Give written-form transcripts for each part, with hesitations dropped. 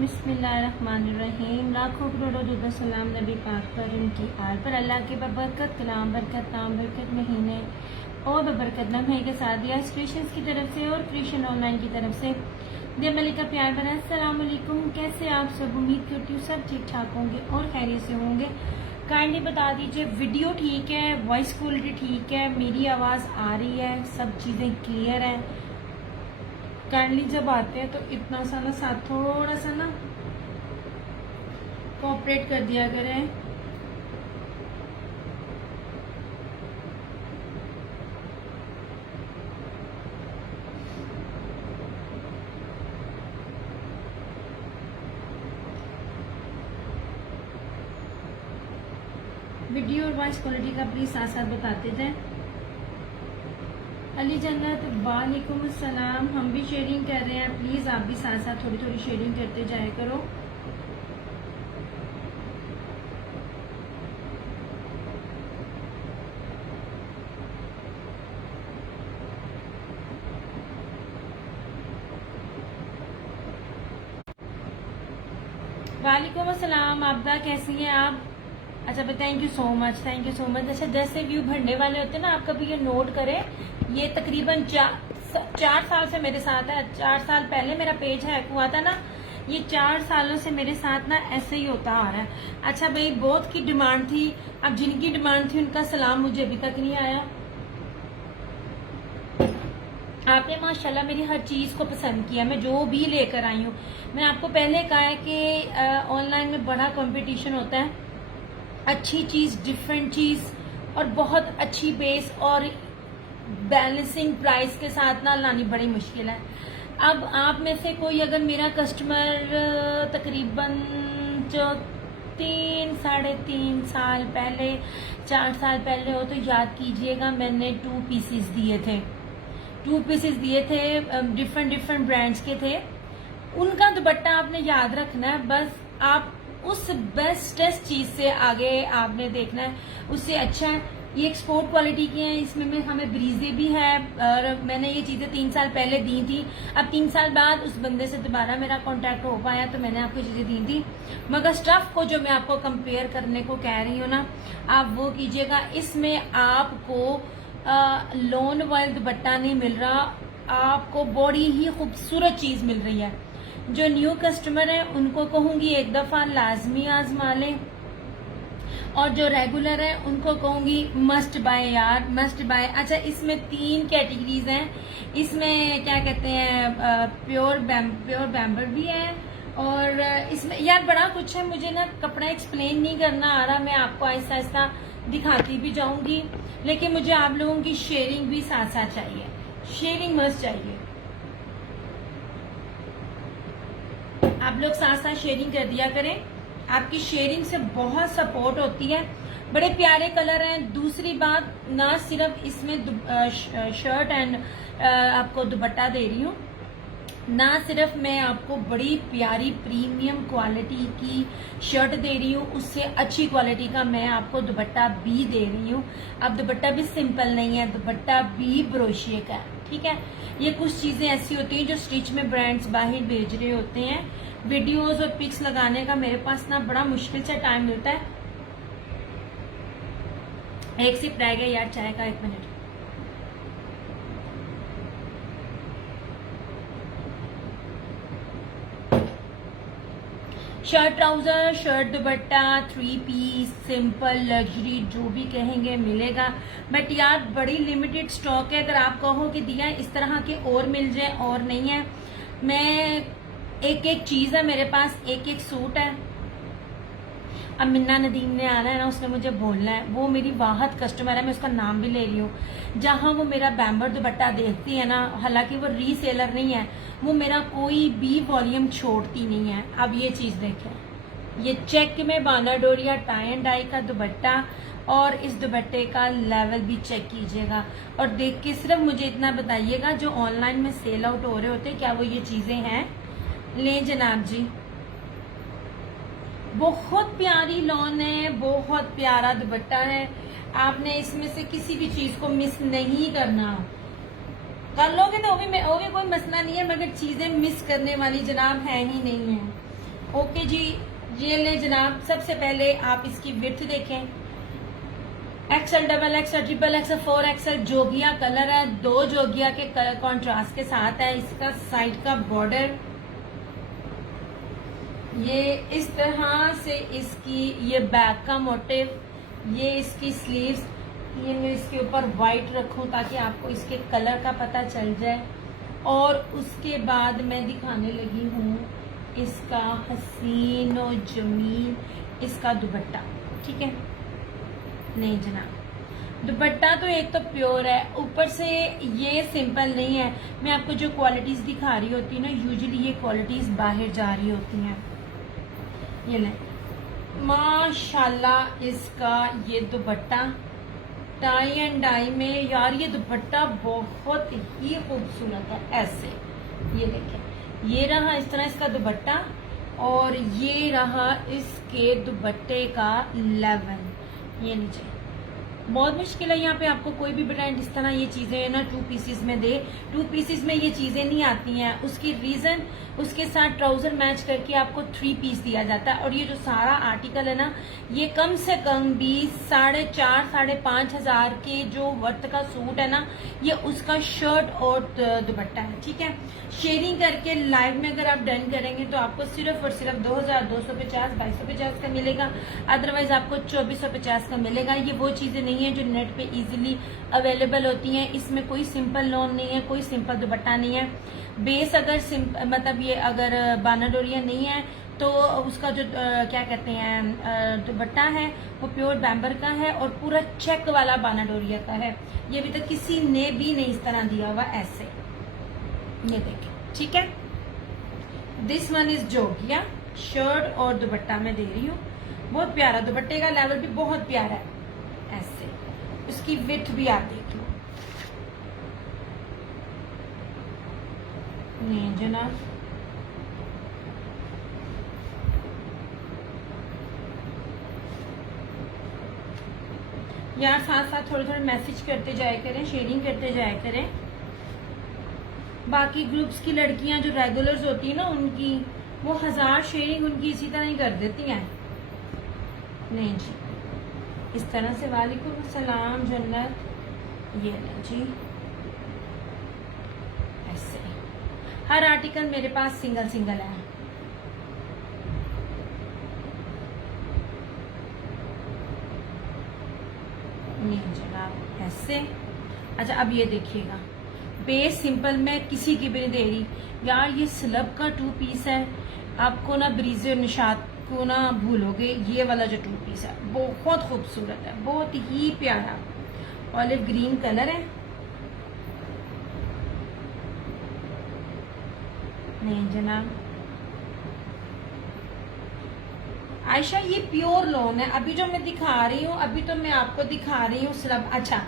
बिस्मिल्लाहिर्रहमानिर्रहीम। लाखों करोड़ों दुआ सलाम नबी पाक पर, उनकी आल पर, अल्लाह के बरकत कलाम, बरकत नाम, बरकत महीने और बरकत लम्हे के साथ या क्रिश्चियंस की तरफ से और क्रिश्चियन ऑनलाइन की तरफ से दे मलिका प्यार बना। अस्सलाम वालेकुम, कैसे आप सब? उम्मीद करती हूँ सब ठीक ठाक होंगे और खैरियत से होंगे। काइंडली बता दीजिए वीडियो ठीक है, वॉइस क्वालिटी ठीक है, मेरी आवाज़ आ रही है, सब चीज़ें क्लियर हैं। काइंडली जब आते हैं तो इतना सा ना साथ थोड़ा सा ना कोऑपरेट कर दिया करें। वीडियो और वॉइस क्वालिटी का प्लीज साथ साथ बताते जाएं। अली जन्नत वालेकुम अस्सलाम, हम भी शेयरिंग कर रहे हैं, प्लीज आप भी साथ साथ थोड़ी थोड़ी शेयरिंग करते जाया करो। वालेकुम अस्सलाम आबदा, कैसी हैं आप? अच्छा thank you so much, thank you so much. अच्छा जैसे व्यू भरने वाले होते हैं ना, आप कभी ये नोट करें, ये तकरीबन 4 साल से मेरे साथ है। 4 साल पहले मेरा पेज हैक हुआ था ना, ये 4 सालों से मेरे साथ ना ऐसे ही होता आ रहा है। अच्छा भाई, बहुत की डिमांड थी, अब जिनकी डिमांड थी उनका सलाम मुझे अभी तक नहीं आया। आपने माशाल्लाह मेरी हर चीज को पसंद किया, मैं जो भी लेकर आई हूँ। मैंने आपको पहले कहा है कि ऑनलाइन में बड़ा कंपटीशन होता है, अच्छी चीज, डिफरेंट चीज और बहुत अच्छी बेस और बैलेंसिंग प्राइस के साथ ना लानी बड़ी मुश्किल है। अब आप में से कोई अगर मेरा कस्टमर तकरीबन जो 3-3.5 साल पहले, 4 साल पहले हो तो याद कीजिएगा मैंने 2 पीसेस दिए थे, 2 पीसेस दिए थे, डिफरेंट ब्रांड्स के थे। उनका दुपट्टा आपने याद रखना है, बस आप उस बेस्टेस्ट चीज से आगे आपने देखना है, उससे अच्छा है। ये एक्सपोर्ट क्वालिटी की है, इसमें में हमें ब्रीजे भी है और मैंने ये चीजें 3 साल पहले दी थी। अब 3 साल बाद उस बंदे से दोबारा मेरा कांटेक्ट हो पाया तो मैंने आपको चीजें दी थी। मगर स्टफ को जो मैं आपको कंपेयर करने को कह रही हूँ ना, आप वो कीजिएगा। इसमें आपको लोन वाइल दुपट्टा नहीं मिल रहा, आपको बड़ी ही खूबसूरत चीज मिल रही है। जो न्यू कस्टमर है उनको कहूंगी एक दफा लाजमी आजमा लें, और जो रेगुलर है उनको कहूंगी मस्ट बाय यार, मस्ट बाय। अच्छा इसमें 3 कैटेगरीज हैं, इसमें क्या कहते हैं प्योर बैम्बर भी है, और इसमें यार बड़ा कुछ है। मुझे ना कपड़ा एक्सप्लेन नहीं करना आ रहा, मैं आपको आहिस्ता आहिस्ता दिखाती भी जाऊंगी, लेकिन मुझे आप लोगों की शेयरिंग भी साथ साथ चाहिए, शेयरिंग मस्ट चाहिए। आप लोग साथ साथ शेयरिंग कर दिया करें, आपकी शेयरिंग से बहुत सपोर्ट होती है। बड़े प्यारे कलर हैं। दूसरी बात, ना सिर्फ इसमें शर्ट एंड आपको दुपट्टा दे रही हूँ, ना सिर्फ मैं आपको बड़ी प्यारी प्रीमियम क्वालिटी की शर्ट दे रही हूँ, उससे अच्छी क्वालिटी का मैं आपको दुपट्टा भी दे रही हूँ। अब दुपट्टा भी सिंपल नहीं है, दुपट्टा भी ब्रोशिए का है, ठीक है। ये कुछ चीजें ऐसी होती हैं जो स्टिच में ब्रांड्स बाहर भेज रहे होते हैं। वीडियोस और पिक्स लगाने का मेरे पास ना बड़ा मुश्किल से टाइम मिलता है। एक सिप रह गया यार चाय का, 1 minute. Shirt trouser, shirt dupatta, 3 piece, simple, luxury, जो भी कहेंगे मिलेगा। बट यार बड़ी लिमिटेड स्टॉक है। अगर आप कहो कि दिया इस तरह के और मिल जाए, और नहीं है। मैं एक चीज है मेरे पास, एक सूट है। अब मिन्ना नदीम ने आना है ना, उसने मुझे बोलना है, वो मेरी वाहद कस्टमर है, मैं उसका नाम भी ले रही हूँ। जहां वो मेरा बैम्बर दुपट्टा देखती है ना, हालांकि वो रीसेलर नहीं है, वो मेरा कोई भी वॉल्यूम छोड़ती नहीं है। अब ये चीज देखें, ये चेक में बाना डोरिया टाई एंड डाई का दुपट्टा, और इस दुपट्टे का लेवल भी चेक कीजिएगा और देख के सिर्फ मुझे इतना बताइएगा, जो ऑनलाइन में सेल आउट हो रहे होते क्या वो ये चीजें हैं? ले जनाब जी, बहुत प्यारी लॉन है, बहुत प्यारा दुपट्टा है। आपने इसमें से किसी भी चीज को मिस नहीं करना। कर लोगे तो वो भी कोई मसला नहीं है, मगर चीजें मिस करने वाली जनाब है ही नहीं है। ओके जी, ये ले जनाब। सबसे पहले आप इसकी विड्थ देखें, XL, double XL, triple XL, 4XL जोगिया कलर है, 2 जोगिया के कलर कॉन्ट्रास्ट के साथ है। इसका साइड का बॉर्डर ये इस तरह से, इसकी ये बैक का मोटिव, ये इसकी स्लीव्स, ये मैं इसके ऊपर व्हाइट रखूं ताकि आपको इसके कलर का पता चल जाए। और उसके बाद मैं दिखाने लगी हूँ इसका हसीन और जमील इसका दुपट्टा। ठीक है, नहीं जनाब, दुपट्टा तो एक तो प्योर है, ऊपर से ये सिंपल नहीं है। मैं आपको जो क्वालिटीज दिखा रही होती है ना, यूजुअली ये क्वालिटीज बाहर जा रही होती हैं। ये ले माशाल्लाह इसका ये दुपट्टा टाई एंड डाई में, यार ये दुपट्टा बहुत ही खूबसूरत है। ऐसे ये देखें, ये रहा इस तरह इसका दुपट्टा, और ये रहा इसके दुपट्टे का लेवल। ये नीचे बहुत मुश्किल है यहाँ पे आपको कोई भी ब्रांड इस तरह ये चीजें ना 2 पीसेस में दे। 2 पीसेस में ये चीजें नहीं आती हैं। उसकी रीजन, उसके साथ ट्राउजर मैच करके आपको 3 पीस दिया जाता है। और ये जो सारा आर्टिकल है ना, ये कम से कम 20, 4,500, 5,500 के जो वर्थ का सूट है ना, ये उसका शर्ट और दुपट्टा है। ठीक है, शेयरिंग करके लाइव में अगर आप डन करेंगे तो आपको सिर्फ और सिर्फ 2,250, 2,250 का मिलेगा। अदरवाइज आपको 2,450 का मिलेगा। ये वो चीजें नहीं है जो नेट पे इजीली अवेलेबल होती हैं। इसमें कोई सिंपल लॉन नहीं है, कोई सिंपल दुपट्टा नहीं है। बेस अगर मतलब ये अगर बानाडोरिया नहीं है तो उसका जो क्या कहते हैं दुपट्टा है वो प्योर बैम्बर का है और पूरा चेक वाला बानाडोरिया का है। ये अभी तक किसी ने भी नहीं इस तरह दिया हुआ ऐसे। ये देखिए, ठीक है, दिस वन इज जोगिया, शर्ट और दुपट्टा मैं दे रही हूँ। बहुत प्यारा दुपट्टे का लेवल भी बहुत प्यारा है। ऐसे उसकी विड्थ भी आप देख लो। नहीं जनाब, यार साथ साथ थोड़े थोड़े मैसेज करते जाया करें, शेयरिंग करते जाया करें। बाकी ग्रुप्स की लड़कियां जो रेगुलर्स होती है ना, उनकी वो 1000 शेयरिंग उनकी इसी तरह ही कर देती हैं। नहीं जी, इस तरह से वालेकुम सलाम जन्नत, ये ना जी, ऐसे हर आर्टिकल मेरे पास सिंगल सिंगल है। नहीं जनाब, ऐसे। अच्छा अब ये देखिएगा, बेस सिंपल में किसी की भी नहीं दे रही यार। ये स्लब का 2 पीस है, आपको ना ब्रीजे और निशात को ना भूलोगे। ये वाला जो 2 पीस है बहुत खूबसूरत है, बहुत ही प्यारा ऑलिव ग्रीन कलर है। नहीं जनाब आयशा, ये प्योर लॉन है। अभी जो मैं दिखा रही हूँ, अभी तो मैं आपको दिखा रही हूँ स्लब। अच्छा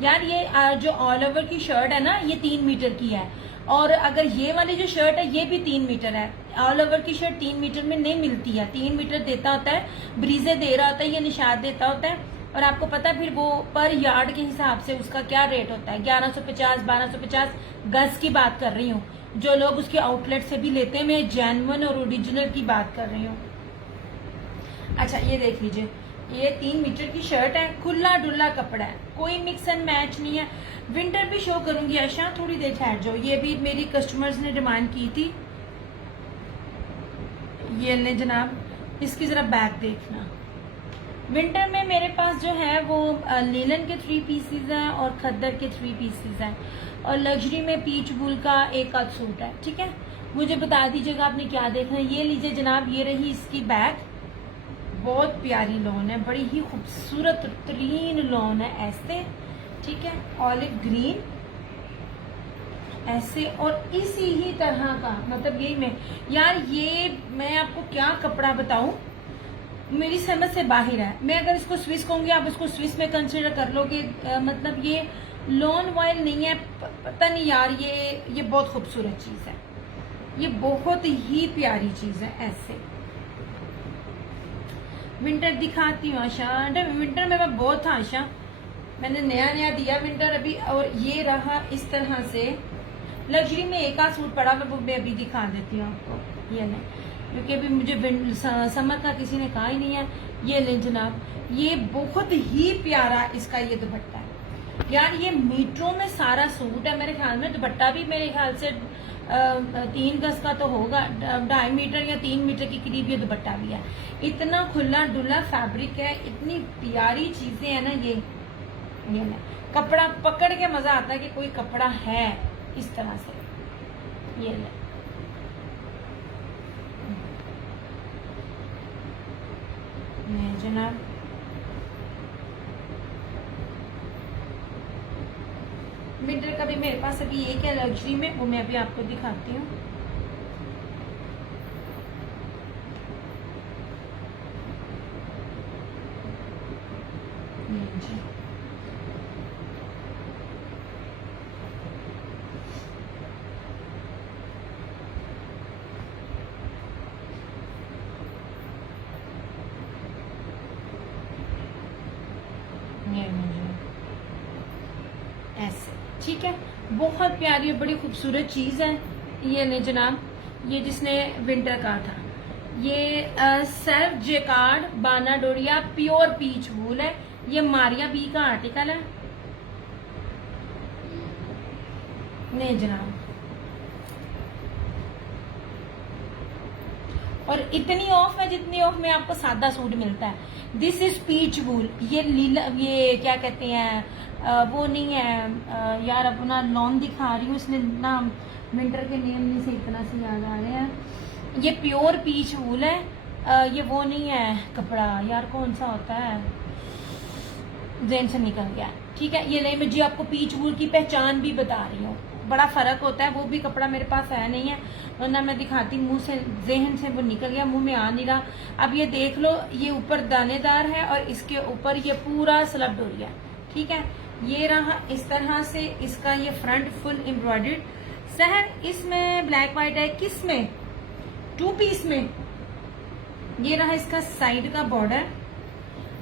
यार, ये जो ऑल ओवर की शर्ट है ना, ये 3 मीटर की है। और अगर ये वाली जो शर्ट है ये भी 3 मीटर है। ऑल ओवर की शर्ट 3 मीटर में नहीं मिलती है। 3 मीटर देता होता है, ब्रीजे दे रहा होता है, ये निशाद देता होता है। और आपको पता है फिर वो पर यार्ड के हिसाब से उसका क्या रेट होता है। 1150, 1250 गज की बात कर रही हूँ। जो लोग उसके आउटलेट से भी लेते हैं, मैं जेन्युइन और ओरिजिनल की बात कर रही हूँ। अच्छा ये देख लीजिए, ये 3 मीटर की शर्ट है, खुला डुल्ला कपड़ा है, कोई मिक्स एंड मैच नहीं है। विंटर भी शो करूंगी आशा, थोड़ी देर ठहर जाओ। ये भी मेरी कस्टमर्स ने डिमांड की थी। ये ले जनाब, इसकी जरा बैक देखना। विंटर में मेरे पास जो है वो लीलन के 3 पीसेज हैं और खद्दर के 3 पीसेज हैं, और लग्जरी में पीच बुल का एक आध सूट है। ठीक है, मुझे बता दीजिएगा आपने क्या देखना है। ये लीजिए जनाब, ये रही इसकी बैक, बहुत प्यारी लॉन है, बड़ी ही खूबसूरत तरीन लॉन है ऐसे। ठीक है, ऑलिव ग्रीन ऐसे, और इसी ही तरह का मतलब यही में यार, ये मैं आपको क्या कपड़ा बताऊं, मेरी समझ से बाहर है। मैं अगर इसको स्विस कहूंगी, आप इसको स्विस में कंसिडर कर लोगे। मतलब ये लॉन वाइल नहीं है, पता नहीं यार, ये बहुत खूबसूरत चीज है, ये बहुत ही प्यारी चीज है ऐसे। विंटर दिखाती हूँ आशा, विंटर में मैं बहुत था आशा, मैंने नया नया दिया विंटर अभी। और ये रहा इस तरह से लग्जरी में एक आध सूट पड़ा मैं वो मैं अभी दिखा देती हूँ आपको। ये लें, क्योंकि अभी मुझे समर का किसी ने कहा ही नहीं है। ये लें जनाब, ये बहुत ही प्यारा इसका ये दुपट्टा है यार। ये मीटरों में सारा सूट है मेरे ख्याल में। दुपट्टा भी मेरे ख्याल से 3 गज का तो होगा, 2.5 मीटर या 3 मीटर के करीब ये दुपट्टा भी है। इतना खुला डुला फैब्रिक है, इतनी प्यारी चीजें है ना ये ना कपड़ा पकड़ के मजा आता है कि कोई कपड़ा है इस तरह से। ये ले जनाब, मीटर का भी मेरे पास अभी एक है लग्जरी में, वो मैं अभी आपको दिखाती हूँ। ऐसे ठीक है, बहुत प्यारी बड़ी खूबसूरत चीज है। ये ले जनाब, ये जिसने विंटर कहा था, ये सेल्फ जेकार्ड बाना डोरिया प्योर पीच वूल है। ये मारिया बी का आर्टिकल है। नहीं जनाब, और इतनी ऑफ है जितनी ऑफ में आपको सादा सूट मिलता है। दिस इज पीच वूल। ये लीला, ये क्या कहते हैं, वो नहीं है यार, अपना लॉन दिखा रही हूँ, इसने ना विंटर के नेम नहीं से इतना से याद आ रहे हैं। ये प्योर पीच वूल है। ये वो नहीं है कपड़ा यार, कौन सा होता है, जेन से निकल गया। ठीक है, ये नहीं, मैं जी आपको पीच वूल की पहचान भी बता रही हूँ। बड़ा फर्क होता है, वो भी कपड़ा मेरे पास है नहीं है, वरना मैं दिखाती। मुंह से जेहन से वो निकल गया, मुंह में आ नहीं रहा। अब ये देख लो, ये ऊपर दानेदार है और इसके ऊपर ये पूरा स्लब डोरिया। ठीक है, ये रहा इस तरह से इसका ये फ्रंट फुल एम्ब्रॉयडर्ड। सहर इसमें ब्लैक व्हाइट है, किस में, 2 पीस में। ये रहा इसका साइड का बॉर्डर।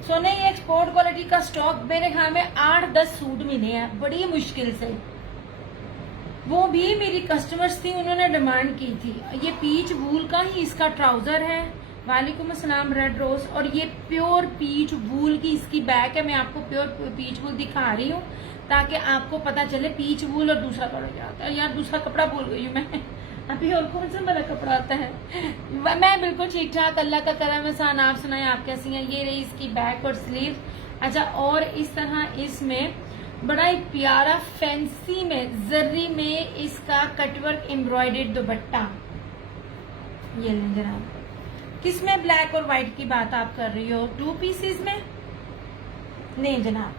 सोने ये एक्सपोर्ट क्वालिटी का स्टॉक मेरे ख्याल में 8-10 सूट मिले हैं बड़ी मुश्किल से। वो भी मेरी कस्टमर्स थी, उन्होंने डिमांड की थी। ये पीच वूल का ही इसका ट्राउजर है। वालेकुम अस्सलाम रेड रोज। और ये प्योर पीच वूल की इसकी बैक है। मैं आपको प्योर पीच वूल दिखा रही हूँ ताकि आपको पता चले पीच वूल और दूसरा कपड़ा क्या आता है। यार दूसरा कपड़ा भूल गई हूँ मैं अभी, और कौन सा मेरा कपड़ा आता है। मैं बिल्कुल ठीक ठाक, अल्लाह का करम एहसान। आप सुनाए, आप कैसी हैं। ये रही इसकी बैक और स्लीव। अच्छा, और इस तरह इसमें बड़ा ही प्यारा फैंसी में जर्री में इसका कटवर्क एम्ब्रॉयडर्ड दुपट्टा। ये लें जनाब, किसमें ब्लैक और व्हाइट की बात आप कर रही हो, 2 पीसेस में। नहीं जनाब,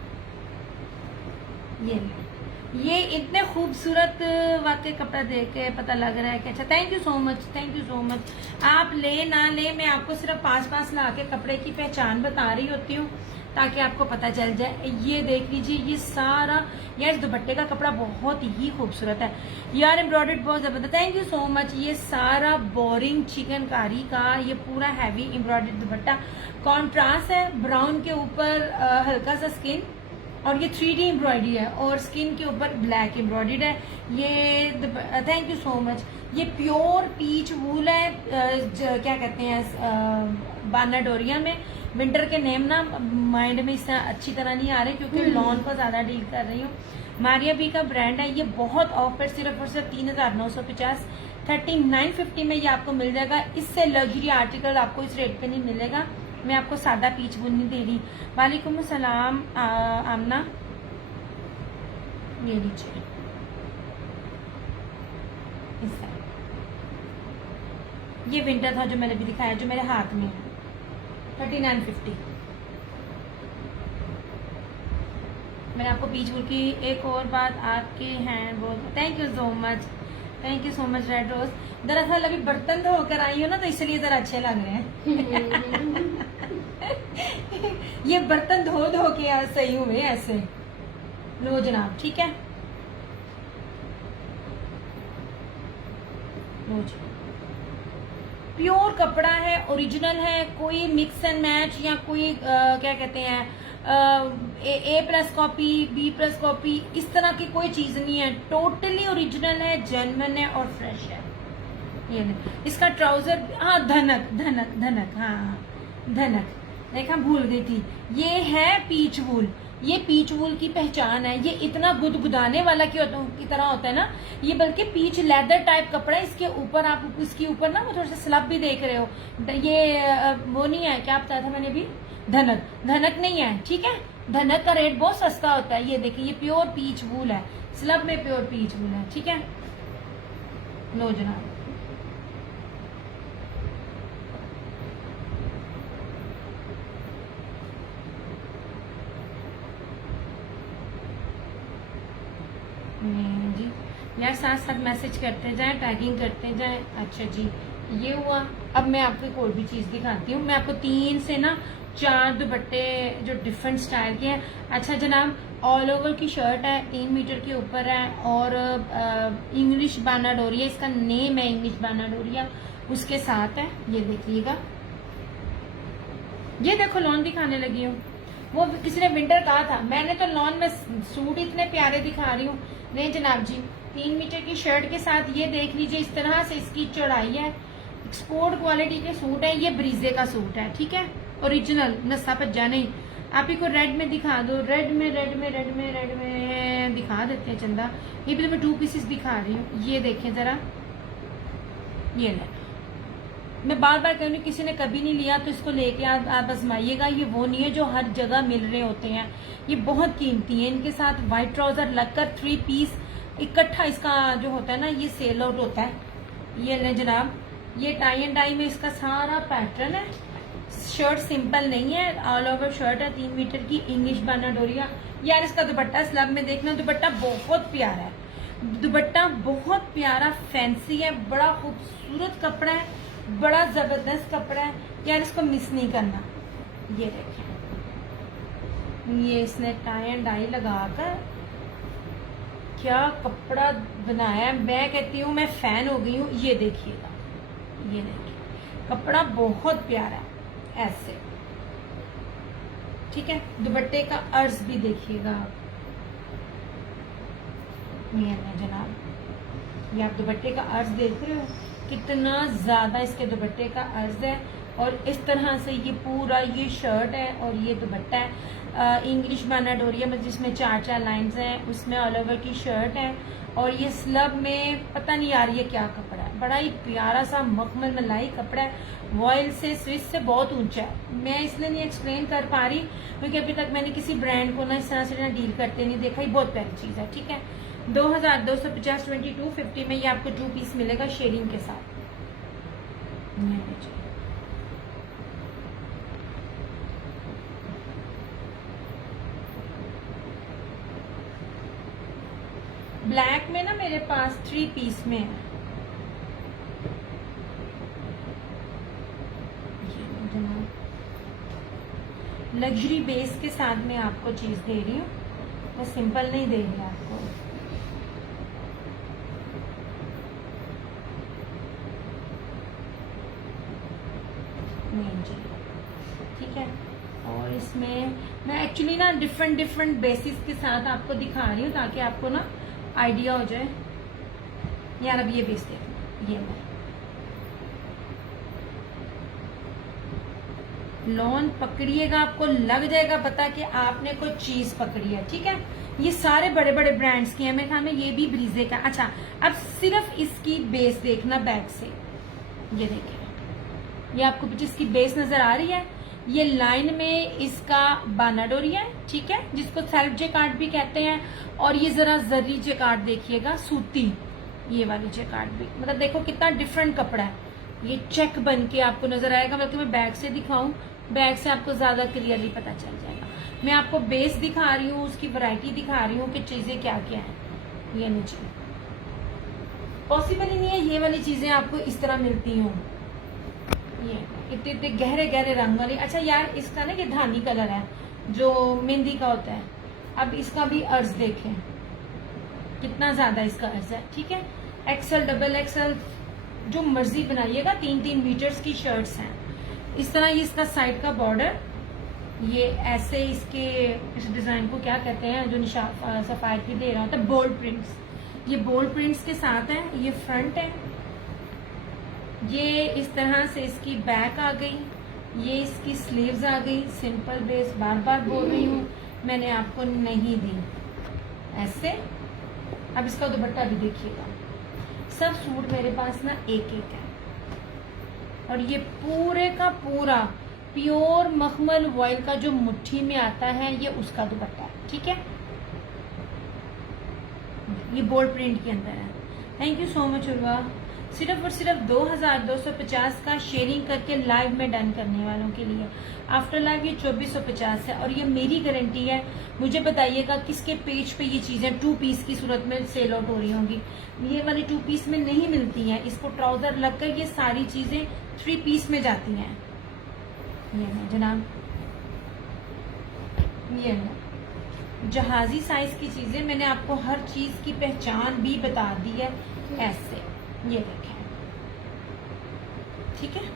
ये इतने खूबसूरत वाकई कपड़ा देख के पता लग रहा है कि अच्छा। Thank you so much, thank you so much. आप ले ना ले, मैं आपको सिर्फ 5-5 ला के कपड़े की पहचान बता रही होती हूँ ताकि आपको पता चल जाए। ये देख लीजिए, ये सारा यार इस दुपट्टे का कपड़ा बहुत ही खूबसूरत है यार, एम्ब्रॉयडर्ड बहुत जबरदस्त। Thank you so much. ये सारा बोरिंग चिकनकारी का ये पूरा हैवी एम्ब्रॉयडर्ड दुपट्टा, कॉन्ट्रास्ट है, ब्राउन के ऊपर हल्का सा स्किन, और ये 3D एम्ब्रॉयडरी है और स्किन के ऊपर ब्लैक एम्ब्रॉयडर्ड है। ये थैंक यू सो मच। ये प्योर पीच वूल है, क्या कहते हैं, बाना डोरिया में। विंटर के नेम ना माइंड में इससे अच्छी तरह नहीं आ रहे क्योंकि लॉन को ज्यादा डील कर रही हूँ। मारिया बी का ब्रांड है। ये बहुत ऑफर सिर्फ और सिर्फ 3950, 3950 में ये आपको मिल जाएगा। इससे लग्जरी आर्टिकल आपको इस रेट पे नहीं मिलेगा। मैं आपको सादा पीच वूल नहीं दे रही। वालेकुम अस्सलाम आमना। ये लीजिए, ये विंटर था जो मैंने भी दिखाया, जो मेरे हाथ में है, 3950। मैंने आपको पीच वूल की एक और बात आपके हैं बोल। Thank you so much, thank you so much red rose. दरअसल अभी बर्तन धो कर आई हो ना, तो इसलिए जरा अच्छे लग रहे हैं ये बर्तन धो धो के आज सही हुए ऐसे। लो जनाब, ठीक है, लो जी। प्योर कपड़ा है, ओरिजिनल है, कोई मिक्स एंड मैच या कोई क्या कहते हैं A plus copy, B plus copy, इस तरह की कोई चीज नहीं है। टोटली ओरिजिनल है, जेन्युइन है और फ्रेश है। ये इसका ट्राउजर, हाँ धनक धनक धनक, हाँ धनक, देखा भूल गई थी। ये है पीच वूल, ये पीच वूल की पहचान है। ये इतना गुदगुदाने वाला की तरह होता है ना, ये बल्कि पीच लेदर टाइप कपड़ा है। इसके ऊपर आप इसके ऊपर ना वो थोड़ा सा स्लब भी देख रहे हो, ये वो नहीं है, क्या बताया था मैंने भी, धनक, धनक नहीं है, ठीक है। धनक का रेट बहुत सस्ता होता है। ये देखिए ये प्योर पीच वूल है, स्लब में प्योर पीच वूल है, ठीक है। लो जनाब, जी यार, साथ साथ मैसेज करते जाए, टैगिंग करते जाए। अच्छा जी, ये हुआ। अब मैं आपको एक और भी चीज दिखाती हूँ। मैं आपको 3 से ना 4 दुपट्टे जो डिफरेंट स्टाइल के हैं। अच्छा जनाब, ऑल ओवर की शर्ट है, 3 मीटर के ऊपर है और इंग्लिश बानाडोरिया, इसका नेम है इंग्लिश बानाडोरिया, उसके साथ है। ये देखिएगा, ये देखो लॉन दिखाने लगी हूँ। वो किसी ने विंटर कहा था, मैंने तो लॉन में सूट इतने प्यारे दिखा रही हूँ। नहीं जनाब जी, 3 मीटर की शर्ट के साथ ये देख लीजिए, इस तरह से इसकी चौड़ाई है। एक्सपोर्ट क्वालिटी के सूट है, ये ब्रीजे का सूट है, ठीक है, ओरिजिनल, नस्सा पज्जा नहीं। आप ही को रेड में दिखा दो, रेड में दिखा देते हैं चंदा। ये भी तो मैं 2 पीसेस दिखा रही हूँ, ये देखें जरा, ये ले। मैं बार बार कह रही हूँ, किसी ने कभी नहीं लिया तो इसको लेके आप आजमाइएगा। ये वो नहीं है जो हर जगह मिल रहे होते हैं, ये बहुत कीमती है। इनके साथ व्हाइट ट्राउजर लगकर 3 पीस इकट्ठा इसका जो होता है ना, ये सेल आउट होता है। ये ले जनाब, ये टाई एंड डाई में इसका सारा पैटर्न है। शर्ट सिंपल नहीं है, ऑल ओवर शर्ट है, 3 मीटर की, इंग्लिश बानाडोरिया। यार इसका दुपट्टा स्लब में देखना, दुपट्टा बहुत प्यारा है, दुपट्टा बहुत प्यारा फैंसी है, बड़ा खूबसूरत कपड़ा है, बड़ा जबरदस्त कपड़ा है यार, इसको मिस नहीं करना। ये देखें, ये इसने टाई एंड डाई लगाकर क्या कपड़ा बनाया, मैं कहती हूँ मैं फैन हो गई हूँ। ये देखिएगा, ये देखिए कपड़ा बहुत प्यारा है ऐसे, ठीक है। दुपट्टे का अर्ज भी देखिएगा आप, ये जनाब, ये आप दुपट्टे का अर्ज देख रहे हो, कितना ज्यादा इसके दुपट्टे का अर्ज है। और इस तरह से ये पूरा ये शर्ट है और ये दुपट्टा है इंग्लिश बानाडोरिया में, जिसमें 4 लाइंस हैं, उसमें ऑल ओवर की शर्ट है। और ये स्लब में पता नहीं यार ये क्या कपड़ा है, बड़ा ही प्यारा सा मखमल मलाई कपड़ा है, वॉयल से, स्विच से बहुत ऊंचा है। मैं इसलिए नहीं एक्सप्लेन कर पा रही क्योंकि अभी तक मैंने किसी ब्रांड को ना इस तरह से ना डील करते नहीं देखा। ये बहुत प्यारी चीज है, ठीक है। 2250 2250 में ये आपको 2 पीस मिलेगा शेयरिंग के साथ। ब्लैक में ना मेरे पास 3 पीस में है। लग्जरी बेस के साथ में आपको चीज दे रही हूँ, मैं सिंपल नहीं दे रही आपको। जी ठीक है। और इसमें मैं एक्चुअली ना डिफरेंट बेसिस के साथ आपको दिखा रही हूँ ताकि आपको ना आइडिया हो जाए। यार अब ये बेस देखो, ये लॉन पकड़िएगा, आपको लग जाएगा पता कि आपने कोई चीज पकड़ी है, ठीक है। ये सारे बड़े बड़े ब्रांड्स के हैं, मेरे ख्याल में ये भी ब्रीजे का। अच्छा अब सिर्फ इसकी बेस देखना बैक से, ये देखिए, ये आपको जिसकी बेस नजर आ रही है, ये लाइन में इसका बानाडोरिया है, ठीक है, जिसको सेल्फ जेकार्ड भी कहते हैं। और ये जरा जरी जेकार्ड देखिएगा, सूती, ये वाली जेकार्ड भी, मतलब देखो कितना डिफरेंट कपड़ा है। ये चेक बन के आपको नजर आएगा, बल्कि मैं बैक से दिखाऊं, बैक से आपको ज्यादा क्लियरली पता चल जाएगा। मैं आपको बेस दिखा रही हूँ, उसकी वैरायटी दिखा रही हूँ कि चीजें क्या क्या है। ये नीचे पॉसिबल ही नहीं है ये वाली चीजें आपको इस तरह मिलती हूँ, ये इतने इतने गहरे गहरे रंग वाली। अच्छा यार इसका ना ये धानी कलर है जो मेहंदी का होता है। अब इसका भी अर्ज देखें कितना ज्यादा इसका अर्ज है, ठीक है। एक्सल डबल एक्सल जो मर्जी बनाइएगा, 3-3 मीटर्स की शर्ट्स हैं। इस तरह ये इसका साइड का बॉर्डर, ये ऐसे इसके इस डिज़ाइन को क्या कहते हैं, जो सफायर की दे रहा होता है, बोल्ड प्रिंट्स। ये बोल्ड प्रिंट्स के साथ है। ये फ्रंट है, ये इस तरह से इसकी बैक आ गई, ये इसकी स्लीव्स आ गई। सिंपल बेस, बार बार बोल रही हूँ, मैंने आपको नहीं दी ऐसे। अब इसका दुपट्टा भी देखिएगा। सब सूट मेरे पास ना एक एक है, और ये पूरे का पूरा प्योर मखमल वॉयल का जो मुट्ठी में आता है, ये उसका दुपट्टा है। ठीक है, ये बोल्ड प्रिंट के अंदर है। Thank you so much Urwa. सिर्फ और सिर्फ 2250 का शेयरिंग करके लाइव में डन करने वालों के लिए। आफ्टर लाइव ये 2450 है, और ये मेरी गारंटी है। मुझे बताइएगा किसके पेज पे ये चीजें 2 पीस की सूरत में सेल आउट हो रही होंगी। ये वाली 2 पीस में नहीं मिलती हैं। इसको ट्राउजर लगकर ये सारी चीजें 3 पीस में जाती हैं। ये है जनाब, ये है जहाजी साइज की चीजें। मैंने आपको हर चीज की पहचान भी बता दी है। ऐसे ये देखें, ठीक है,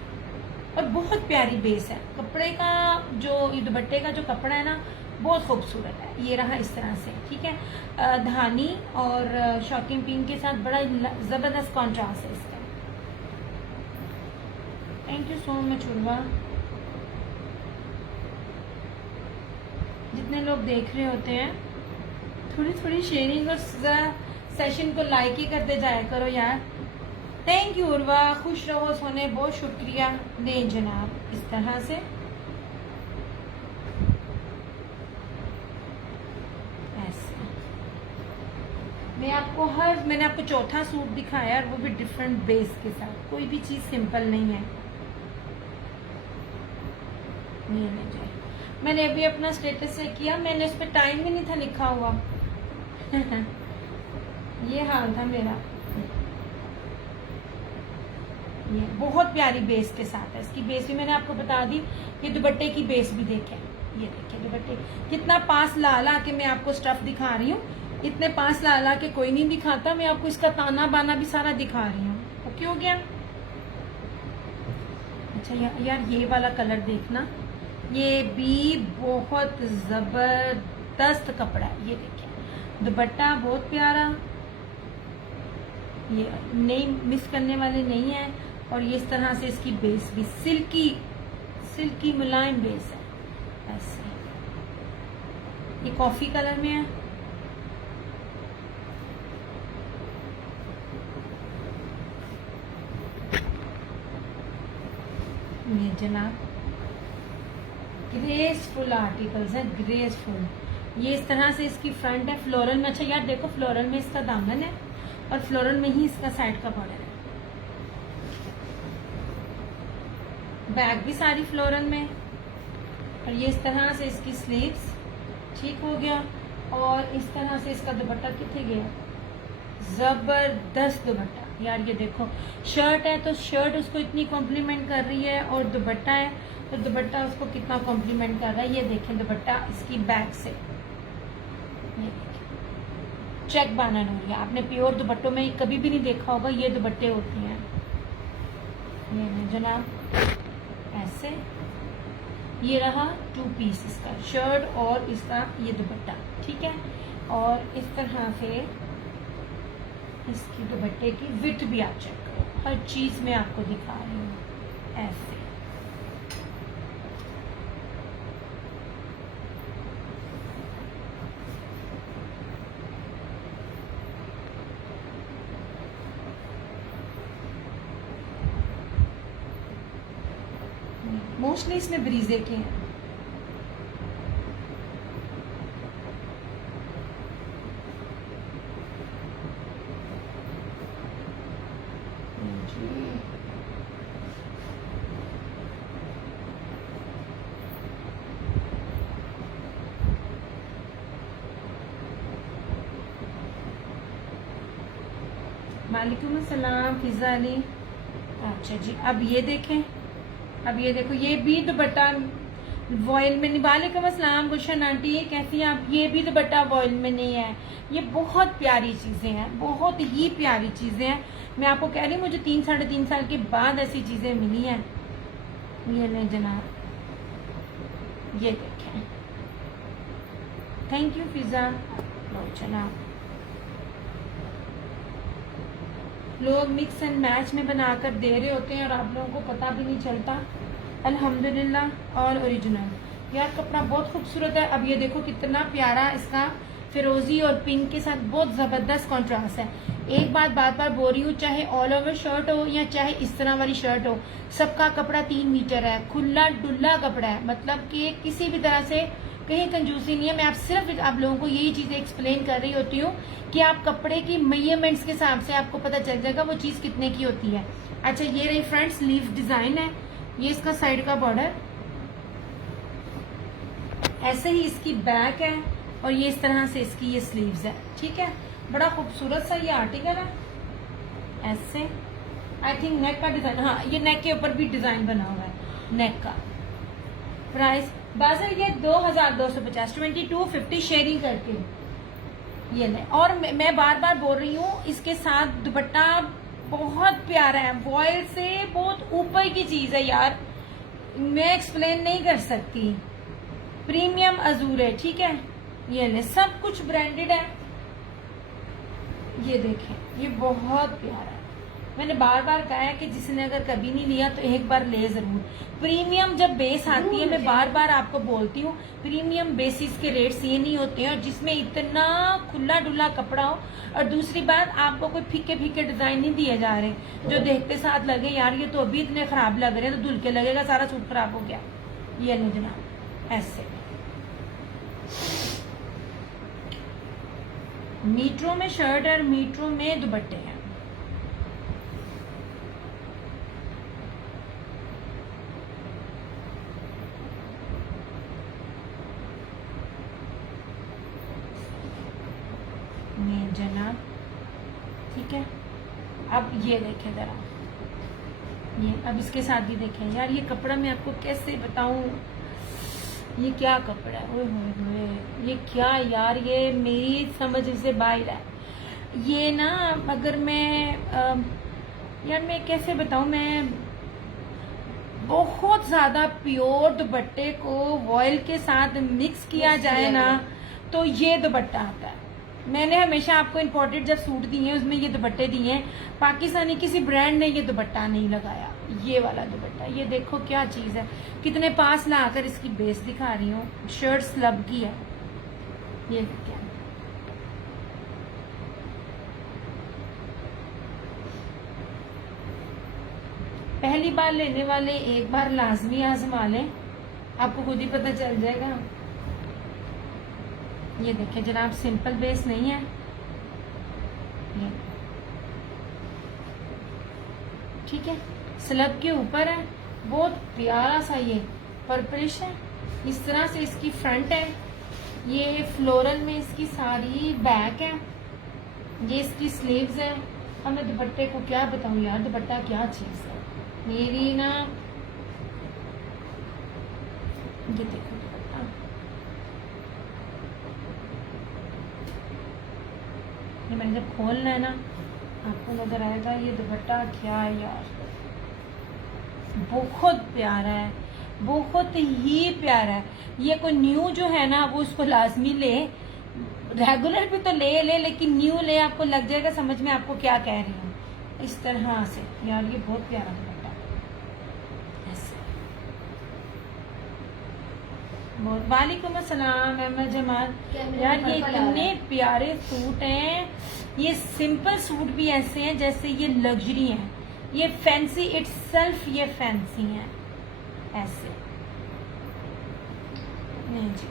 और बहुत प्यारी बेस है। कपड़े का जो ये दुपट्टे का जो कपड़ा है ना, बहुत खूबसूरत है। ये रहा इस तरह से, ठीक है। धानी और शॉकिंग पिंक के साथ बड़ा जबरदस्त कॉन्ट्रास्ट है इसका। Thank you so much Urwa. जितने लोग देख रहे होते हैं, थोड़ी थोड़ी शेयरिंग और सेशन को लाइक ही करते जाया करो यार। थैंक यू उर्वा, खुश रहो सोने, बहुत शुक्रिया। दें जनाब, इस तरह से ऐसे। मैंने आपको चौथा सूट दिखाया, और वो भी डिफरेंट बेस के साथ। कोई भी चीज सिंपल नहीं है। ये लीजिए, मैंने अभी अपना स्टेटस चेक किया, मैंने उस पर टाइम भी नहीं था लिखा हुआ। ये हाल था मेरा। ये बहुत प्यारी बेस के साथ है। इसकी बेस भी मैंने आपको बता दी। ये दुपट्टे की बेस भी देखें, ये देखिए दुपट्टे कितना पास ला ला के मैं आपको स्टफ दिखा रही हूँ। इतने पास ला ला के कोई नहीं दिखाता। मैं आपको इसका ताना बाना भी सारा दिखा रही हूँ। ओके हो गया। अच्छा यार ये वाला कलर देखना, ये भी बहुत जबरदस्त कपड़ा है। ये देखिए दुपट्टा बहुत प्यारा, ये नहीं मिस करने वाले नहीं है। और ये इस तरह से इसकी बेस भी सिल्की मुलायम बेस है ऐसे। ये कॉफी कलर में है। ये जनाब ग्रेसफुल आर्टिकल्स है, ग्रेसफुल। ये इस तरह से इसकी फ्रंट है फ्लोरल में। अच्छा यार देखो, फ्लोरल में इसका दामन है, और फ्लोरल में ही इसका साइड का बॉर्डर है। बैक भी सारी फ्लोरल में, और ये इस तरह से इसकी स्लीव्स, ठीक हो गया। और इस तरह से इसका दुपट्टा कितने गया, जबरदस्त दुपट्टा। यार ये देखो, शर्ट है तो शर्ट उसको इतनी कॉम्प्लीमेंट कर रही है, और दुपट्टा है तो दुपट्टा उसको कितना कॉम्प्लीमेंट कर रहा है। ये देखें दुपट्टा इसकी बैक से, ये देखें चेक बानन हो रही है। आपने प्योर दुपट्टों में कभी भी नहीं देखा होगा, ये दुपट्टे होते हैं। ये जनाब ऐसे। ये रहा 2 पीस इसका, शर्ट और इसका ये दुपट्टा, ठीक है। और इस तरह से इसकी दुपट्टे की विड्थ भी आप चेक करो। हर चीज में आपको दिखा रही हूँ ऐसे। मोस्टली इसमें ब्रीजे के हैं। वालेकुम अस्सलाम फिजा अली। अच्छा जी, अब ये देखें, अब ये देखो, ये भी दुपट्टा वॉयल में नहीं। वालेकुम अस्सलाम गुलशन आंटी, कैसी हैं आप। ये भी दुपट्टा वॉयल में नहीं है। ये बहुत प्यारी चीजें हैं, बहुत ही प्यारी चीजें हैं। मैं आपको कह रही हूँ, मुझे 3-3.5 साल के बाद ऐसी चीजें मिली हैं। ये ले जनाब, ये देखिए थैंक यू फिजा। लो चला, लोग मिक्स एंड मैच में बनाकर दे रहे होते हैं और आप लोगों को पता भी नहीं चलता। अल्हम्दुलिल्लाह। और ओरिजिनल यार कपड़ा बहुत खूबसूरत है। अब ये देखो कितना प्यारा इसका फिरोजी और पिंक के साथ बहुत जबरदस्त कॉन्ट्रास्ट है। एक बात बार बार बोल रही हूँ, चाहे ऑल ओवर शर्ट हो या चाहे इस तरह वाली शर्ट हो, सबका कपड़ा 3 मीटर है, खुला डुल्ला कपड़ा है, मतलब कि किसी भी तरह से कहीं कंजूसी नहीं है। मैं सिर्फ आप लोगों को यही चीजें एक्सप्लेन कर रही होती हूँ कि आप कपड़े की मेजरमेंट्स के हिसाब से आपको पता चल जाएगा वो चीज कितने की होती है। अच्छा ये रही फ्रंट स्लीव डिजाइन है, ये इसका साइड का बॉर्डर, ऐसे ही इसकी बैक है और ये इस तरह से इसकी ये स्लीव्स है। ठीक है, बड़ा खूबसूरत सा ये आर्टिकल है। ऐसे आई थिंक नेक का डिजाइन, हाँ ये नेक के ऊपर भी डिजाइन बना हुआ है नेक का। प्राइस बाजार ये 2250, 2250 शेयरिंग करके ये ले। और मैं बार बार बोल रही हूँ इसके साथ दुपट्टा बहुत प्यारा है, वॉयल से बहुत ऊपर की चीज है यार, मैं एक्सप्लेन नहीं कर सकती। प्रीमियम अजूर है, ठीक है, ये ले, सब कुछ ब्रांडेड है। ये देखें ये बहुत प्यारा है। मैंने बार बार कहा है कि जिसने अगर कभी नहीं लिया तो एक बार ले जरूर। प्रीमियम जब बेस आती है, मैं बार बार आपको बोलती हूँ, प्रीमियम बेसिस के रेट्स ये नहीं होते हैं और जिसमें इतना खुला डुल्ला कपड़ा हो। और दूसरी बात, आपको कोई फीके फीके डिजाइन नहीं दिए जा रहे जो देखते साथ लगे यार ये तो अभी इतने खराब लग रहे हैं, तो धुल के लगेगा सारा सूट खराब हो गया। ये लो जनाब, ऐसे मीटरों में शर्ट और मीटरों में दुपट्टे हैं। ये जनाब, ठीक है। अब ये देखें जरा, ये अब इसके साथ भी देखें यार, ये कपड़ा मैं आपको कैसे बताऊं, ये क्या कपड़ा है, ओए होए होए, ये क्या यार, ये मेरी समझ से बाहर है। ये ना अगर मैं यार मैं कैसे बताऊं, मैं बहुत ज्यादा प्योर दुपट्टे को वॉयल के साथ मिक्स किया जाए ना तो ये दुपट्टा आता है। मैंने हमेशा आपको इंपोर्टेड जब सूट दिए हैं उसमें ये दुपट्टे दिए हैं, पाकिस्तानी किसी ब्रांड ने ये दुपट्टा नहीं लगाया। ये वाला दुपट्टा, ये देखो क्या चीज है, कितने पास लाकर इसकी बेस दिखा रही हूँ। शर्ट स्लब की है, ये क्या पहली बार लेने वाले एक बार लाजमी आजमा लें, आपको खुद ही पता चल जाएगा। ये देखिए जनाब, सिंपल बेस नहीं है ये, ठीक है, स्लब के ऊपर है, बहुत प्यारा सा ये पर्पलिश है। इस तरह से इसकी फ्रंट है, ये फ्लोरल में इसकी सारी बैक है, ये इसकी स्लीव्स है। अब मैं दुपट्टे को क्या बताऊं यार, दुपट्टा क्या चीज है मेरी ना। ये देखो दुपट्टा, ये मैंने जब खोलना है ना आपको नजर आएगा ये दुपट्टा क्या है यार, बहुत प्यारा है, बहुत ही प्यारा है। ये कोई न्यू जो है ना वो उसको लाजमी ले, रेगुलर भी तो ले लेकिन न्यू ले, आपको लग जाएगा समझ में आपको क्या कह रही हूँ। इस तरह से यार ये बहुत प्यारा दुपट्टा ऐसे। वालेकुम अस्सलाम अहमद जमाल। यार ये इतने प्यारे सूट हैं, ये सिंपल सूट भी ऐसे हैं जैसे ये लग्जरी हैं, ये फैंसी इटसेल्फ, ये फैंसी हैं ऐसे। नहीं जी,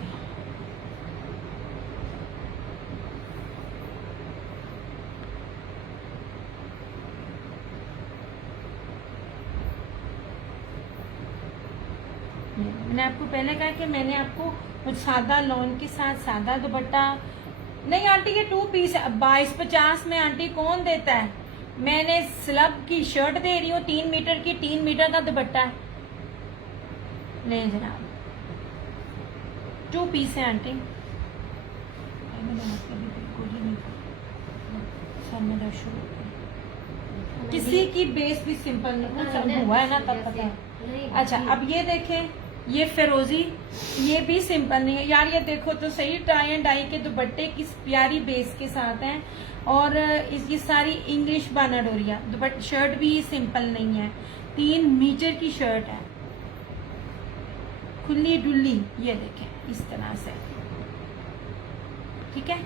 मैंने आपको पहले कहा कि मैंने आपको कुछ सादा लॉन के साथ सादा दुपट्टा नहीं। आंटी ये 2 पीस है, 2250 में आंटी कौन देता है। मैंने स्लब की शर्ट दे रही हूँ 3 मीटर की, 3 मीटर का दुपट्टा नहीं जनाब, 2 पीस है आंटी। किसी की बेस भी सिंपल नहीं हुआ है ना तब पता है। अच्छा अब ये देखें, ये फिरोजी, ये भी सिंपल नहीं है यार। ये देखो तो सही, टाई एंड डाई के दुपट्टे किस प्यारी बेस के साथ हैं। और ये सारी इंग्लिश बानाडोरिया दुपट्टा। शर्ट भी सिंपल नहीं है, 3 मीटर की शर्ट है, खुली डुल्ली। ये देखें इस तरह से, ठीक है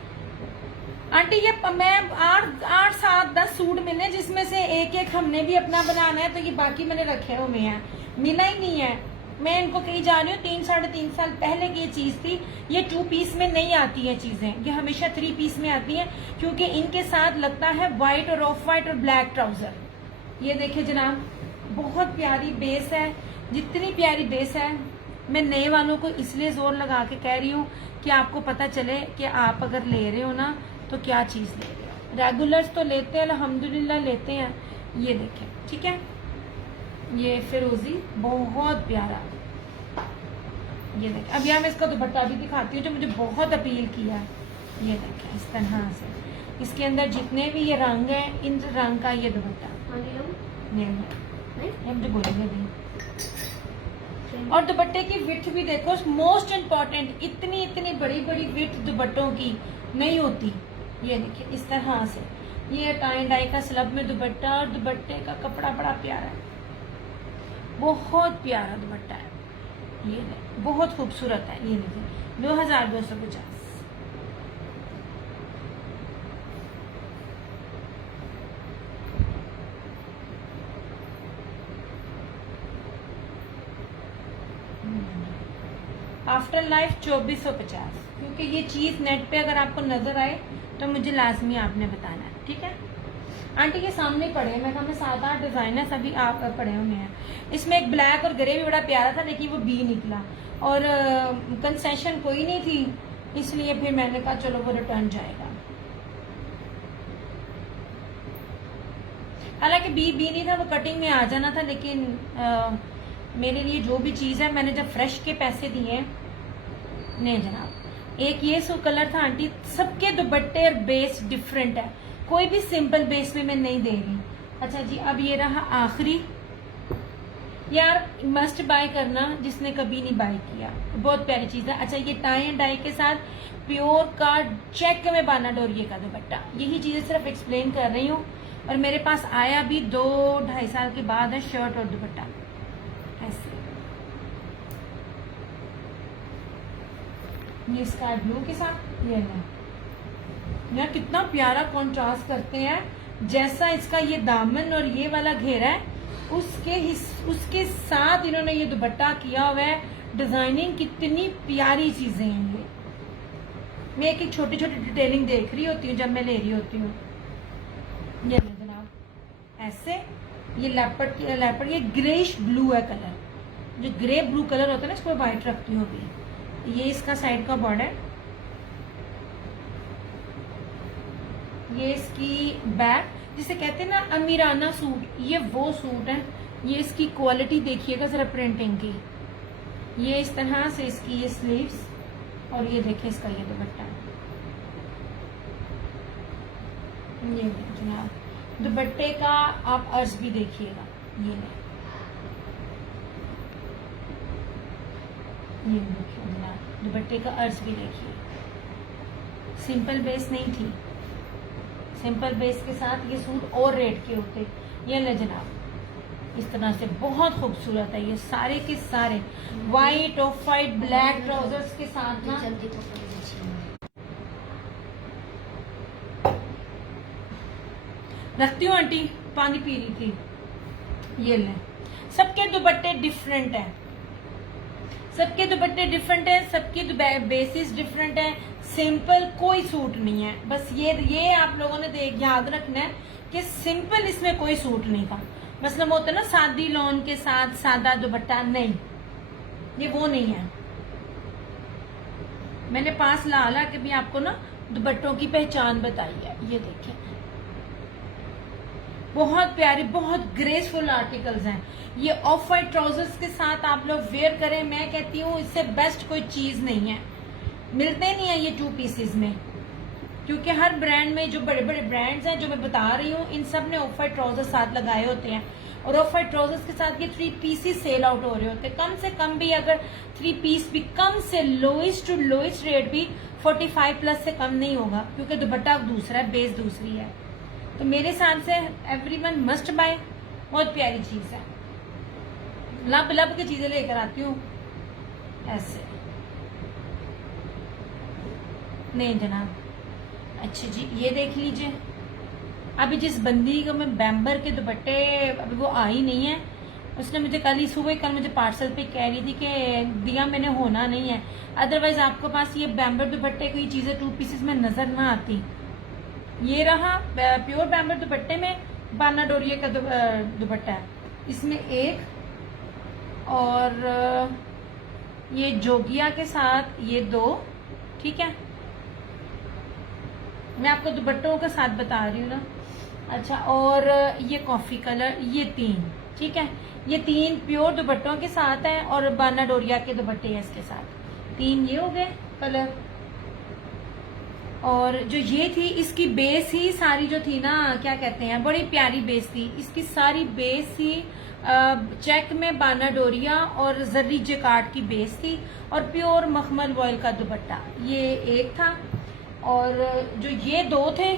आंटी। ये मैं 8 7 10 सूट मिले, जिसमें से एक एक हमने भी अपना बनाना है, तो ये बाकी मैंने रखे हुए हैं, मिला ही नहीं है। मैं इनको कहीं जा रही हूँ, 3 साढ़े 3 साल पहले की ये चीज थी। ये 2 पीस में नहीं आती है चीजें, ये हमेशा 3 पीस में आती है, क्योंकि इनके साथ लगता है व्हाइट और ऑफ व्हाइट और ब्लैक ट्राउजर। ये देखिए जनाब, बहुत प्यारी बेस है। जितनी प्यारी बेस है, मैं नए वालों को इसलिए जोर लगा के कह रही हूँ कि आपको पता चले कि आप अगर ले रहे हो ना तो क्या चीज ले रहे हो। रेगुलर्स तो लेते हैं, अल्हम्दुलिल्लाह लेते हैं। ये देखें, ठीक है, ये फिरोजी बहुत प्यारा। ये देखें, अब यहाँ मैं इसका दुपट्टा भी दिखाती हूँ जो मुझे बहुत अपील किया। ये देखें इस तरह से, इसके अंदर जितने भी ये रंग हैं, इन रंग का ये दुपट्टा मुझे बोलेंगे भी। और दुपट्टे की विड्थ भी देखो, मोस्ट इम्पोर्टेंट, इतनी बड़ी बड़ी विड्थ दुपट्टों की नहीं होती। ये देखिए इस तरह से, ये टाई एंड डाई का स्लब में दुपट्टा, और दुपट्टे का कपड़ा बड़ा प्यारा है, बहुत प्यारा दुपट्टा है। ये बहुत खूबसूरत है। ये देखिए 2250। After life 2450। क्योंकि ये चीज नेट पे अगर आपको नजर आए तो मुझे लाजमी आपने बताना है, ठीक है आंटी। ये सामने पड़े हैं, मैं कहा 7-8 डिजाइन है, सभी आप पड़े हुए हैं। इसमें एक ब्लैक और ग्रे भी बड़ा प्यारा था, लेकिन वो बी निकला, और कंसेशन कोई नहीं थी, इसलिए फिर मैंने कहा चलो वो रिटर्न जाएगा। हालांकि बी नहीं था, वो कटिंग में आ जाना था, लेकिन मेरे लिए जो भी चीज है, मैंने जब फ्रेश के पैसे दिए। नहीं जनाब, एक ये सो कलर था आंटी। सबके दुपट्टे और बेस डिफरेंट है, कोई भी सिंपल बेस में मैं नहीं दे रही। अच्छा जी, अब ये रहा आखिरी। यार मस्ट बाय करना जिसने कभी नहीं बाय किया, बहुत प्यारी चीज है। अच्छा, ये टाई एंड डाई के साथ प्योर का चेक में बानाडोरिये का दुपट्टा। यही चीजें सिर्फ एक्सप्लेन कर रही हूँ। और मेरे पास आया भी 2-2.5 साल के बाद है, शर्ट और दुपट्टा ऐसे। ये स्काई ब्लू के साथ ये है यार, कितना प्यारा कॉन्ट्रास्ट करते हैं। जैसा इसका ये दामन और ये वाला घेरा है, उसके साथ इन्होंने ये दुपट्टा किया हुआ है। डिजाइनिंग कितनी प्यारी चीजें हैं ये। मैं एक छोटी छोटी डिटेलिंग देख रही होती हूँ जब मैं ले रही होती हूँ। ये जनाब ऐसे, ये लेपर्ड ये ग्रेइश ब्लू है कलर, जो ग्रे ब्लू कलर होता है ना, इसको व्हाइट रखती हूँ अभी। ये इसका साइड का बॉर्डर, ये इसकी बैक, जिसे कहते हैं ना अमीराना सूट, ये वो सूट है। ये इसकी क्वालिटी देखिएगा जरा प्रिंटिंग की। ये इस तरह से इसकी ये स्लीव्स, और ये देखिए इसका ये दुपट्टा। ये जनाब दुपट्टे का आप अर्ज भी देखिएगा। ये देखिए जनाब दुपट्टे का अर्ज भी देखिए। सिंपल बेस नहीं थी, सिंपल बेस के साथ ये सूट और रेट के होते। ये ले जनाब, इस तरह से बहुत खूबसूरत है। ये सारे के सारे white of white black trousers के साथ ना। रखती हूँ आंटी, पानी पी रही थी। ये ले, सबके दुपट्टे डिफरेंट है, सबके दुपट्टे डिफरेंट है, सबके बेसिस डिफरेंट है। सिंपल कोई सूट नहीं है। बस ये आप लोगों ने याद रखना है कि सिंपल इसमें कोई सूट नहीं था। मतलब होता है ना सादी लॉन के साथ सादा दुपट्टा, नहीं, ये वो नहीं है। मैंने पास ला के भी आपको ना दुपट्टों की पहचान बताई है। ये देखें, बहुत प्यारे, बहुत ग्रेसफुल आर्टिकल्स हैं। ये ऑफ व्हाइट ट्राउजर्स के साथ आप लोग वेयर करें, मैं कहती हूँ इससे बेस्ट कोई चीज नहीं है। मिलते नहीं है ये 2 पीसेस में। क्योंकि हर ब्रांड में जो बड़े बड़े ब्रांड्स हैं जो मैं बता रही हूँ, इन सब ने ऑफ वाइट ट्राउजर साथ लगाए होते हैं, और ऑफ वाइट ट्राउजर्स के साथ ये 3 पीसेस सेल आउट हो रहे होते हैं। कम से कम भी अगर 3 पीस भी, कम से लोएस्ट टू लोएस्ट रेट भी 45 प्लस से कम नहीं होगा, क्योंकि दुपट्टा दूसरा है, बेस दूसरी है। तो मेरे हिसाब से एवरीवन मस्ट बाय, बहुत प्यारी चीज है। लब लब की चीजें लेकर आती हूँ ऐसे। नहीं जनाब, अच्छा जी, ये देख लीजिए। अभी जिस बंदी को मैं बैम्बर के दुपट्टे, अभी वो आई नहीं है, उसने मुझे कल मुझे पार्सल पे कह रही थी कि दिया मैंने, होना नहीं है। अदरवाइज आपके पास ये बैम्बर दुपट्टे कोई चीजें 2 पीसेस में नजर ना आती। ये रहा प्योर बैम्बर दुपट्टे में बाना डोरिया का दुपट्टा है। इसमें एक, और ये जोगिया के साथ ये 2, ठीक है। मैं आपको दुपट्टों के साथ बता रही हूँ ना। अच्छा, और ये कॉफी कलर, ये 3, ठीक है। ये 3 प्योर दुपट्टों के साथ है, और बाना डोरिया के दुपट्टे हैं इसके साथ। 3 ये हो गए कलर। और जो ये थी, इसकी बेस ही सारी जो थी ना, क्या कहते हैं, बड़ी प्यारी बेस थी इसकी। सारी बेस ही चेक में बाना डोरिया और जर्री जेकार्ड की बेस थी, और प्योर मखमल वॉयल का दुपट्टा ये एक था। और जो ये 2 थे,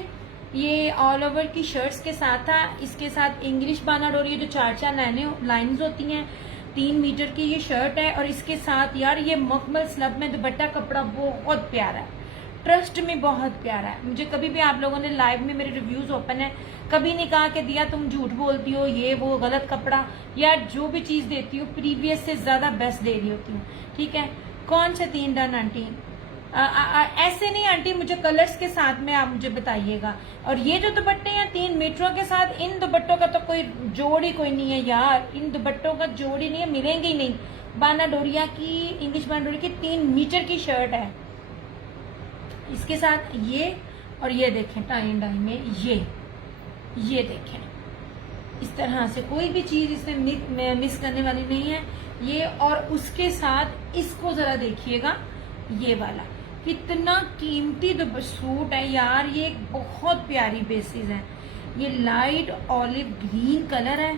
ये ऑल ओवर की शर्ट्स के साथ था। इसके साथ इंग्लिश बाना डोरिया जो 4-4 लाइन्स होती हैं, 3 मीटर की ये शर्ट है। और इसके साथ यार ये मखमल स्लब में दुपट्टा, कपड़ा बहुत प्यारा है, ट्रस्ट में बहुत प्यारा है। मुझे कभी भी आप लोगों ने लाइव में, मेरे रिव्यूज ओपन है, कभी नहीं कहा कि दिया तुम झूठ बोलती हो, ये वो गलत कपड़ा, या जो भी चीज देती हूँ प्रीवियस से ज्यादा बेस्ट दे रही होती हूँ, ठीक है। कौन से 3 डन आंटी? ऐसे नहीं आंटी, मुझे कलर्स के साथ में आप मुझे बताइएगा। और ये जो दुपट्टे हैं 3 मीटरों के साथ, इन दुपट्टों का तो कोई जोड़ ही कोई नहीं है यार, इन दुपट्टों का जोड़ ही नहीं है, मिलेंगे ही नहीं। बाना डोरिया की, इंग्लिश बाना डोरिया की 3 मीटर की शर्ट है, इसके साथ ये। और ये देखें टाई एंड डाई में ये देखें, इस तरह से कोई भी चीज इसमें मिस करने वाली नहीं है ये। और उसके साथ इसको जरा देखिएगा, ये वाला कितना कीमती सूट है यार, ये एक बहुत प्यारी बेसिस है। ये लाइट ऑलिव ग्रीन कलर है,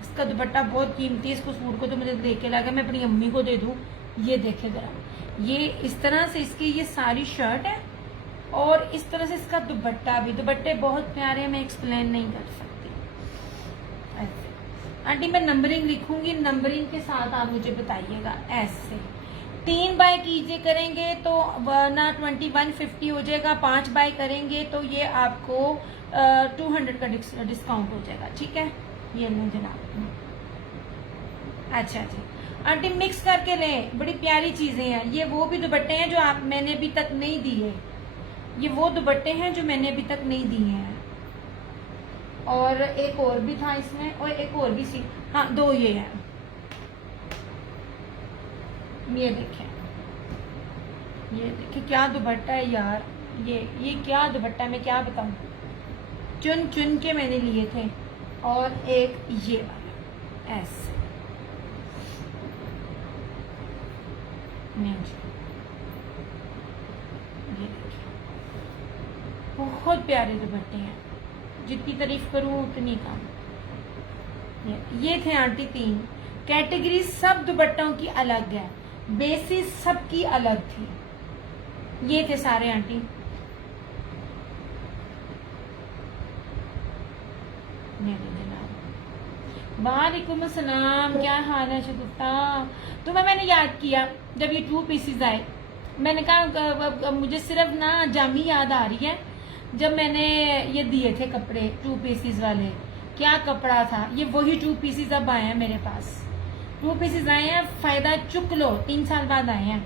इसका दुपट्टा बहुत कीमती है। इसको सूट को तो मुझे देख के लगा मैं अपनी अम्मी को दे दूं। ये देखे जरा, ये इस तरह से इसकी ये सारी शर्ट है, और इस तरह से इसका दुपट्टा भी। दुपट्टे बहुत प्यारे हैं, मैं एक्सप्लेन नहीं कर सकती। ऐसे आंटी मैं नंबरिंग लिखूंगी, नंबरिंग के साथ आप मुझे बताइएगा। ऐसे 3 बाय कीजिए करेंगे तो ना 2150 हो जाएगा, 5 बाय करेंगे तो ये आपको 200 का डिस्काउंट हो जाएगा, ठीक है। ये लो जनाब। अच्छा जी आंटी मिक्स करके लें, बड़ी प्यारी चीजें हैं। ये वो भी दुपट्टे हैं जो मैंने अभी तक नहीं दिए, ये वो दुपट्टे हैं जो मैंने अभी तक नहीं दिए हैं। और एक और भी था इसमें, और एक और भी सी, हाँ 2 ये हैं। ये देखें क्या दुपट्टा है यार, ये क्या दुपट्टा है, मैं क्या बताऊं। चुन चुन के मैंने लिए थे। और एक ये वाला ऐसे, नहीं जी, ये देखिए बहुत प्यारे दुपट्टे हैं, जितनी तारीफ करूं उतनी कम। ये थे आंटी 3 कैटेगरी, सब दुपट्टों की अलग है, बेसिस सबकी अलग थी। ये थे सारे आंटी। वालेकुम अस्सलाम, क्या हाल है शगुफ्ता? तुम्हें मैंने याद किया जब ये 2 पीसेस आए, मैंने कहा मुझे सिर्फ ना जामी याद आ रही है, जब मैंने ये दिए थे कपड़े 2 पीसेस वाले, क्या कपड़ा था। ये वही 2 पीसेस अब आए हैं मेरे पास, 2 पीसेस आए हैं, फायदा चुक लो, 3 साल बाद आए हैं।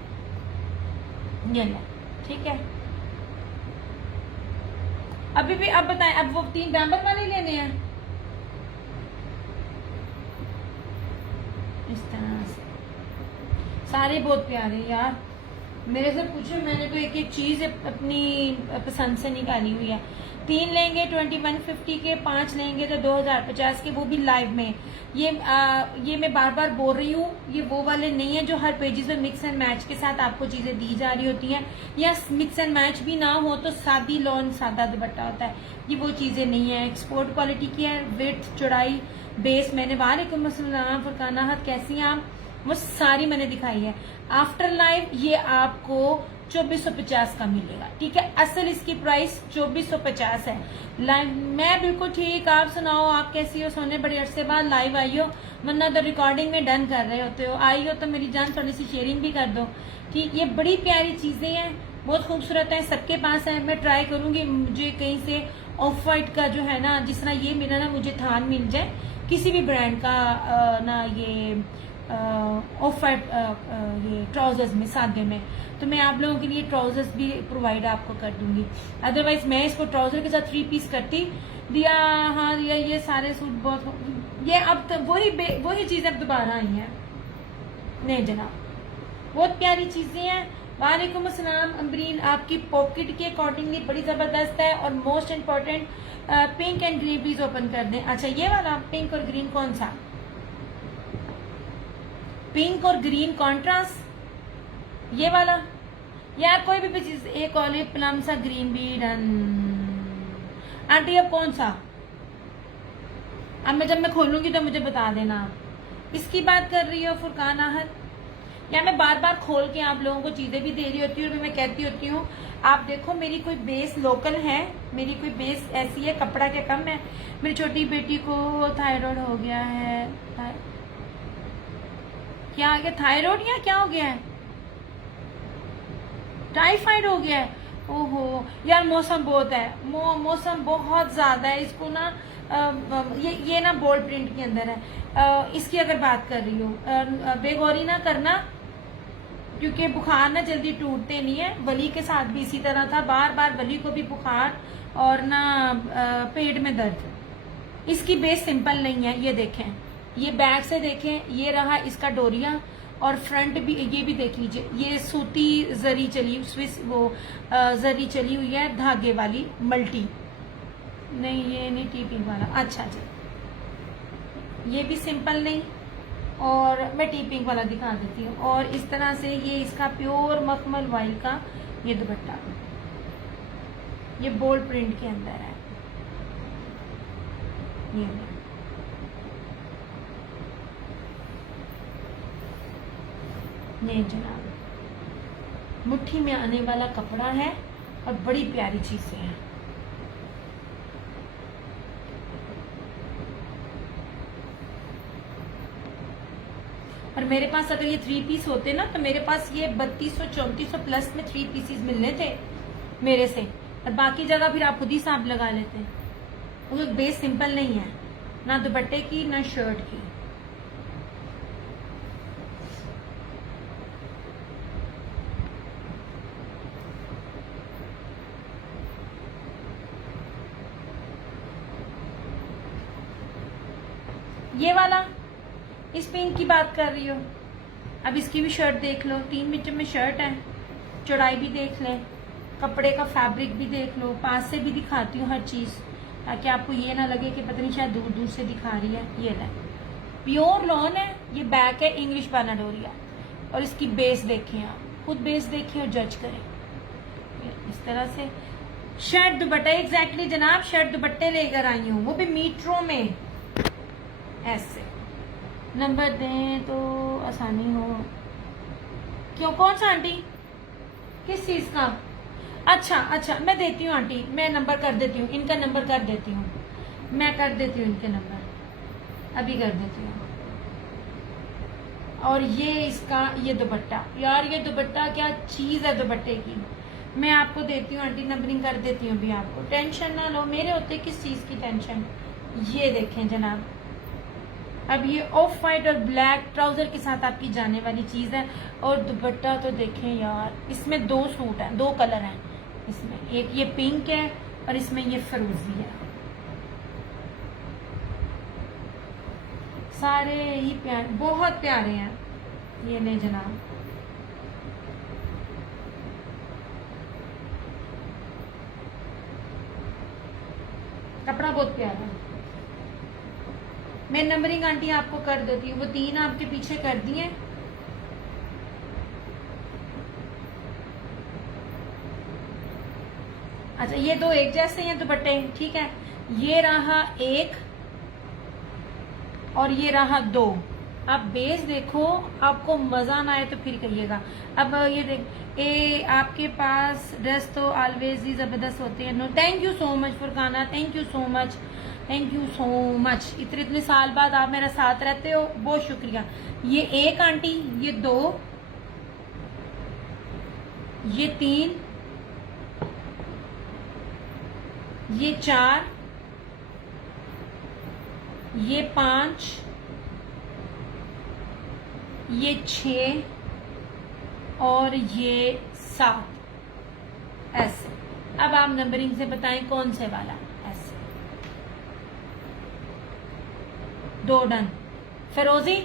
ये लो, ठीक है। अभी भी अब बताएं, अब वो 3 बैम्बर वाले लेने हैं इस तरह से, सारे बहुत प्यारे यार। मेरे से पूछो, मैंने तो एक एक चीज अपनी पसंद से निकाली हुई है। 3 लेंगे 2150 के, 5 लेंगे तो 2050 के, वो भी लाइव में। ये मैं बार बार बोल रही हूँ, ये वो वाले नहीं है जो हर पेजेस में मिक्स एंड मैच के साथ आपको चीजें दी जा रही होती हैं, या मिक्स एंड मैच भी ना हो तो सादी लॉन सादा दुपट्टा होता है, ये वो चीजें नहीं है। एक्सपोर्ट क्वालिटी की है, विड्थ चौड़ाई बेस मैंने, वालेकुम अस्सलाम फरकाना हद, कैसी हैं आप, वो सारी मैंने दिखाई है। आफ्टर लाइव ये आपको 2450 का मिलेगा, ठीक है। असल इसकी प्राइस 2450 है। लाइव मैं बिल्कुल ठीक, आप सुनाओ, आप कैसी हो? सोने बड़े अरसे बाद लाइव आई हो, वरना तो रिकॉर्डिंग में डन कर रहे होते हो। आई हो तो मेरी जान थोड़ी सी शेयरिंग भी कर दो, ठीक। ये बड़ी प्यारी चीजें हैं, बहुत खूबसूरत है, सबके पास है। मैं ट्राई करूंगी मुझे कहीं से ऑफ वाइट का जो है ना, जिस तरह ये मिला ना, मुझे थान मिल जाए किसी भी ब्रांड का ना, ये ऑफ वाइट ये ट्राउजर्स में सादे में, तो मैं आप लोगों के लिए ट्राउजर्स भी प्रोवाइड आपको कर दूंगी। अदरवाइज मैं इसको ट्राउजर के साथ 3 पीस करती दिया। हाँ ये सारे सूट बहुत, ये अब तो वही चीज अब दोबारा आई है। नहीं जनाब, बहुत प्यारी चीजें हैं। वालेकुम अस्सलाम अम्बरीन, आपकी पॉकेट के अकॉर्डिंगली बड़ी जबरदस्त है। और most important, pink and green please open कर दें। अच्छा ये वाला पिंक और ग्रीन कौन सा? पिंक और ग्रीन कॉन्ट्रास्ट, ये वाला यार, कोई भी चीज, एक ऑलिव प्लम सा ग्रीन भी डन। आंटी अब कौन सा? अब जब मैं खोलूंगी तो मुझे बता देना आप। इसकी बात कर रही हो फुरकान आहद? या मैं बार बार खोल के आप लोगों को चीजें भी दे रही होती हूँ और मैं कहती होती हूँ आप देखो मेरी कोई बेस लोकल है, मेरी कोई बेस ऐसी है, कपड़ा क्या कम है। मेरी छोटी बेटी को थायराइड हो गया है, क्या आ गया? थायराइड या क्या हो गया है? टाइफाइड हो गया है? ओहो यार, मौसम बहुत है, मौसम बहुत ज्यादा है। इसको ना ये ना बोल्ड प्रिंट के अंदर है। इसकी अगर बात कर रही हूँ, बेगौरी ना करना, क्योंकि बुखार ना जल्दी टूटते नहीं है। वली के साथ भी इसी तरह था, बार बार वली को भी बुखार और ना पेट में दर्द। इसकी बेस सिंपल नहीं है, ये देखें, ये बैक से देखें, ये रहा इसका डोरिया, और फ्रंट भी ये भी देख लीजिए, ये सूती जरी चली, स्विस वो जरी चली हुई है, धागे वाली मल्टी, नहीं ये नहीं टीपिंग वाला। अच्छा जी, ये भी सिंपल नहीं, और मैं टीपिंग वाला दिखा देती हूँ। और इस तरह से ये इसका प्योर मखमल वाइल का ये दुपट्टा, ये बोल्ड प्रिंट के अंदर है। ये जनाब मुट्ठी में आने वाला कपड़ा है और बड़ी प्यारी चीजें हैं। और मेरे पास अगर ये 3 पीस होते ना, तो मेरे पास ये 3200-3400 प्लस में 3 पीसेस मिलने थे मेरे से, और बाकी जगह फिर आप खुद ही हिसाब लगा लेते हैं। वो बेस सिंपल नहीं है, ना दुपट्टे की ना शर्ट की। ये वाला, इस पिंक की बात कर रही हो। अब इसकी भी शर्ट देख लो, 3 मीटर में शर्ट है, चौड़ाई भी देख लें, कपड़े का फैब्रिक भी देख लो। पास से भी दिखाती हूँ हर चीज, ताकि आपको ये ना लगे कि पता नहीं शायद दूर दूर से दिखा रही है। ये ले, प्योर लॉन है, ये बैक है इंग्लिश बानाडोरिया, और इसकी बेस देखें, आप खुद बेस देखें और जज करें। इस तरह से शर्ट दुपट्टा, एग्जैक्टली जनाब, शर्ट दुपट्टे लेकर आई हूँ, वो भी मीटरों में। ऐसे नंबर दें तो आसानी हो। क्यों, कौन सा आंटी, किस चीज का? अच्छा मैं देती हूँ आंटी, मैं नंबर कर देती हूँ, इनका नंबर कर देती हूँ, मैं कर देती हूँ इनके नंबर, अभी कर देती हूँ। और ये इसका ये दुपट्टा, यार ये दुपट्टा क्या चीज है दुपट्टे की, मैं आपको देती हूँ आंटी, नंबरिंग कर देती हूँ अभी आपको, टेंशन ना लो, मेरे होते किस चीज की टेंशन। ये देखें जनाब, अब ये ऑफ वाइट और ब्लैक ट्राउजर के साथ आपकी जाने वाली चीज है। और दुपट्टा तो देखें यार, इसमें 2 सूट हैं, 2 कलर हैं इसमें, एक ये पिंक है और इसमें ये फरोजी है। सारे ही प्यारे, बहुत प्यारे हैं। ये ले जनाब, कपड़ा बहुत प्यारा है। मैं नंबरिंग आंटी आपको कर देती हूँ, वो 3 आपके पीछे कर दिए। अच्छा, ये 2 एक जैसे हैं दुपट्टे, ठीक है। ये रहा 1 और ये रहा 2। अब बेस देखो, आपको मजा ना आए तो फिर कहिएगा। अब ये देख, आपके पास ड्रेस तो ऑलवेज ही जबरदस्त होते हैं। No, thank you so much Furqana, thank you so much, thank you so much. इतने साल बाद आप मेरा साथ रहते हो, बहुत शुक्रिया। ये 1 आंटी, ये 2, ये 3, ये 4, ये 5, ये 6 और ये 7। ऐसे। अब आप नंबरिंग से बताएं कौन से वाला। ऐसे 2 डन। फिरोजी,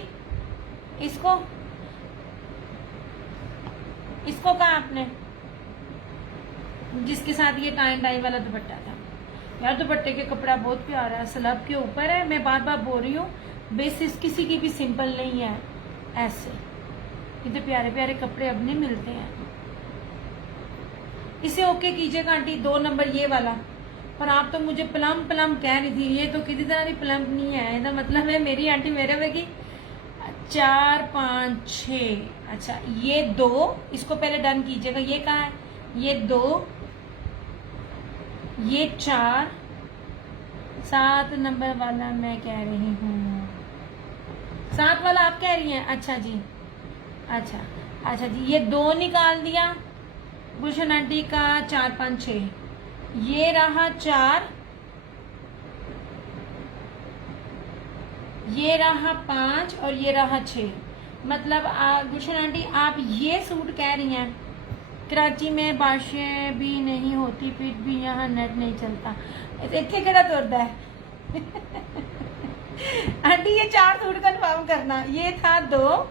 इसको कहा आपने, जिसके साथ ये टाई डाई वाला दुपट्टा था। यार दुपट्टे के कपड़ा बहुत प्यारा है, स्लब के ऊपर है। मैं बार बार बोल रही हूँ, बेसिस किसी की भी सिंपल नहीं है। ऐसे इतने प्यारे प्यारे कपड़े अब नहीं मिलते हैं। इसे ओके कीजिएगा आंटी, 2 नंबर ये वाला। पर आप तो मुझे प्लम प्लम कह रही थी, ये तो किसी तरह की प्लम नहीं है। इसका मतलब है मेरी आंटी मेरे में की 4 5 6। अच्छा, ये 2, इसको पहले डन कीजिएगा। ये कहाँ है? ये 2, ये 4, 7 नंबर वाला मैं कह रही हूँ। 7 वाला आप कह रही हैं? अच्छा जी, अच्छा जी। ये 2 निकाल दिया गुलशन आंटी का, 4 5 6। ये रहा 4, ये रहा 5 और ये रहा 6। मतलब गुलशन आंटी आप ये सूट कह रही हैं, कराची में बारिशें भी नहीं होती, फिर भी यहाँ नेट नहीं चलता। इतने केड़ा तुरदा है आंटी ये 4 सूट कन्फर्म करना। ये था 2,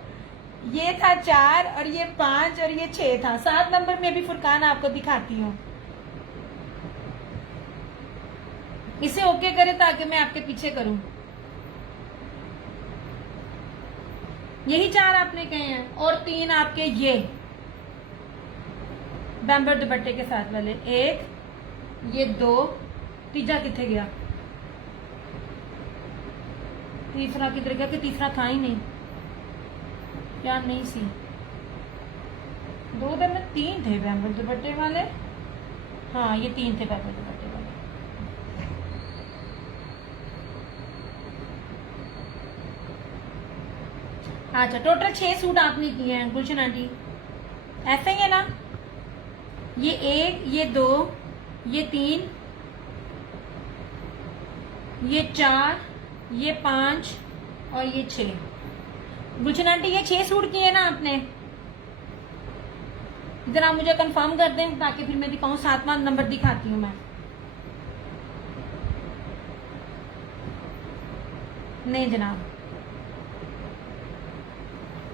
ये था 4 और ये 5 और ये 6 था। 7 नंबर में भी फुरकान आपको दिखाती हूँ। इसे ओके करे ताकि मैं आपके पीछे करूं। यही 4 आपने कहे हैं और 3 आपके ये बैम्बर दुपट्टे के साथ वाले। 1, ये 2, तीजा किथे गया? तीसरा किधर गया? कि तीसरा था ही नहीं क्या? नहीं सी 2 में 3 थे बैम्बर दुपट्टे वाले। हाँ, ये 3 थे बैम्बर दुपट्टे वाले। अच्छा, टोटल 6 सूट आपने किए हैं गुलशन आंटी, ऐसा ही है ना? ये 1, ये 2, ये 3, ये 4, ये 5 और ये 6। गुलशन आंटी ये 6 सूट किए ना आपने? इधर आप मुझे कंफर्म कर दें ताकि फिर मैं दिखाऊं। 7वां नंबर दिखाती हूँ मैं। नहीं जनाब,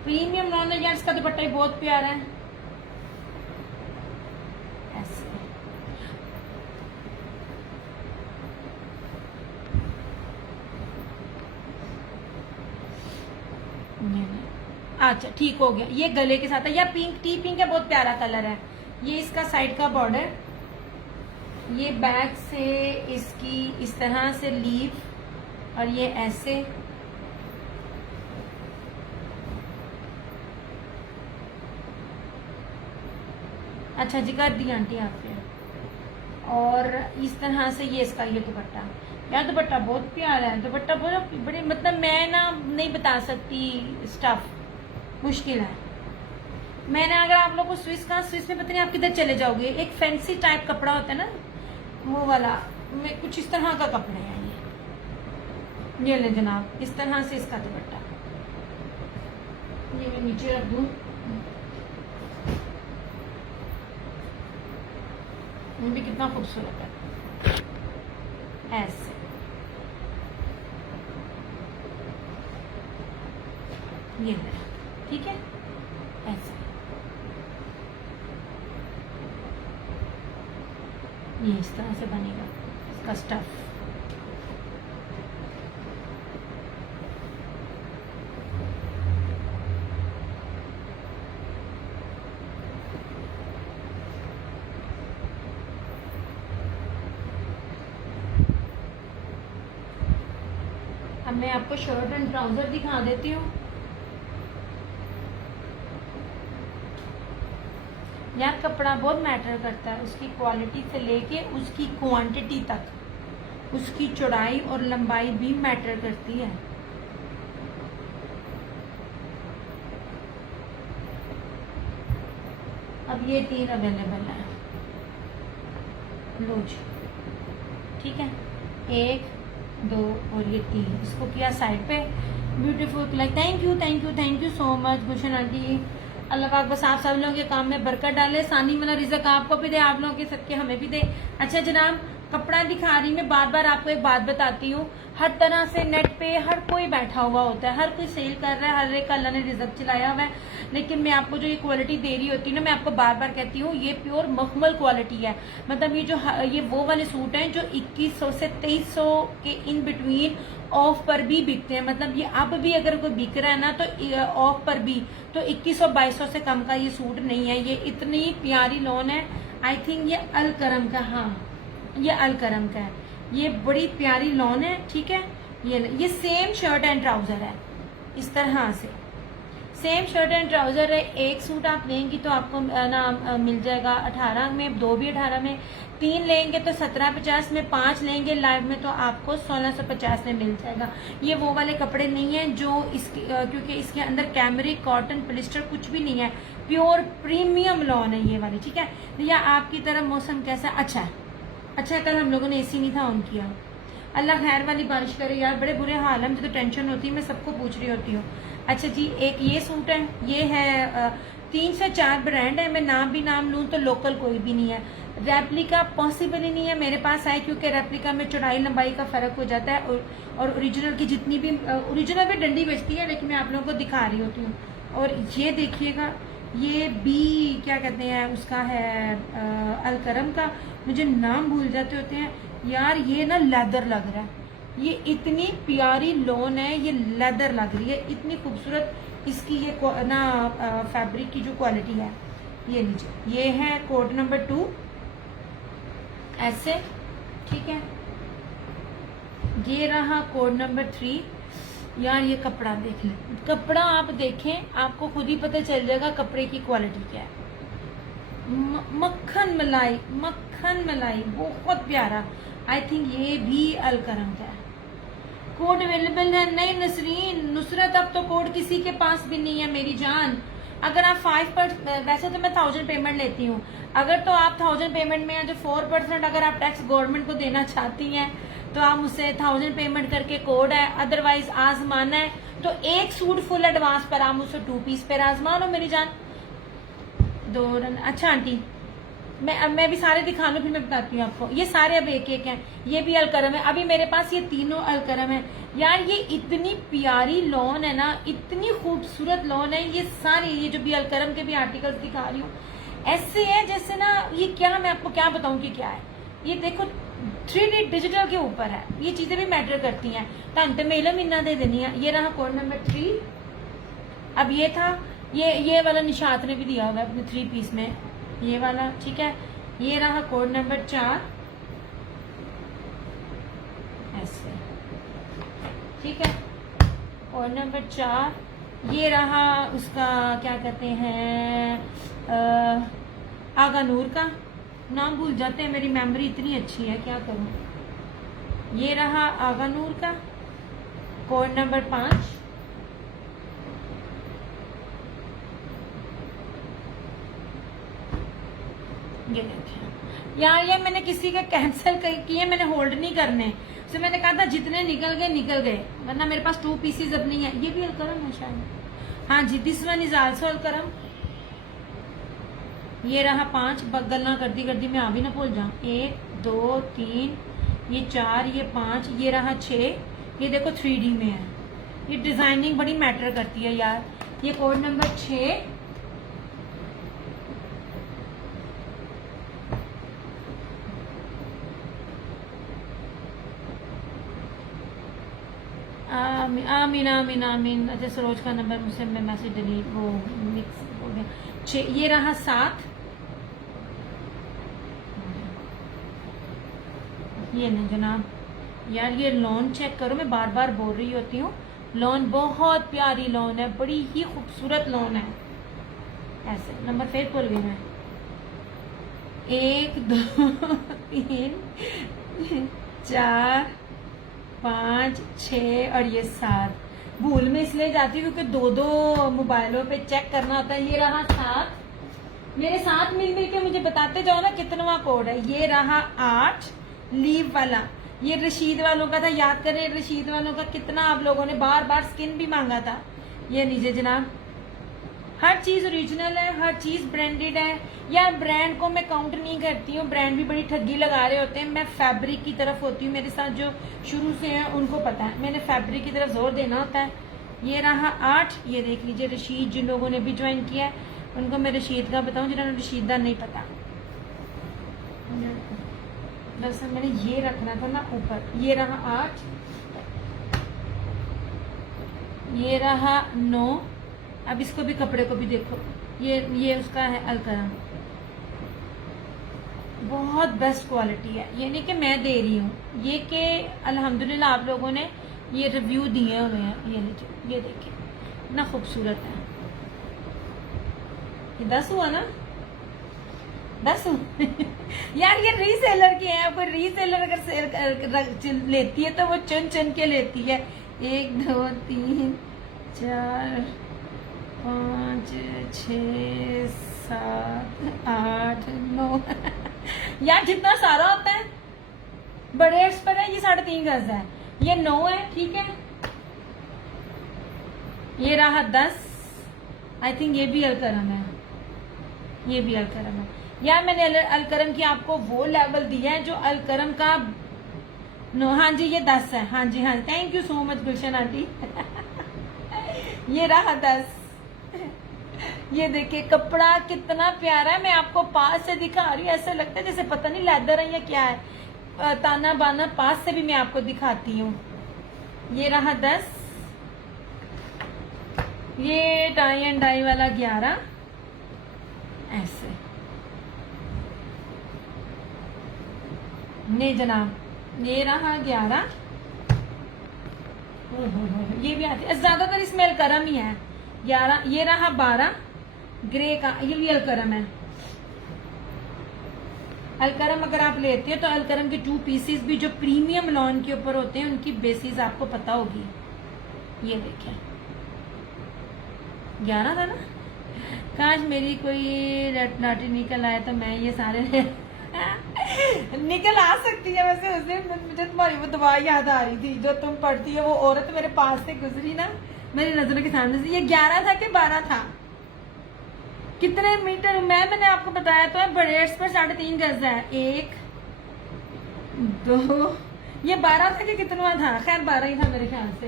प्रीमियम नॉन जेंट्स का दुपट्टा ही बहुत प्यारा है। ऐसे अच्छा, ठीक हो गया। ये गले के साथ है, या पिंक, टी पिंक है, बहुत प्यारा कलर है। ये इसका साइड का बॉर्डर, ये बैक से इसकी इस तरह से लीफ और ये ऐसे। अच्छा जी, कर दी आंटी आपने। और इस तरह से ये इसका ये दुपट्टा। यार दुपट्टा बहुत प्यारा है, दुपट्टा बहुत बड़े, मतलब मैं ना नहीं बता सकती, स्टफ मुश्किल है। मैंने अगर आप लोगों को स्विस में पता नहीं आप किधर चले जाओगे। एक फैंसी टाइप कपड़ा होता है ना, वो वाला मैं कुछ इस तरह का कपड़े हैं ये ले जनाब, इस तरह से इसका दुपट्टा। ये मैं नीचे रख दूं, ये भी कितना खूबसूरत है। ऐसे ये ठीक है, ऐसे ये इस तरह से बनेगा इसका स्टफ। मैं आपको शर्ट एंड ट्राउजर दिखा देती हूँ। यार कपड़ा बहुत मैटर करता है, उसकी क्वालिटी से लेके उसकी क्वांटिटी तक, उसकी चौड़ाई और लंबाई भी मैटर करती है। अब ये 3 अवेलेबल है, लो जी, ठीक है, 1 2 और ये 3, इसको किया साइड पे, beautiful like. Thank you so much Gulshan aunty. अल्लाह पाक बस आप सब लोगों के काम में बरकत डाले, सानी वाला रिजक आपको भी दे, आप लोगों के सबके हमें भी दे। अच्छा जनाब, कपड़ा दिखा रही मैं, बार बार आपको एक बात बताती हूँ, हर तरह से नेट पे हर कोई बैठा हुआ होता है, हर कोई सेल कर रहा है, हर एक अल्लाह ने रिजक चलाया हुआ है, लेकिन मैं आपको जो ये क्वालिटी दे रही होती है ना, मैं आपको बार बार कहती हूँ ये प्योर मखमल क्वालिटी है। मतलब ये वो वाले सूट हैं जो 2100 से 2300 के इन बिटवीन ऑफ पर भी बिकते हैं। मतलब ये अब भी अगर कोई बिक रहा है ना तो ऑफ पर भी तो 2100-2200 से कम का ये सूट नहीं है। ये इतनी प्यारी लॉन है, आई थिंक ये अल करम का, हाँ ये अल करम का है, ये बड़ी प्यारी लॉन है, ठीक है। ये सेम शर्ट एंड ट्राउजर है, इस तरह से सेम शर्ट एंड ट्राउजर है। एक सूट आप लेंगी तो आपको ना मिल जाएगा 18 में, 2 भी 18 में, 3 लेंगे तो 1750 में, 5 लेंगे लाइव में तो आपको 1650 में मिल जाएगा। ये वो वाले कपड़े नहीं है जो इसके क्योंकि इसके अंदर कैमरिक, कॉटन, पॉलिस्टर कुछ भी नहीं है, प्योर प्रीमियम लॉन है ये वाली, ठीक है। या आपकी तरफ मौसम कैसा? अच्छा है, अच्छा कल हम लोगों ने एसी नहीं था ऑन किया, अल्लाह खैर वाली बारिश करे यार, बड़े बुरे हाल है, मुझे तो टेंशन होती है, मैं सबको पूछ रही होती हूँ। अच्छा जी, एक ये सूट है, ये है 3 से 4 ब्रांड है, मैं नाम भी नाम लूँ तो लोकल कोई भी नहीं है, रेप्लिका पॉसिबल ही नहीं है मेरे पास आए, क्योंकि रेप्लिका में चौड़ाई लंबाई का फर्क हो जाता है, और ओरिजिनल की जितनी भी, ओरिजिनल भी डंडी बचती है, लेकिन मैं आप लोगों को दिखा रही होती हूँ। और ये देखिएगा, ये बी क्या कहते हैं उसका है, अल करम का, मुझे नाम भूल जाते होते हैं यार। ये ना लेदर लग रहा है, ये इतनी प्यारी लॉन है, ये लेदर लग रही है, इतनी खूबसूरत इसकी ये ना फैब्रिक की जो क्वालिटी है। ये लीजिए, ये है कोड नंबर 2 ऐसे, ठीक है। ये रहा कोड नंबर 3। यार ये कपड़ा देख लें, कपड़ा आप देखें, आपको खुद ही पता चल जाएगा कपड़े की क्वालिटी क्या है। मक्खन मलाई, मक्खन मलाई, बहुत प्यारा। आई थिंक ये भी अल करम का है। कोड अवेलेबल है? नहीं नसरीन, नुसरत अब तो कोड किसी के पास भी नहीं है मेरी जान। अगर आप 5%, वैसे तो मैं 1000 पेमेंट लेती हूँ, अगर तो आप 1000 पेमेंट में जो 4% अगर आप टैक्स गवर्नमेंट को देना चाहती हैं तो आप मुझसे 1000 पेमेंट करके कोड है, अदरवाइज आजमाना है तो एक सूट फुल एडवांस पर आप मुझसे 2 पीस पर आजमा लो मेरी जान। 2 रन। अच्छा आंटी, मैं भी सारे दिखा लूँ फिर मैं बताती हूँ आपको। ये सारे अब एक एक हैं, ये भी अलकरम है, अभी मेरे पास ये तीनों अलकरम है। यार ये इतनी प्यारी लॉन है ना, इतनी खूबसूरत लॉन है, ये सारी, ये जो भी अलकरम के भी आर्टिकल्स दिखा रही हूँ ऐसे है जैसे ना, ये क्या मैं आपको क्या बताऊँ कि क्या है। ये देखो 3D डिजिटल के ऊपर है, ये चीजें भी मैटर करती हैं। तो मेला महीना दे देनी है। ये रहा कोड नंबर 3। अब ये था, ये वाला निशात ने भी दिया हुआ है अपने 3 पीस में, ये वाला, ठीक है। ये रहा कोड नंबर 4 ऐसे, ठीक है। Code number 4। ये रहा उसका क्या कहते हैं, आगा नूर का, नाम भूल जाते हैं, मेरी मेमोरी इतनी अच्छी है क्या करूं। ये रहा आगा नूर का कोड नंबर 5। ये देखिए यार, ये मैंने किसी का कैंसिल किए, मैंने होल्ड नहीं करने तो मैंने कहा था जितने निकल गए, वरना मेरे पास 2 पीसीज अब नहीं है। ये भी अलकरम है शायद, हाँ जी, this one is also Alkaram. ये रहा 5, गलना करती मैं आ भी ना भूल जाऊं। 1 2 3, ये 4, ये 5, ये रहा 6। ये देखो 3D में है, ये डिजाइनिंग बड़ी मैटर करती है यार। ये कोड नंबर 6। आमीन। अच्छा सरोज का नंबर मुझसे मैं मैसेज डिलीट वो मिक्स हो गया। ये रहा 7। ये नहीं जनाब, यार ये लॉन चेक करो, मैं बार बार बोल रही होती हूँ, लॉन बहुत प्यारी लॉन है, बड़ी ही खूबसूरत लॉन है। ऐसे नंबर फिर भूल गई मैं, 1 2 3 4 5 6 और ये 7। भूल में इसलिए जाती हूँ क्योंकि 2 मोबाइलों पे चेक करना होता है। ये रहा 7, मेरे साथ मिल मिल के मुझे बताते जाओ ना कितनवा कोड है। ये रहा 8 लीव वाला, ये रशीद वालों का था, याद करें रशीद वालों का कितना आप लोगों ने बार बार स्किन भी मांगा था। ये लीजिए जनाब, हर चीज ओरिजिनल है, हर चीज ब्रांडेड है। यार ब्रांड को मैं काउंट नहीं करती हूँ, ब्रांड भी बड़ी ठगी लगा रहे होते हैं। मैं फैब्रिक की तरफ होती हूँ, मेरे साथ जो शुरू से है उनको पता है, मैंने फैब्रिक की तरफ जोर देना होता है। ये रहा 8, ये देख लीजिए रशीद, जिन लोगों ने भी ज्वाइन किया है उनको मैं रशीद का बताऊँ, जिन्होंने रशीद का नहीं पता। दरअसल मैंने ये रखना था ना ऊपर। ये रहा 8, ये रहा 9। अब इसको भी, कपड़े को भी देखो, ये उसका है अलकरम, बहुत बेस्ट क्वालिटी है। ये नहीं कि मैं दे रही हूँ, ये कि अल्हम्दुलिल्लाह आप लोगों ने ये रिव्यू दिए हुए हैं। ये लीजिए, ये देखिए इतना खूबसूरत है। ये 10 हुआ ना, 10 यार ये रीसेलर के हैं, कोई रीसेलर अगर सेल लेती है तो वो चुन चुन के लेती है। 1 2 3 4 5 6 7 8 9 यार जितना सारा होता है बड़े एड्स पर है, ये 3.5 गज है, ये 9 है, ठीक है। ये रहा 10, आई थिंक ये भी अलकरम है, ये भी अलकरम है। यार मैंने अलकरम की आपको वो लेवल दिया है जो अलकरम का हाँ जी ये 10 है, हाँ जी हाँ, thank you so much Gulshan aunty ये रहा 10। ये देखिए कपड़ा कितना प्यारा है, मैं आपको पास से दिखा रही हूँ, ऐसा लगता है जैसे पता नहीं लेदर है या क्या है। ताना बाना पास से भी मैं आपको दिखाती हूँ। ये रहा 10, ये टाई एंड डाई वाला 11, ऐसे नहीं जनाब। ये रहा 11, ये भी आती है, ज्यादातर इसमें अलकरम ही है। 11, ये रहा 12 ग्रे का, ये भी अलकरम है। अलकरम अगर आप लेते हो तो अलकरम के 2 पीसेस भी जो प्रीमियम लॉन के ऊपर होते हैं उनकी बेसिस आपको पता होगी। ये देखिए 11 था ना, काश मेरी कोई लाटरी निकल आए तो मैं ये सारे निकल आ सकती है। वैसे उस दिन मुझे तुम्हारी वो दवा याद आ रही थी जो तुम पढ़ती है, वो औरत मेरे पास से गुजरी ना, मेरी नजरों के सामने से। ये 11 था कि 12 था? कितने मीटर मैंने आपको बताया तो है, बड़े पर 3.5 गज है। 1 2, ये 12 था कि कितना था? खैर 12 ही था मेरे ख्याल से।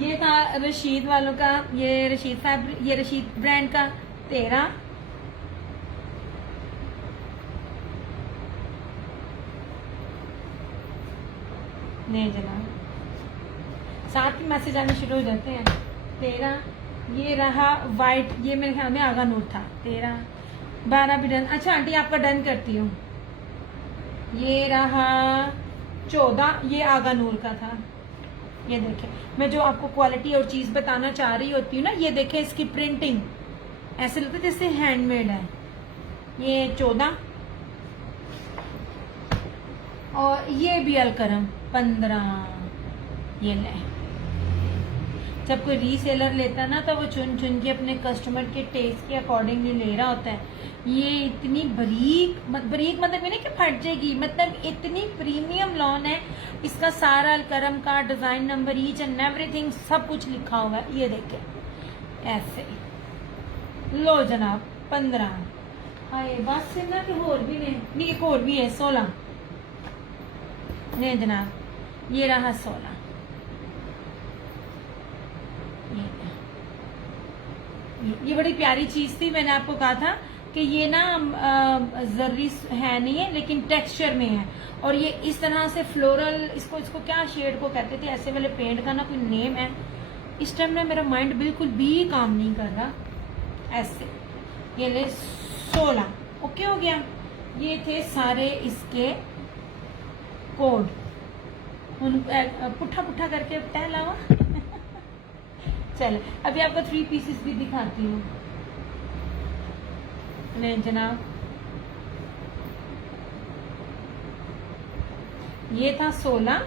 ये था रशीद वालों का, ये रशीद फैब्रिक, ये रशीद ब्रांड का 13। नहीं जनाब, 7 के मैसेज आने शुरू हो जाते हैं। 13, ये रहा वाइट, ये मेरे ख्याल में आगा नूर था। 13 12 भी डन। अच्छा आंटी आपका डन करती हूँ। ये रहा 14, ये आगा नूर का था। ये देखें, मैं जो आपको क्वालिटी और चीज बताना चाह रही होती हूँ ना, ये देखें इसकी प्रिंटिंग ऐसे लगता है जैसे हैंडमेड है। ये 14 और ये भी अलकरम 15। ये ले, जब कोई रीसेलर लेता है ना तो वो चुन चुन के अपने कस्टमर के टेस्ट के अकॉर्डिंग ले रहा होता है। ये इतनी बरीक मतलब ये नहीं कि फट जाएगी, मतलब इतनी प्रीमियम लॉन है। इसका सारा अलकरम का design number, each and everything सब कुछ लिखा हुआ है। ये देखें ऐसे, लो जनाब 15। हाय बस से ना कि और भी नहीं, एक और भी है 16। नहीं जनाब, ये रहा 16। ये बड़ी प्यारी चीज थी, मैंने आपको कहा था कि ये ना जर्री है नहीं है लेकिन टेक्सचर में है, और ये इस तरह से फ्लोरल, इसको क्या शेड को कहते थे, ऐसे वाले पेंट का ना कोई नेम है। इस टाइम में मेरा माइंड बिल्कुल भी काम नहीं कर रहा। ऐसे ये ले 16, ओके हो गया। ये थे सारे इसके कोड, उन पुट्ठा पुट्ठा करके तय लावा। चलो अभी आपको 3 पीसेस भी दिखाती हूँ। नहीं जनाब, ये था 16,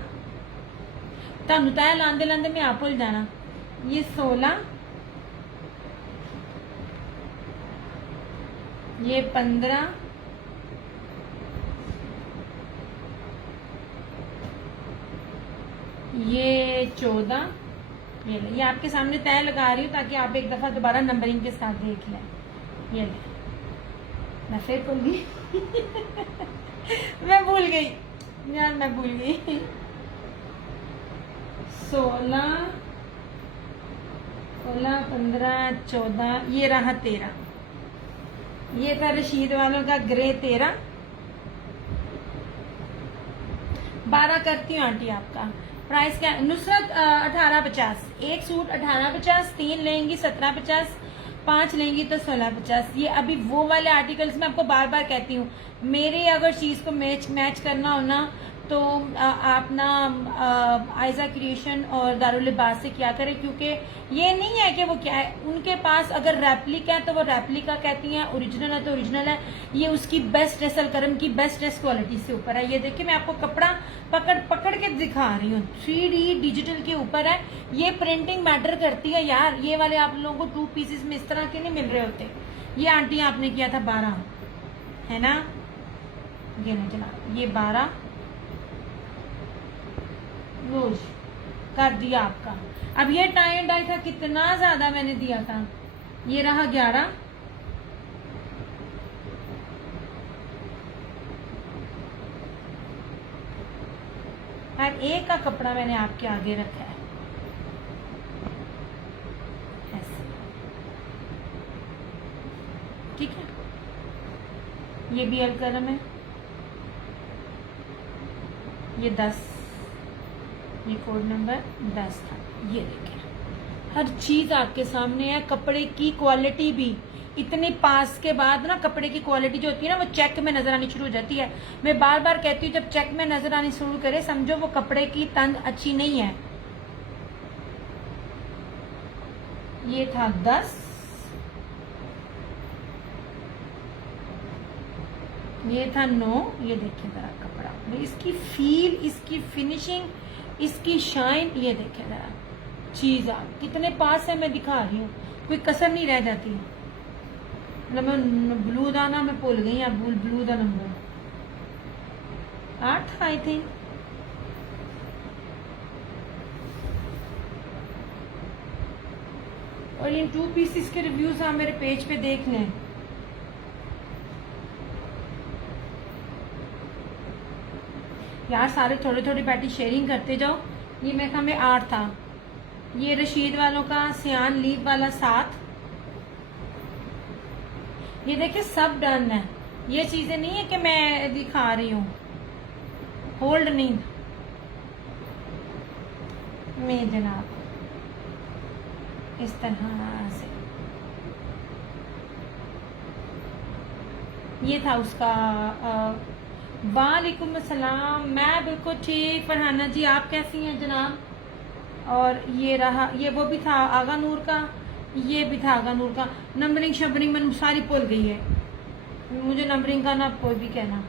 तुहानू तय लांदे लांदे मैं आप भूल जाना। ये 16, ये 15, ये 14, ये आपके सामने तय लगा रही हूँ ताकि आप एक दफा दोबारा नंबरिंग के साथ देख लें। ये ले, मैं फिर भूल गई। मैं भूल गई यार, मैं भूल गई। 16, 15, 14, ये रहा 13। ये था रशीद वालों का ग्रे 13। 12 करती हूँ आंटी आपका। प्राइस क्या? नुसरत 1850, एक सूट 1850, 3 लेंगी 1750, 5 लेंगी तो 1650। ये अभी वो वाले आर्टिकल्स में आपको बार बार कहती हूँ, मेरे अगर चीज को मैच करना हो ना तो आप ना आयजा क्रिएशन और दारुल लिबास से क्या करें, क्योंकि ये नहीं है कि वो क्या है, उनके पास अगर रेप्लिका है तो वो रेप्लिका कहती हैं, ओरिजिनल है तो ओरिजिनल है। ये उसकी बेस्ट है, सलकरम की बेस्ट क्वालिटी से ऊपर है। ये देखिए मैं आपको कपड़ा पकड़ के दिखा रही हूँ, 3D डिजिटल के ऊपर है। ये प्रिंटिंग मैटर करती है यार। ये वाले आप लोगों को 2 पीसेस में इस तरह के नहीं मिल रहे होते। ये आंटी आपने किया था 12, है ना? ये नहीं चला, ये 12 रोज कर दिया आपका। अब ये टाई एंड डाई था, कितना ज्यादा मैंने दिया था। ये रहा 11, हर एक का कपड़ा मैंने आपके आगे रखा है ऐसे, ठीक है। ये भी अलकरम है, ये 10, ये कोड नंबर 10 था। ये देखिए हर चीज आपके सामने है। कपड़े की क्वालिटी भी इतने पास के बाद ना, कपड़े की क्वालिटी जो होती है ना वो चेक में नजर आनी शुरू हो जाती है। मैं बार बार कहती हूँ जब चेक में नजर आनी शुरू करे समझो वो कपड़े की तंद अच्छी नहीं है। ये था 10, ये था 9। ये देखिए जरा कपड़ा, इसकी फील, इसकी फिनिशिंग, इसकी शाइन, ये देखिए जरा चीज आप कितने पास है। मैं दिखा रही हूँ, कोई कसर नहीं रह जाती। मतलब मैं ब्लू दाना मैं भूल गई, या ब्लू दा नंबर 8 आई थिंक। और इन 2 पीसेस के रिव्यूज आप मेरे पेज पे देख लें। यार सारे थोड़े थोड़े पैटी शेयरिंग करते जाओ। ये मेरे ख्याल में 8 था। ये रशीद वालों का सियान लीव वाला 7। ये देखिए सब डन है। ये चीजें नहीं है कि मैं दिखा रही हूँ, होल्ड नहीं में जनाब, इस तरह से। ये था उसका। वालेकुम अस्सलाम, मैं बिल्कुल ठीक। फरहाना जी आप कैसी हैं जनाब? और ये रहा, ये वो भी था आगा नूर का, ये भी था आगा नूर का। नंबरिंग शंबरिंग मैंने सारी भूल गई है, मुझे नंबरिंग का ना कोई भी कहना।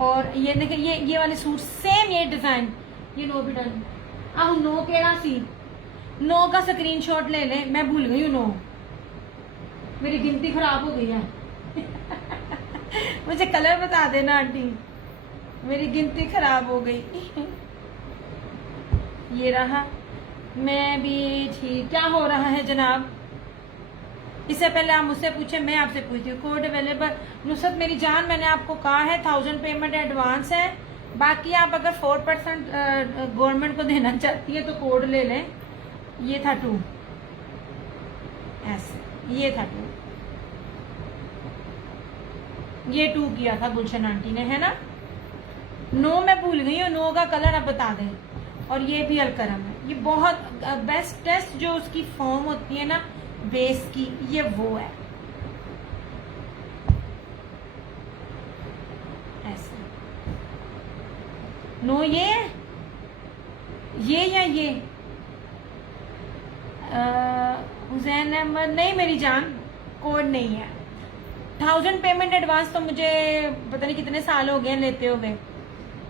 और ये देखिए ये वाले सूट सेम ये डिजाइन, ये 9 भी डन। आह 9 केड़ा सी, 9 का स्क्रीनशॉट ले ले, मैं भूल गई हूँ 9, मेरी गिनती खराब हो गई है। मुझे कलर बता देना आंटी, मेरी गिनती खराब हो गई। ये रहा, मैं भी ठीक। क्या हो रहा है जनाब? इससे पहले आप मुझसे पूछे, मैं आपसे पूछती हूँ। कोड अवेलेबल नुसरत मेरी जान, मैंने आपको कहा है 1000 पेमेंट एडवांस है, बाकी आप अगर 4% गवर्नमेंट को देना चाहती है तो कोड ले लें। ये था 2 ऐसे, ये था 2, ये 2 किया था गुलशन आंटी ने, है ना? 9 मैं भूल गई हूँ, 9 का कलर अब बता दें। और ये भी अलकरम है। ये बहुत बेस्ट टेस्ट जो उसकी फॉर्म होती है ना बेस की, ये वो है ऐसे। 9 ये है, ये या ये हुसैन अहमद, नहीं मेरी जान, कोड नहीं है। 1000 पेमेंट एडवांस तो मुझे पता नहीं कितने साल हो गए लेते हुए,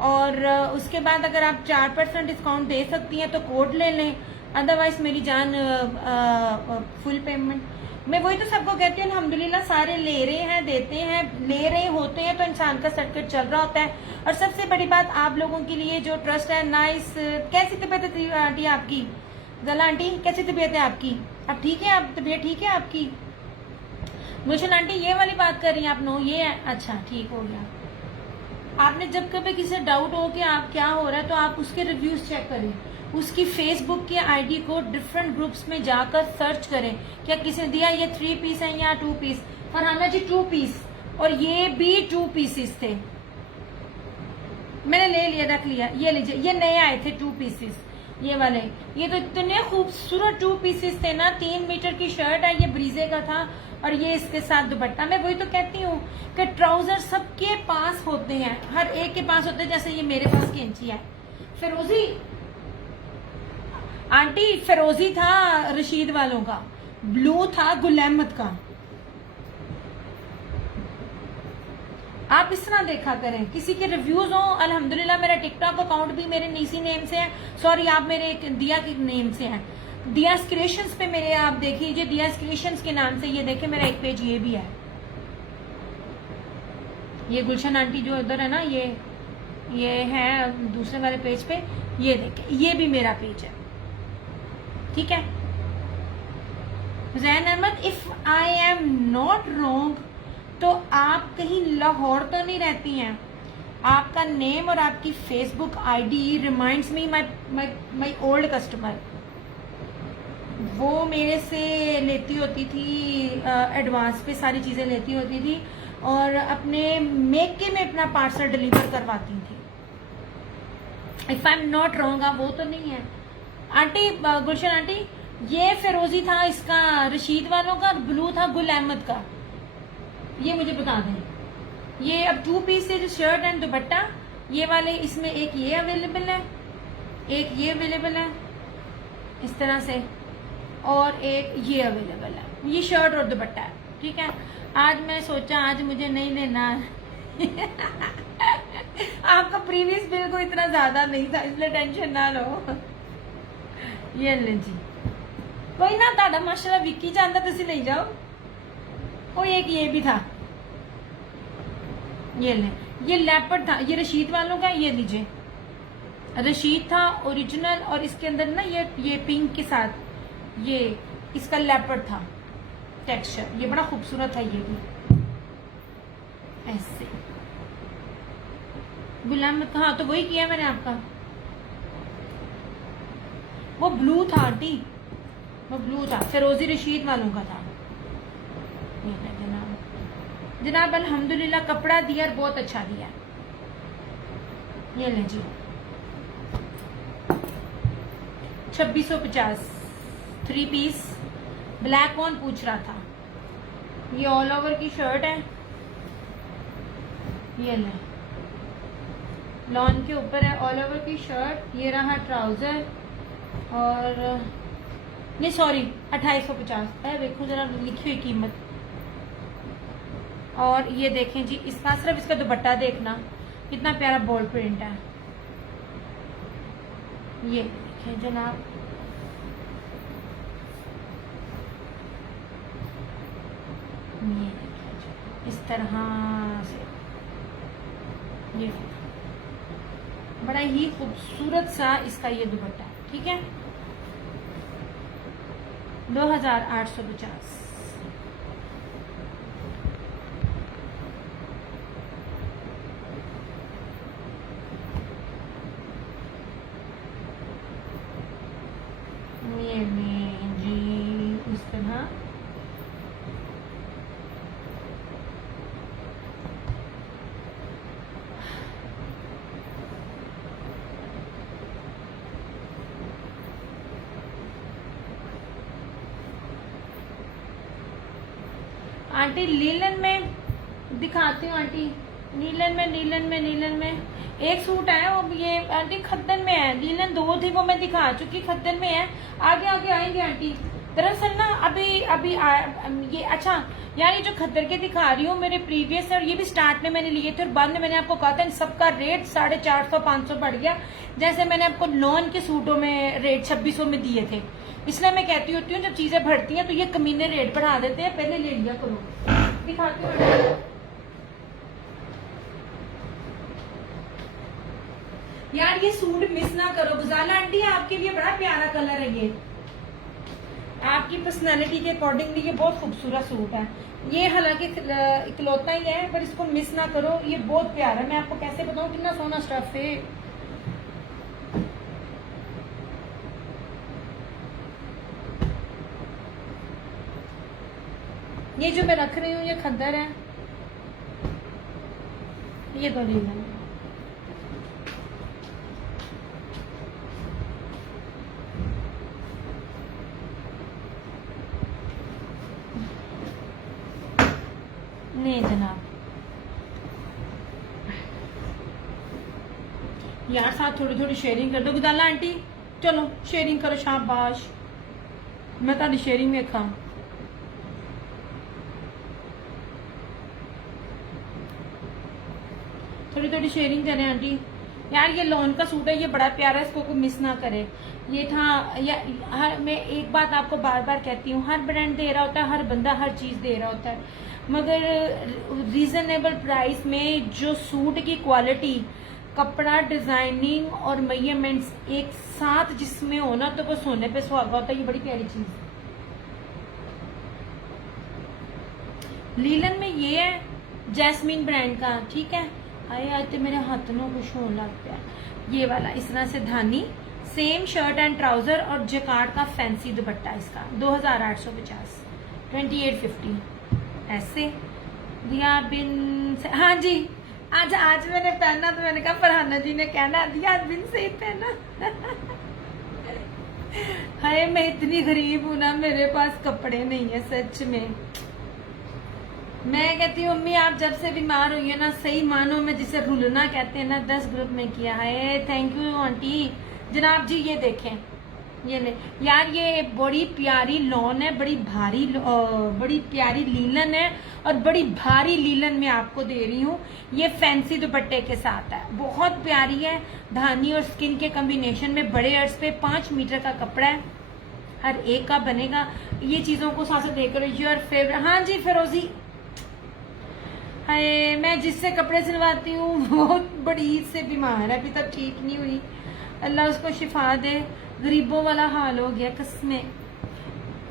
और उसके बाद अगर आप 4% डिस्काउंट दे सकती हैं तो कोड ले लें, अदरवाइज मेरी जान फुल पेमेंट। मैं वही तो सबको कहती हूँ, अल्हम्दुलिल्लाह सारे ले रहे हैं, देते हैं, ले रहे होते हैं तो इंसान का सर्किट चल रहा होता है। और सबसे बड़ी बात आप लोगों के लिए जो ट्रस्ट है, नाइस। कैसी तबीयत है आंटी आपकी? जला आंटी कैसी तबीयत है आपकी? अब ठीक है, आप तबीयत ठीक है आपकी? मुशन आंटी ये वाली बात कर रही हैं आप? नो ये है, अच्छा ठीक हो गया। आपने जब कभी किसी डाउट हो कि आप क्या हो रहा है तो आप उसके रिव्यूज चेक करें, उसकी फेसबुक की आईडी को डिफरेंट ग्रुप्स में जाकर सर्च करें, क्या किसी ने दिया ये 3 पीस है या 2 पीस। फरहाना जी 2 पीस, और ये भी 2 पीसेस थे, मैंने ले लिया, रख लिया। ये लीजिए, ये नए आए थे 2 पीसेस, ये वाले। ये तो इतने खूबसूरत 2 पीसेस थे ना। 3 मीटर की शर्ट है, ये ब्रीजे का था, और ये इसके साथ दुपट्टा। मैं वही तो कहती हूँ कि ट्राउजर सबके पास होते हैं, हर एक के पास होते हैं। जैसे ये मेरे पास कैंची है, फिरोजी आंटी, फिरोजी था रशीद वालों का, ब्लू था गुल अहमद का। आप इस तरह देखा करें, किसी के रिव्यूज हो। अल्हम्दुलिल्लाह मेरा टिकटॉक अकाउंट भी मेरे नीसी नेम से है, सॉरी आप मेरे दिया के नेम से हैं, दिया क्रिएशंस पे मेरे आप देख लीजिए, दिया क्रिएशंस के नाम से। ये देखे मेरा एक पेज ये भी है, ये गुलशन आंटी जो उधर है ना, ये है दूसरे वाले पेज पे, ये देखे, ये भी मेरा पेज है, ठीक है। Hussain Ahmed, if I am not wrong तो आप कहीं लाहौर तो नहीं रहती हैं? आपका नेम और आपकी Facebook ID reminds me my old customer. वो मेरे से लेती होती थी एडवांस पे, सारी चीजें लेती होती थी, और अपने मेके में अपना पार्सल डिलीवर करवाती थी। If I am not wrong, आप वो तो नहीं है आंटी? गुलशन आंटी, ये फिरोजी था इसका रशीद वालों का, ब्लू था गुल अहमद का, ये मुझे बता दें। ये अब 2 पीस है जो शर्ट एंड दुपट्टा, ये वाले, इसमें एक ये अवेलेबल है, एक ये अवेलेबल है इस तरह से, और एक ये अवेलेबल है। ये शर्ट और दुपट्टा है, ठीक है। आज मैं सोचा आज मुझे नहीं लेना आपका प्रीवियस बिल को इतना ज्यादा नहीं था, इसलिए टेंशन ना लो। ये ले जी, कोई ना, ताड़ा माशाल्लाह विकी जाता तुसी ले जाओ। और एक ये भी था, ये ले, ये लेपर्ड था, ये रशीद वालों का, ये लीजिए, रशीद था ओरिजिनल, और इसके अंदर ना ये पिंक के साथ ये इसका लेपर्ड था टेक्सचर, ये बड़ा खूबसूरत था। ये भी ऐसे गुलाम, हाँ तो वही किया मैंने आपका। वो ब्लू था आंटी, वो ब्लू था, फिरोजी रशीद वालों का था। जनाब अल्हम्दुलिल्लाह कपड़ा दिया, बहुत अच्छा दिया। ये ले जी, 2650 3 पीस, ब्लैक कौन पूछ रहा था। ये ऑल ओवर की शर्ट है, ये ले, लॉन के ऊपर है, ऑल ओवर की शर्ट। ये रहा ट्राउजर, और नहीं सॉरी 2850 है, देखो जरा लिखी हुई कीमत। और ये देखें जी, इसका सिर्फ इसका दुपट्टा देखना कितना प्यारा बोल्ड प्रिंट है। ये देखें जनाब, ये देखें इस तरह से, ये बड़ा ही खूबसूरत सा इसका ये दुपट्टा है, ठीक है। 2850। ये में जी इस तरह आंटी लीलन में दिखाती हूँ आंटी, नीलन में एक सूट है, वो ये आंटी खद्दर में है। नीलन 2 थी, वो मैं दिखा चुकी, खद्दर में है। आगे आगे आएंगे आंटी। दरअसल ना अभी ये अच्छा यार, ये जो खद्दर के दिखा रही हूँ मेरे प्रीवियस है, और ये भी स्टार्ट में मैंने लिए थे, और बाद में मैंने आपको कहा था इन सबका रेट 450-500 बढ़ गया। जैसे मैंने आपको लॉन के सूटों में रेट 2600 में दिए थे। इसलिए मैं कहती होती हूँ जब चीजें बढ़ती हैं तो ये कमीने रेट बढ़ा देते हैं, पहले ले लिया करो। दिखाती हूँ यार, ये सूट मिस ना करो। गुजाला आंटी आपके लिए बड़ा प्यारा कलर है, ये आपकी पर्सनालिटी के अकॉर्डिंगली ये बहुत खूबसूरत सूट है। ये हालांकि इकलौता ही है, पर इसको मिस ना करो, ये बहुत प्यारा है। मैं आपको कैसे बताऊं कितना सोना स्टफ है। ये जो मैं रख रही हूँ ये खद्दर है, ये तो नहीं है। नहीं जनाब यार, साथ थोड़ी थोड़ी शेयरिंग कर दो। गुदाला आंटी चलो शेयरिंग करो, शाबाश। मैं तारी शेयरिंग वेखा। थोड़ी थोड़ी शेयरिंग करें आंटी। यार ये लॉन का सूट है, ये बड़ा प्यारा है, इसको कोई मिस ना करे। ये था या मैं एक बात आपको बार बार कहती हूँ, हर ब्रांड दे रहा होता है, हर बंदा हर चीज दे रहा होता है, मगर रीजनेबल प्राइस में जो सूट की क्वालिटी, कपड़ा, डिजाइनिंग और मेजरमेंट्स एक साथ जिसमें हो ना, तो वो सोने पे सुहागा होता है। ये बड़ी प्यारी चीज है। लीलन में ये है जैस्मीन ब्रांड का, ठीक है। आए आज तो मेरे हाथ में कुछ होने लग गया। ये वाला इस तरह से धानी, सेम शर्ट एंड ट्राउजर और जकार्ड का फैंसी दुपट्टा, इसका 2850, 2850 ऐसे दिया बिन। हाँ जी, आज मैंने पहना तो मैंने कहा फरहाना जी ने कहना दिया बिन से ही पहना। हाय मैं इतनी गरीब हूं ना, मेरे पास कपड़े नहीं है सच में। मैं कहती हूँ अम्मी आप जब से बीमार हुई है ना, सही मानो में जिसे रुलना कहते हैं ना, 10 ग्रुप में किया है। Thank you aunty. जनाब जी ये देखें, ये ले यार, ये बड़ी प्यारी लॉन है, बड़ी प्यारी लीलन है, और बड़ी भारी लीलन मैं आपको दे रही हूँ। ये फैंसी दुपट्टे के साथ है, बहुत प्यारी है। धानी और स्किन के कॉम्बिनेशन में, बड़े अर्ज पे 5 मीटर का कपड़ा है, हर एक का बनेगा। ये चीजों को साथ देखकर योर फेवरेट। हाँ जी फिरोजी, हाय मैं जिससे कपड़े सिलवाती हूँ बहुत बड़ी से बीमार है, अभी तक ठीक नहीं हुई। अल्लाह उसको शिफा दे, गरीबों वाला हाल हो गया कसमें।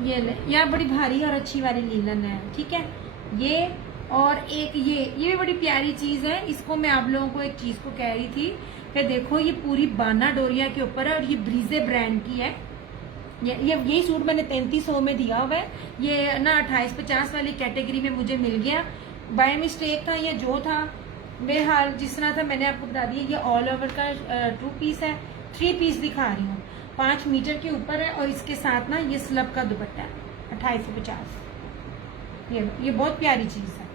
ये ले यार, बड़ी भारी और अच्छी वाली लीलन है, ठीक है। ये और एक ये भी बड़ी प्यारी चीज है। इसको मैं आप लोगों को एक चीज को कह रही थी कि देखो ये पूरी बाना डोरिया के ऊपर है, और ये ब्रीजे ब्रांड की है। यही सूट मैंने 3300 में दिया हुआ है। ये ना 2850 वाली कैटेगरी में मुझे मिल गया, बाय मिस्टेक था, ये जो था बेहाल जिस तरह था मैंने आपको बता दिया। ये ऑल ओवर का 2 पीस है, 3 पीस दिखा रही हूँ, 5 मीटर के ऊपर है, और इसके साथ ना ये स्लब का दुपट्टा है 2850। ये बहुत प्यारी चीज है।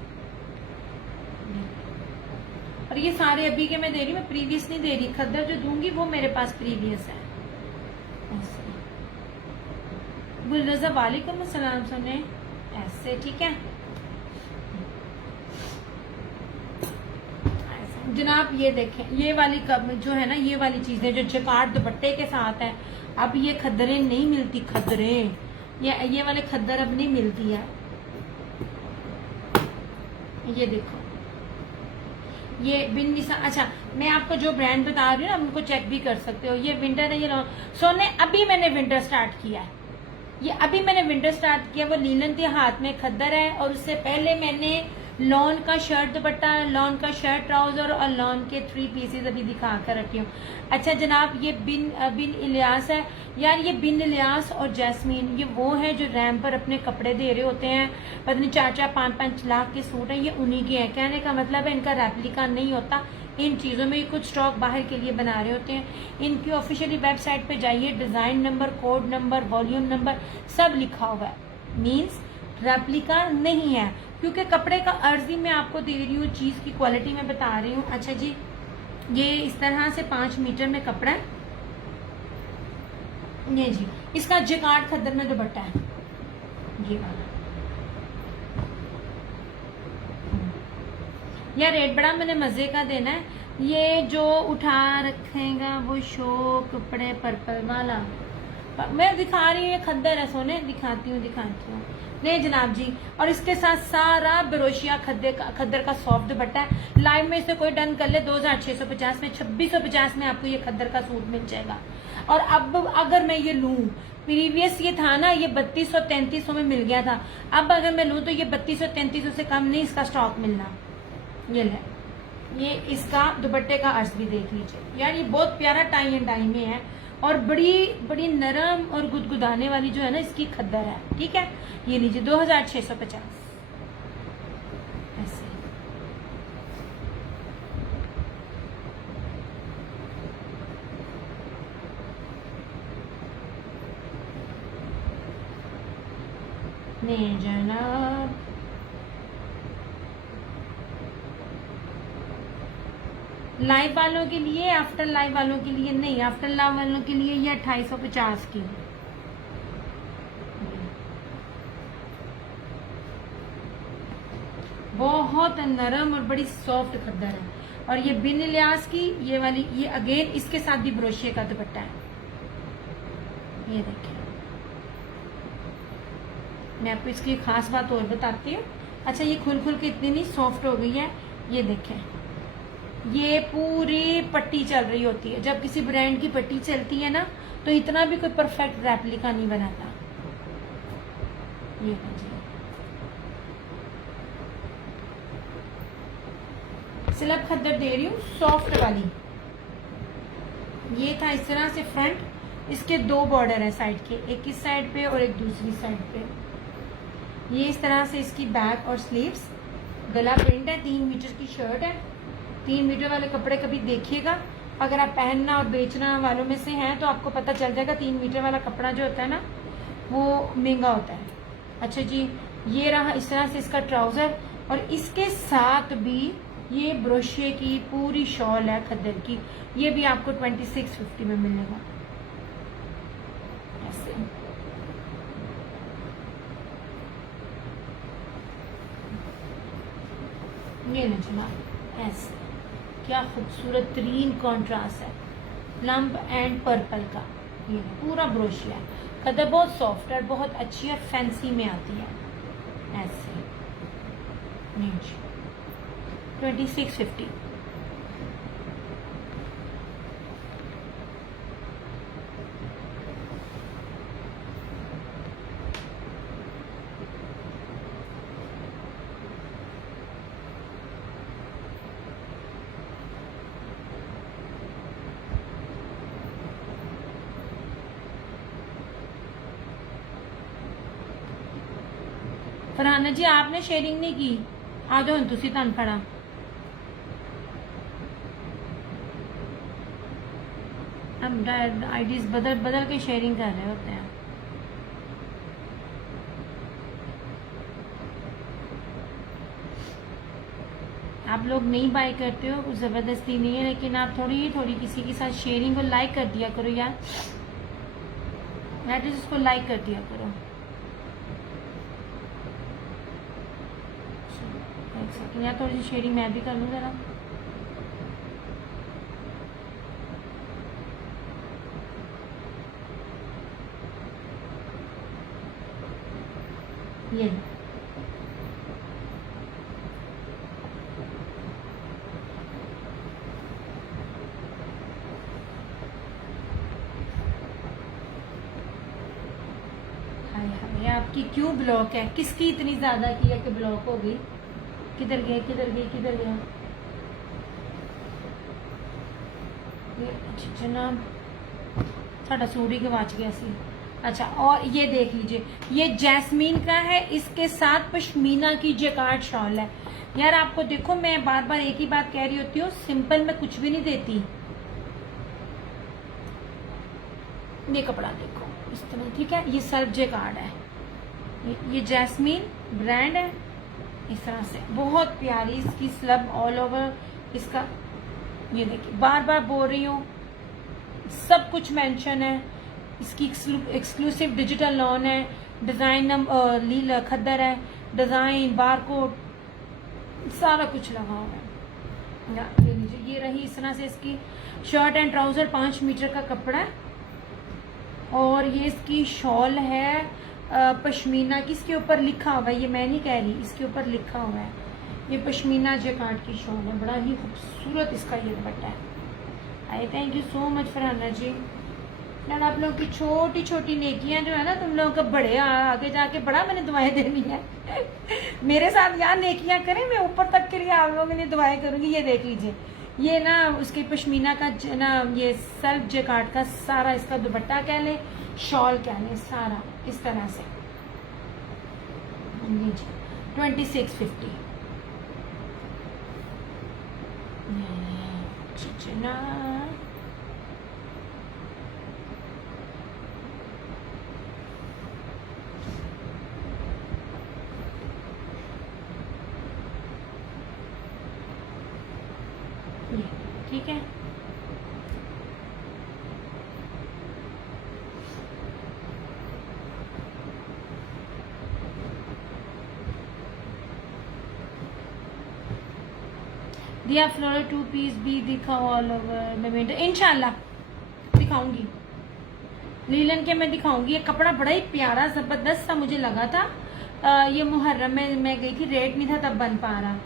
और ये सारे अभी के मैं दे रही हूँ, मैं प्रीवियस नहीं दे रही। खद्दर जो दूंगी वो मेरे पास प्रीवियस है। गुलरजा वालेकुम अस्सलाम सुने ऐसे, ठीक है जनाब। ये देखें, ये वाली जो है ना, ये वाली चीजें जो जकार्ड दुपट्टे के साथ है। अब ये खद्दरें नहीं मिलती, खद्दरें ये वाले खद्दर अब नहीं मिलती है। ये देखो, ये बिन निसा। अच्छा मैं आपको जो ब्रांड बता रही हूँ ना, उनको चेक भी कर सकते हो। ये विंटर है, ये सोने अभी मैंने विंटर स्टार्ट किया है। ये अभी मैंने विंटर स्टार्ट किया, वो लीलन थी, हाथ में खद्दर है, और उससे पहले मैंने लॉन का शर्ट दुपट्टा, लॉन का शर्ट ट्राउजर और लॉन के 3 पीसेस अभी दिखा कर रखी हूँ। अच्छा जनाब, ये बिन इलियास है यार। ये बिन इलियास और जैस्मीन ये वो है जो रैम पर अपने कपड़े दे रहे होते हैं, पता नहीं 4-4, 5-5 लाख के सूट हैं, ये उन्हीं के हैं। कहने का मतलब है इनका रेप्लिका नहीं होता, इन चीज़ों में कुछ स्टॉक बाहर के लिए बना रहे होते हैं। इनकी ऑफिशियली वेबसाइट पे जाइए, design number, code number, volume number सब लिखा हुआ है। मीन्स रेप्लिका नहीं है, क्योंकि कपड़े का अर्ज ही मैं आपको दे रही हूँ, चीज की क्वालिटी मैं बता रही हूँ। अच्छा जी, ये इस तरह से 5 मीटर में कपड़ा है, ये जी इसका जकार्ड खद्दर में दुपट्टा है, ये वाला। यार रेट बड़ा मैंने मजे का देना है। ये जो उठा रखेगा वो शो कपड़े पर्पल वाला, मैं दिखा रही हूँ, ये खद्दर है सोने, दिखाती हूँ नहीं जनाब जी। और इसके साथ सारा बरोशिया खद्दर का सॉफ्ट दुपट्टा है। लाइव में इसे कोई डन कर ले 2650 में, 2650 में आपको ये खद्दर का सूट मिल जाएगा। और अब अगर मैं ये लूं, प्रीवियस ये था ना, ये 3200-3300 में मिल गया था, अब अगर मैं लूं तो ये 3200-3300 से कम नहीं इसका स्टॉक मिलना। ये है, ये इसका दुपट्टे का अर्ज भी देख लीजिए यार, ये बहुत प्यारा टाई एंड डाई में है और बड़ी बड़ी नरम और गुदगुदाने वाली जो है ना इसकी खद्दर है। ठीक है, ये लीजिए 2650 ऐसे। नहीं जनाब, लाइव वालों के लिए, आफ्टर लाइव वालों के लिए नहीं, आफ्टर लाइव वालों के लिए ये 2850 की। बहुत नरम और बड़ी सॉफ्ट खद्दर है। और ये बिन लियास की ये वाली, ये अगेन इसके साथ भी ब्रोशिये का दुपट्टा है। ये देखिए, मैं आपको इसकी खास बात और बताती हूँ। अच्छा, ये खुल खुल के इतनी नहीं सॉफ्ट हो गई है। ये देखें, ये पूरी पट्टी चल रही होती है। जब किसी ब्रांड की पट्टी चलती है ना, तो इतना भी कोई परफेक्ट रेप्लिका नहीं बनाता। ये स्लब खद्दर दे रही हूँ सॉफ्ट वाली। ये था इस तरह से फ्रंट, इसके 2 बॉर्डर है साइड के, एक इस साइड पे और एक दूसरी साइड पे। ये इस तरह से इसकी बैक और स्लीव्स, गला प्रिंट है, 3 मीटर की शर्ट है। 3 मीटर वाले कपड़े कभी देखिएगा, अगर आप पहनना और बेचना वालों में से हैं तो आपको पता चल जाएगा 3 मीटर वाला कपड़ा जो होता है ना वो महंगा होता है। अच्छा जी, ये रहा इस तरह से इसका ट्राउजर, और इसके साथ भी ये ब्रोशिये की पूरी शॉल है खद्दर की। ये भी आपको 2650 में मिलेगा ऐसे। ये ना जनाब ऐसे, क्या खूबसूरत तरीन कॉन्ट्रास्ट है लम्ब एंड पर्पल का। ये पूरा ब्रोशिया है, खद्दर बहुत सॉफ्ट और बहुत अच्छी और फैंसी में आती है ऐसे। 2650। फरहाना जी, आपने शेयरिंग नहीं की, आ जाओ तुसी तन खड़ा। हम आईडीज बदल बदल के शेयरिंग कर रहे होते हैं। आप लोग नहीं बाय करते हो, कुछ जबरदस्ती नहीं है, लेकिन आप थोड़ी थोड़ी किसी के साथ शेयरिंग को लाइक कर दिया करो यार, एटलीस्ट उसको लाइक कर दिया करो। यार थोड़ी सी शेयरिंग मैं भी कर लूँ जरा। ये आपकी क्यों ब्लॉक है? किसकी इतनी ज्यादा की है कि ब्लॉक हो गई? किधर गए किधर गए किधर गया? जनाब साड़ा सूट ही गवाच गया सी। अच्छा, और ये देख लीजिए, ये जैस्मीन का है, इसके साथ पश्मीना की जैकार्ड शॉल है। यार आपको देखो, मैं बार बार एक ही बात कह रही होती हूँ, सिंपल में कुछ भी नहीं देती। ये कपड़ा देखो इस तरह, ठीक है, ये सर्फ जैकार्ड है, ये जैस्मीन ब्रांड है, इस तरह से बहुत प्यारी इसकी स्लब ऑल ओवर इसका। ये देखिए, बार बार बोल रही हूँ, सब कुछ मेंशन है। इसकी एक्सक्लूसिव डिजिटल लॉन है, डिजाइन लील खद्दर है, डिजाइन बारकोड सारा कुछ लगा हुआ है। ये लीजिए, ये रही इस तरह से इसकी शर्ट एंड ट्राउजर, 5 मीटर का कपड़ा है। और ये इसकी शॉल है पश्मीना की, इसके ऊपर लिखा हुआ है, ये मैं नहीं कह रही, इसके ऊपर लिखा हुआ है, ये पश्मीना जैकार्ड की शॉल है। बड़ा ही खूबसूरत इसका ये दुपट्टा है। I thank you so much Farhana ji. यार आप लोगों की छोटी छोटी नेकियां जो है ना, तुम लोगों का बड़े आगे जाके बड़ा मैंने दुआएं देनी है। मेरे साथ यार नेकियां करें, मैं ऊपर तक के लिए आप लोगों के लिए दुआएं करूंगी। ये देख लीजिए, ये ना उसके पश्मीना का ना, ये सेल्फ जैकार्ड का सारा इसका दुपट्टा कह ले, शॉल कह ले, सारा इस तरह से। 2650 ना। ठीक है, दिया फ्लोरल 2 पीस भी दिखाओ ऑल ओवर में, इंशाल्लाह दिखाऊंगी। लीलन के मैं दिखाऊंगी। ये कपड़ा बड़ा ही प्यारा जबरदस्त सा मुझे लगा था। ये मुहर्रम में मैं गई थी, रेट नहीं था तब बन पा रहा।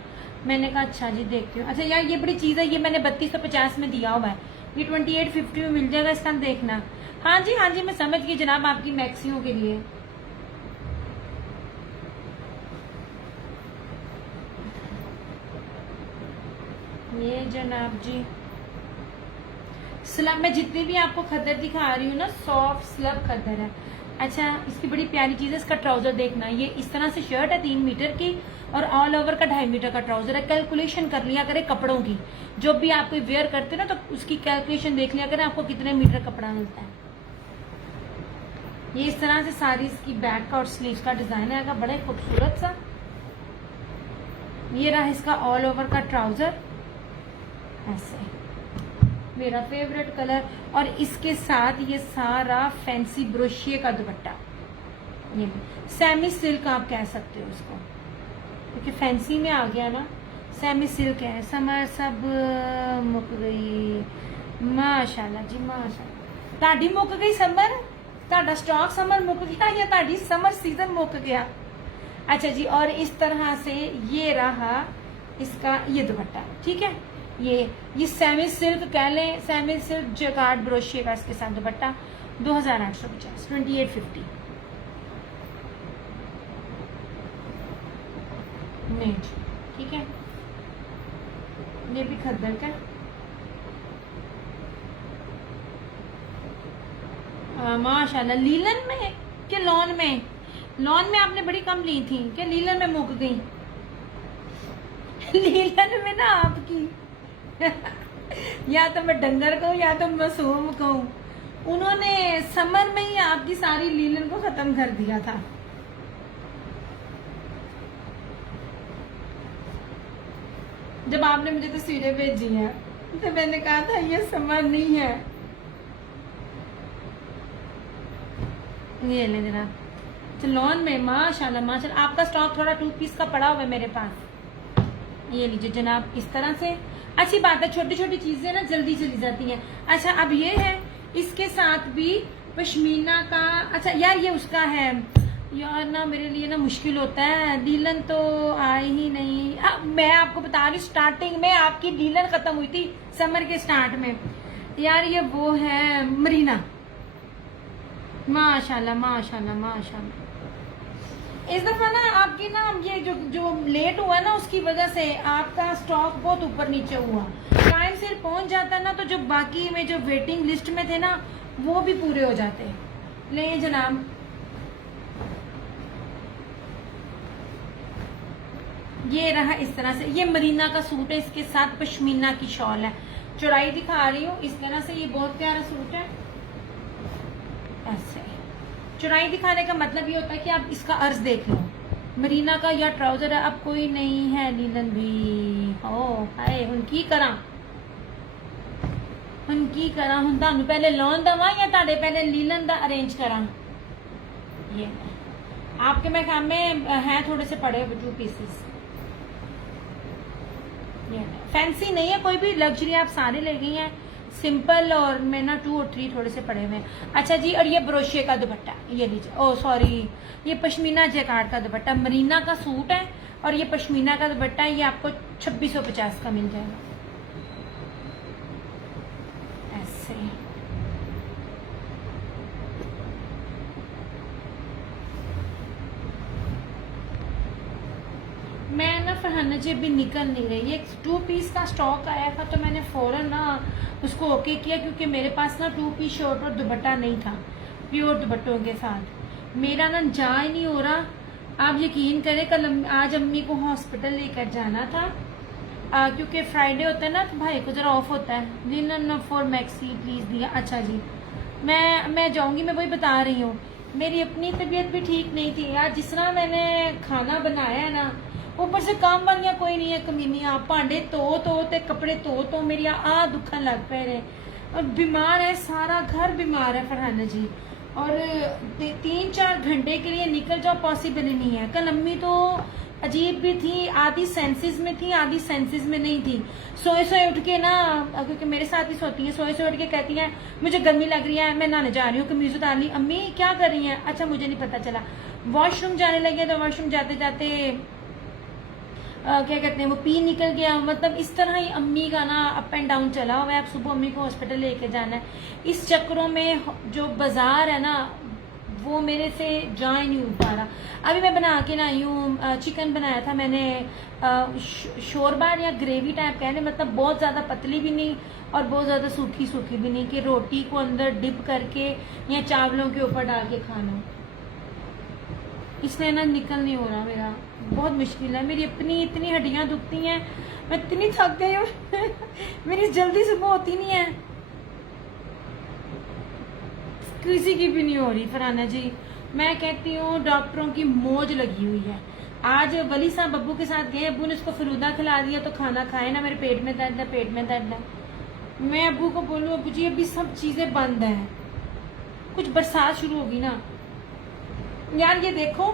मैंने कहा अच्छा जी देखती हूँ। अच्छा यार ये बड़ी चीज़ है, ये मैंने 3250 में दिया हुआ है, ये 2850 में मिल जाएगा, इसका देखना। हाँ जी मैं समझ गई जनाब, आपकी मैक्सियों के लिए। ये जनाब जी स्लब में जितनी भी आपको खद्दर दिखा रही हूँ ना, सॉफ्ट स्लब खद्दर है। अच्छा इसकी बड़ी प्यारी चीज है, इसका ट्राउजर देखना, ये इस तरह से शर्ट है 3 मीटर की और ऑल ओवर का 2.5 मीटर का ट्राउजर है। कैलकुलेशन कर लिया करें कपड़ों की, जो भी आप कोई वेयर करते ना तो उसकी कैलकुलेशन देख लिया करें आपको कितने मीटर कपड़ा मिलता है। ये इस तरह से सारी इसकी बैक का और स्लीव का डिजाइन आएगा, बड़े खूबसूरत सा। ये रहा इसका ऑल ओवर का ट्राउजर, ऐसे मेरा फेवरेट कलर। और इसके साथ ये सारा फैंसी ब्रोशिए का दुपट्टा, ये सेमी सिल्क आप कह सकते हो इसको, क्योंकि फैंसी में आ गया ना, सेमी सिल्क है। समर सब मुक गई, माशाल्लाह जी माशाल्लाह। ताड़ी मुक गई समर, ताड़ा स्टॉक समर मुक गया या ताड़ी समर सीजन मुक गया। अच्छा जी, और इस तरह से ये रहा इसका ये दुपट्टा, ठीक है। ये सेमी सिल्क कह लें, सेमी सिल्क जैकार्ड ब्रोशिए का इसके साथ दुपट्टा 2850, 2850 नेट, ठीक है। ये भी खद्दर का, माशाल्लाह। लीलन में के लॉन में, लॉन में आपने बड़ी कम ली थी क्या, लीलन में मुक गई। लीलन में ना आपकी या तो मैं डंगर कहूँ या तो मासूम कहूँ, उन्होंने समर में ही आपकी सारी लीलन को खत्म कर दिया था। जब आपने मुझे तस्वीरें भेजी हैं तो मैंने कहा था ये समर नहीं है। ये ले जरा लॉन में, माशाल्लाह माशाल्लाह। आपका स्टॉक थोड़ा 2 पीस का पड़ा हुआ है मेरे पास। ये लीजिए जनाब, इस तरह से। अच्छी बात है, छोटी छोटी चीजें ना जल्दी चली जाती हैं। अच्छा अब ये है, इसके साथ भी पश्मीना का। अच्छा यार ये उसका है यार, ना मेरे लिए ना मुश्किल होता है, लीलन तो आई ही नहीं। मैं आपको बता रही हूँ, स्टार्टिंग में आपकी लीलन खत्म हुई थी समर के स्टार्ट में यार। ये वो है मरीना, माशाल्लाह माशाल्लाह माशाल्लाह। इस दफा ना आपकी ना ये जो लेट हुआ ना, उसकी वजह से आपका स्टॉक बहुत ऊपर नीचे हुआ। टाइम से पहुंच जाता ना तो जो बाकी में जो वेटिंग लिस्ट में थे ना वो भी पूरे हो जाते। ले जनाब, ये रहा इस तरह से। ये मरीना का सूट है, इसके साथ पश्मीना की शॉल है। चौड़ाई दिखा रही हूँ इस तरह से, ये बहुत प्यारा सूट है। ऐसे चौड़ाई दिखाने का मतलब ये होता है कि आप इसका अर्ज देख लो। मरीना का या ट्राउजर है, अब कोई नहीं है लीलन भी। ओ हाय हुन की करा, हुन की करा, हुन तानू पहले लोन दवा या ताड़े पहले लीलन दा अरेंज करा। ये आपके मैं काम में हैं थोड़े से पड़े हुए 2 पीसेस। ये फैंसी नहीं है कोई भी, लग्जरी आप सारे ले गई हैं, सिंपल, और मैं ना 2 और 3 थोड़े से पड़े हुए हैं। अच्छा जी, और ये ब्रोशे का दुपट्टा, ये लीजिए। ओ सॉरी, ये पश्मीना जैकार्ड का दुपट्टा, मरीना का सूट है और ये पश्मीना का दुपट्टा है। ये आपको 2650 का मिल जाएगा ऐसे। मैं ना फरहाना जी अभी निकल नहीं रही, एक 2 पीस का स्टॉक आया था तो मैंने फौरन ना उसको ओके किया, क्योंकि मेरे पास ना 2 पीस शर्ट और दुपट्टा नहीं था प्योर दुपट्टों के साथ। मेरा ना जा ही नहीं हो रहा। आप यकीन करें, कल आज अम्मी को हॉस्पिटल लेकर जाना था, क्योंकि फ्राइडे होता है ना तो भाई को जरा ऑफ होता है। लिनन फॉर मैक्सी प्लीज दिया। अच्छा जी, मैं जाऊंगी, मैं वही बता रही हूँ। मेरी अपनी तबीयत भी ठीक नहीं थी आज, जिस तरह मैंने खाना बनाया है ना, ऊपर से काम वालियां कोई नहीं है, कमीनियां, भांडे ते कपड़े तो मेरी आ दुखन लग पे रहे। और बीमार है, सारा घर बीमार है फरहाना जी, और 3-4 घंटे के लिए निकल जाओ पॉसिबल ही नहीं है। कल अम्मी तो अजीब भी थी, आधी सेंसेस में थी आधी सेंसेस में नहीं थी। सोए उठ के ना, क्योंकि मेरे साथ ही सोती है, सोए उठ के कहती है मुझे गर्मी लग रही है, मैं नहाने जा रही हूँ, कमीज उतार ली। अम्मी क्या कर रही है? अच्छा मुझे नहीं पता चला। वॉशरूम जाने लगे तो वॉशरूम जाते जाते क्या कहते हैं वो पी निकल गया। मतलब इस तरह ही अम्मी का ना अप एंड डाउन चला हुआ है। अब सुबह अम्मी को हॉस्पिटल लेके जाना है। इस चक्करों में जो बाजार है ना वो मेरे से जा ही नहीं पा रहा। अभी मैं बना के लाई हूँ, चिकन बनाया था मैंने, शोरबा या ग्रेवी टाइप कह रहे, मतलब बहुत ज्यादा पतली भी नहीं और बहुत ज्यादा सूखी सूखी भी नहीं, कि रोटी को अंदर डिप करके या चावलों के ऊपर डाल के खाना। इसलिए ना निकल नहीं हो रहा मेरा, बहुत मुश्किल है। मेरी अपनी इतनी हड्डियां दुखती हैं, मैं इतनी थक गई हूँ मेरी जल्दी सुबह होती नहीं है, किसी की भी नहीं हो रही फरहाना जी। मैं कहती हूँ डॉक्टरों की मौज लगी हुई है। आज वली साहब अब्बू के साथ गए, अब्बू ने उसको फलूदा खिला दिया तो खाना खाए ना, मेरे पेट में दर्द है, पेट में दर्द है। मैं अब्बू को बोलूँ अब्बू जी अभी सब चीजें बंद हैं, कुछ बरसात शुरू होगी ना। यार ये देखो,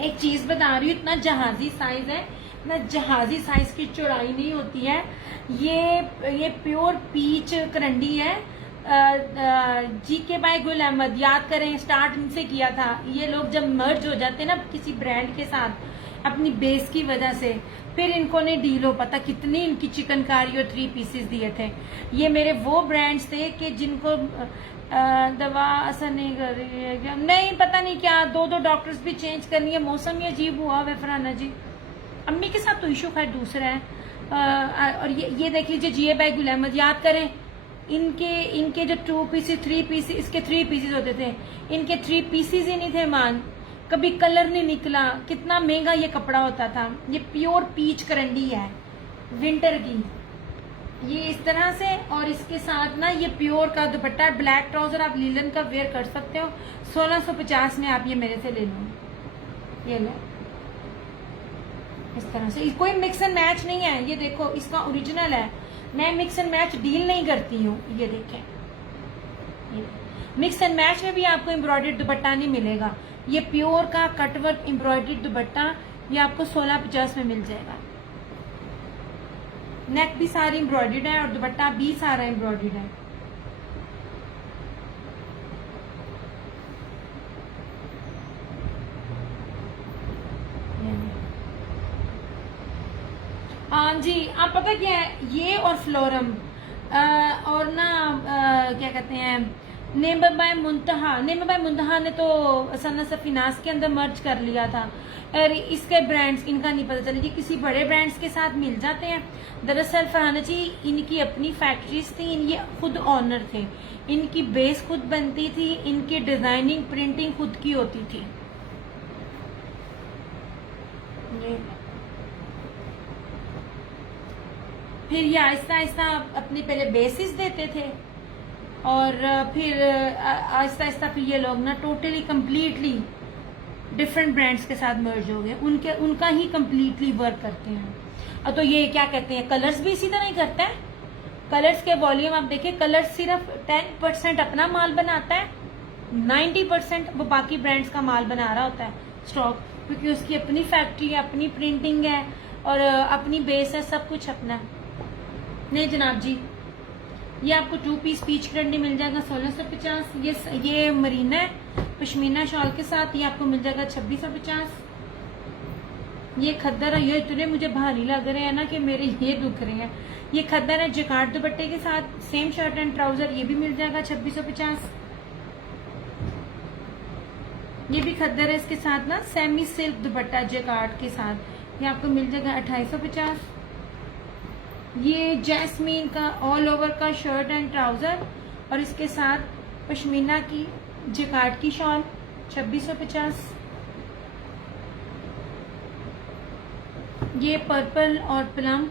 एक चीज बता रही हूँ, इतना जहाजी साइज है ना, जहाजी साइज की चौड़ाई नहीं होती है। ये प्योर पीच करंडी है। जीके बाय गुल अहमद, याद करें स्टार्ट इनसे किया था। ये लोग जब मर्ज हो जाते हैं ना किसी ब्रांड के साथ अपनी बेस की वजह से, फिर इनको नहीं डील हो पता कितनी इनकी चिकनकारी और 3 पीसेस दिए थे। ये मेरे वो ब्रांड्स थे कि जिनको दवा असर नहीं कर रही है क्या, नहीं पता नहीं क्या, 2 डॉक्टर्स भी चेंज करनी है। मौसम ही अजीब हुआ है फरहाना जी। अम्मी के साथ तो इशू खैर दूसरा है। और ये देख लीजिए जीए बाय गुल अहमद, याद करें इनके जो 2 पीसेस 3 पीसेस, इसके 3 पीसेस होते थे, इनके 3 पीसेस ही नहीं थे मान, कभी कलर नहीं निकला। कितना महंगा ये कपड़ा होता था। ये प्योर पीच करंडी है विंटर की, ये इस तरह से, और इसके साथ ना ये प्योर का दुपट्टा, ब्लैक ट्राउजर आप लीलन का वेयर कर सकते हो। 1650 में आप ये मेरे से ले लो, ये लो इस तरह से। कोई मिक्स एंड मैच नहीं है, ये देखो इसका ओरिजिनल है। मैं मिक्स एंड मैच डील नहीं करती हूँ। ये देखें, ये मिक्स एंड मैच में भी आपको एम्ब्रॉयडर्ड दुपट्टा नहीं मिलेगा। ये प्योर का कटवर्क एम्ब्रॉयडर्ड दुपट्टा ये आपको 1650 में मिल जाएगा। नेक भी सारी एम्ब्रॉयडर्ड है और दुपट्टा भी सारा एम्ब्रॉयडर्ड है। हाँ जी, आप पता क्या है, ये और फ्लोरम और ना क्या कहते हैं, नेम बाय मुंतहा ने तो सन्ना सफीनास के अंदर मर्ज कर लिया था। और इसके ब्रांड्स इनका नहीं पता चला, ये किसी बड़े ब्रांड्स के साथ मिल जाते हैं। दरअसल फरहाना जी इनकी अपनी फैक्ट्रीज थी, ये खुद ऑनर थे, इनकी बेस खुद बनती थी, इनकी डिजाइनिंग प्रिंटिंग खुद की होती थी। फिर ये आहिस्ता आहिस्ता अपने पहले बेसिस देते थे, और फिर आहिस्ता आहिस्ता फिर ये लोग ना टोटली कम्प्लीटली डिफरेंट ब्रांड्स के साथ मर्ज हो गए, उनका ही कम्प्लीटली वर्क करते हैं। और तो ये क्या कहते हैं, कलर्स भी इसी तरह ही करते हैं। कलर्स के वॉल्यूम आप देखिए, कलर्स सिर्फ 10% अपना माल बनाता है, 90% वो बाकी ब्रांड्स का माल बना रहा होता है स्टॉक, क्योंकि उसकी अपनी फैक्ट्री है, अपनी प्रिंटिंग है और अपनी बेस है, सब कुछ अपना। नहीं जनाब जी, ये आपको 2 पीस पीच करंडी मिल जाएगा 1650। ये मरीना है पश्मीना शॉल के साथ, ये आपको मिल जाएगा 2650। ये खद्दर है, ये इतने मुझे भारी लग रहे हैं ना कि मेरे ये दुख रहे हैं। ये खद्दर है जकार्ड दुपट्टे के साथ, सेम शर्ट एंड ट्राउजर, ये भी मिल जाएगा 2650। ये भी खद्दर है, इसके साथ ना सेमी सिल्क दुपट्टा जकार्ड के साथ, ये आपको मिल जाएगा 2850। ये जैस्मीन का ऑल ओवर का शर्ट एंड ट्राउजर और इसके साथ पश्मीना की जकार्ड की शॉल 2650। ये पर्पल और प्लम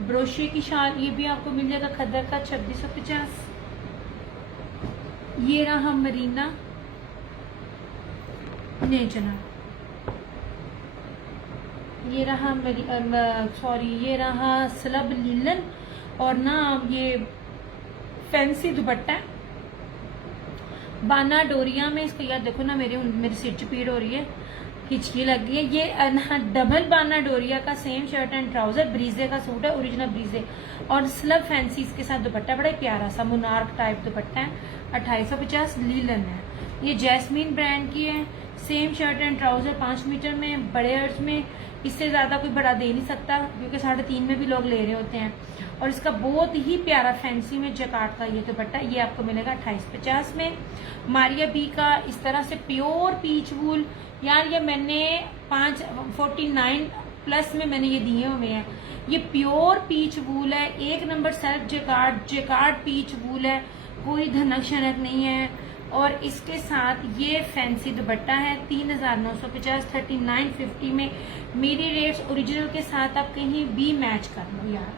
ब्रोशे की शॉल, ये भी आपको मिल जाएगा खद्दर का 2650। ये रहा मरीना, नहीं जनाब, ये रहा ये रहा स्लब लीलन और ना ये फैंसी दुपट्टा है बाना डोरिया में। इसको यार देखो ना, मेरे सिर च पीड़ हो रही है, खिचड़ी लग गई है। ये ना डबल बाना डोरिया का सेम शर्ट एंड ट्राउजर, ब्रीजे का सूट है, ओरिजिनल ब्रीजे और स्लब फैंसी इसके साथ दुपट्टा, बड़ा प्यारा सा मुनार्क टाइप दुपट्टा है, 2850 लीलन है। ये जैस्मीन ब्रांड की है, same shirt and trouser 5 metre में, बड़े अर्ज में, इससे ज्यादा कोई बड़ा दे नहीं सकता क्योंकि 3.5 में भी लोग ले रहे होते हैं। और इसका बहुत ही प्यारा फैंसी में जकार्ड का ये दुपट्टा, ये आपको मिलेगा 2850 में। मारिया बी का इस तरह से प्योर पीच वूल, यार ये मैंने 49+ में मैंने ये दिए हुए हैं। ये प्योर पीच वूल है, 1 नंबर सेल्फ जकार्ड पीच वूल है, कोई धनक शनक नहीं है। और इसके साथ ये फैंसी दुपट्टा है 3950, 3950 में। मेरी रेट्स ओरिजिनल के साथ आप कहीं भी मैच कर लो यार।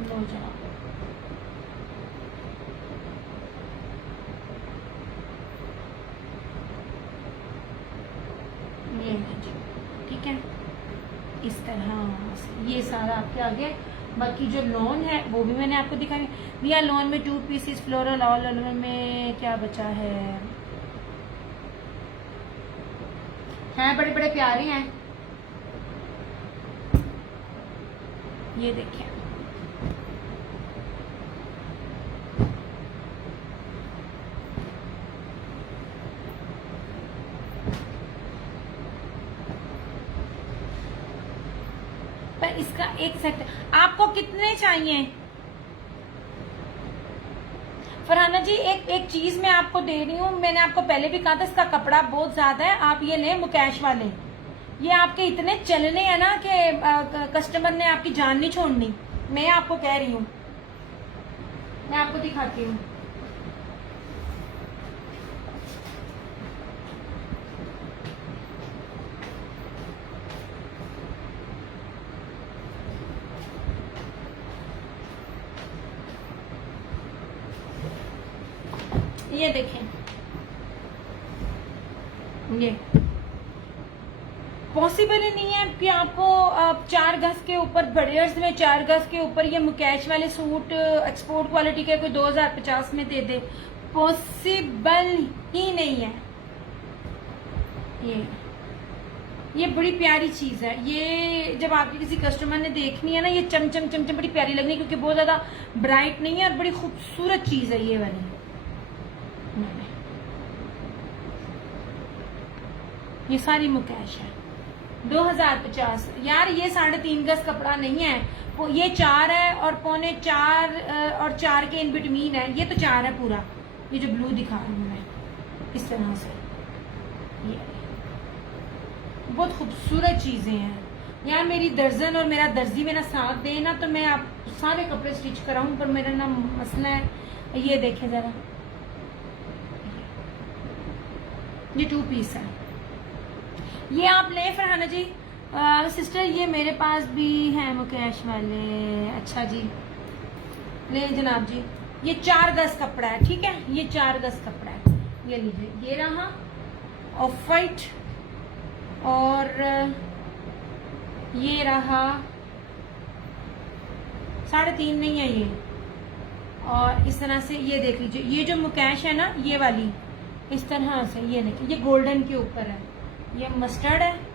लो जाओ, ये ठीक है, इस तरह ये सारा आपके आगे। बाकी जो लोन है वो भी मैंने आपको दिखाई दिया। लोन में 2 पीसेस फ्लोरल ऑल ओवर में क्या बचा है, बड़े बड़े प्यारे हैं, ये देखिए। पर इसका एक सेट आपको कितने चाहिए फरहाना जी? एक चीज मैं आपको दे रही हूँ, मैंने आपको पहले भी कहा था इसका कपड़ा बहुत ज्यादा है, आप ये लें मुकेश वाले। ये आपके इतने चलने हैं ना कि कस्टमर ने आपकी जान नहीं छोड़नी। मैं आपको कह रही हूँ, मैं आपको दिखाती हूँ। ये देखें, ये पॉसिबल ही नहीं है कि आपको 4 गज के ऊपर बड़े में 4 गज के ऊपर ये मुकेश वाले सूट एक्सपोर्ट क्वालिटी के कोई 2050 में दे दे। पॉसिबल ही नहीं है। ये बड़ी प्यारी चीज है। ये जब आपके किसी कस्टमर ने देखनी है ना, ये चमचम चमचम बड़ी प्यारी लगनी है क्योंकि बहुत ज्यादा ब्राइट नहीं है और बड़ी खूबसूरत चीज है ये वाली। ये सारी मुकेश है 2050। यार ये 3.5 गज कपड़ा नहीं है, ये 4 है और 4.25 और 4 के इन बिटवीन है। ये तो 4 है पूरा, ये जो ब्लू दिखा रही हूँ मैं इस तरह से। ये बहुत खूबसूरत चीजें हैं यार। मेरी दर्जन और मेरा दर्जी मेरा साथ दे ना तो मैं आप सारे कपड़े स्टिच कराऊं, पर मेरा ना मसला है। ये देखें जरा, ये 2 पीस है। ये आप लें फरहाना जी, सिस्टर ये मेरे पास भी है मुकेश वाले। अच्छा जी, ले जनाब जी, ये 4 गज कपड़ा है, ठीक है, ये 4 गज कपड़ा है, ये लीजिए, ये रहा ऑफ वाइट, और ये रहा 3.5 नहीं है ये, और इस तरह से ये देख लीजिए, ये जो मुकेश है ना ये वाली, इस तरह से ये देखिए, ये गोल्डन के ऊपर है, ये मस्टर्ड है,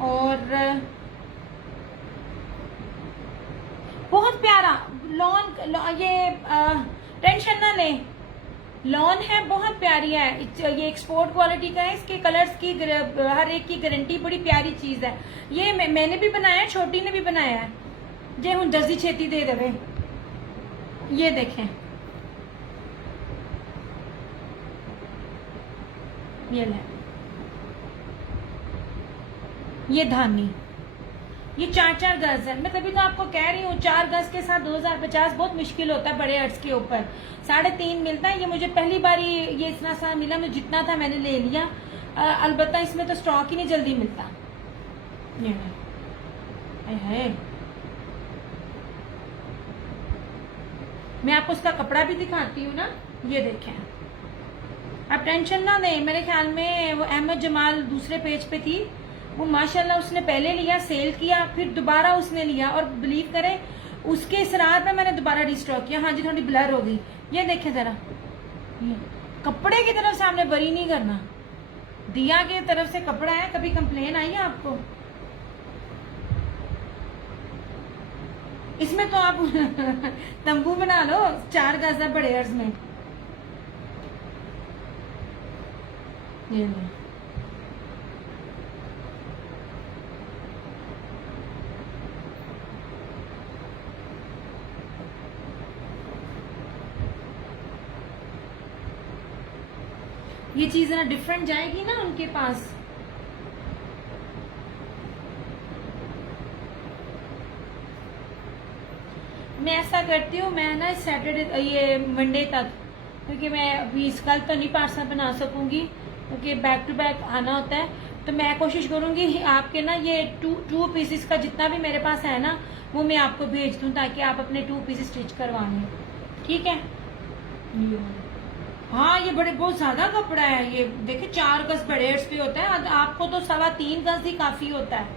और बहुत प्यारा लॉन, ये टेंशन ना ले, लॉन है, बहुत प्यारी है, ये एक्सपोर्ट क्वालिटी का है, इसके कलर्स की हर एक की गारंटी, बड़ी प्यारी चीज है ये। मैंने भी बनाया है, छोटी ने भी बनाया है, जे हूं जल्दी छेती दे देवे। ये देखें, ये ले, ये धानी, ये 4-4 गज है। मैं तभी तो आपको कह रही हूँ 4 गज के साथ 2050 बहुत मुश्किल होता है बड़े अर्ज के ऊपर। 3.5 मिलता है, ये मुझे पहली बार ये इतना सा मिला, मुझे जितना था मैंने ले लिया। अलबत्ता इसमें तो स्टॉक ही नहीं जल्दी मिलता। ये है, मैं आपको उसका कपड़ा भी दिखाती हूँ ना, ये देखें, आप टेंशन ना दें। मेरे ख्याल में वो अहमद जमाल दूसरे पेज पे थी, वो माशाल्लाह उसने पहले लिया, सेल किया, फिर दोबारा उसने लिया, और बिलीव करें उसके इसरार पे मैंने दोबारा रिस्टॉक किया। हाँ जी, थोड़ी ब्लर हो गई, ये देखें जरा, ये कपड़े की तरफ से आपने बरी नहीं करना, दिया की तरफ से कपड़ा है। कभी कंप्लेन आई है आपको? इसमें तो आप तंबू बना लो, 4 गज है बड़े अर्ज में। ये चीज ना डिफरेंट जाएगी ना उनके पास। मैं ऐसा करती हूँ, मैं ना सैटरडे ये मंडे तक, क्योंकि मैं अभी इस कल तो नहीं पार्सल बना सकूंगी क्योंकि बैक टू बैक आना होता है, तो मैं कोशिश करूंगी आपके ना ये टू पीसेस का जितना भी मेरे पास है ना वो मैं आपको भेज दूं, ताकि आप अपने 2 पीसेस स्टिच करवा लें, ठीक है। हाँ, ये बड़े बहुत ज्यादा कपड़ा है, ये देखिए 4 गज बड़े पे होता है, आपको तो 3.25 गज ही काफी होता है।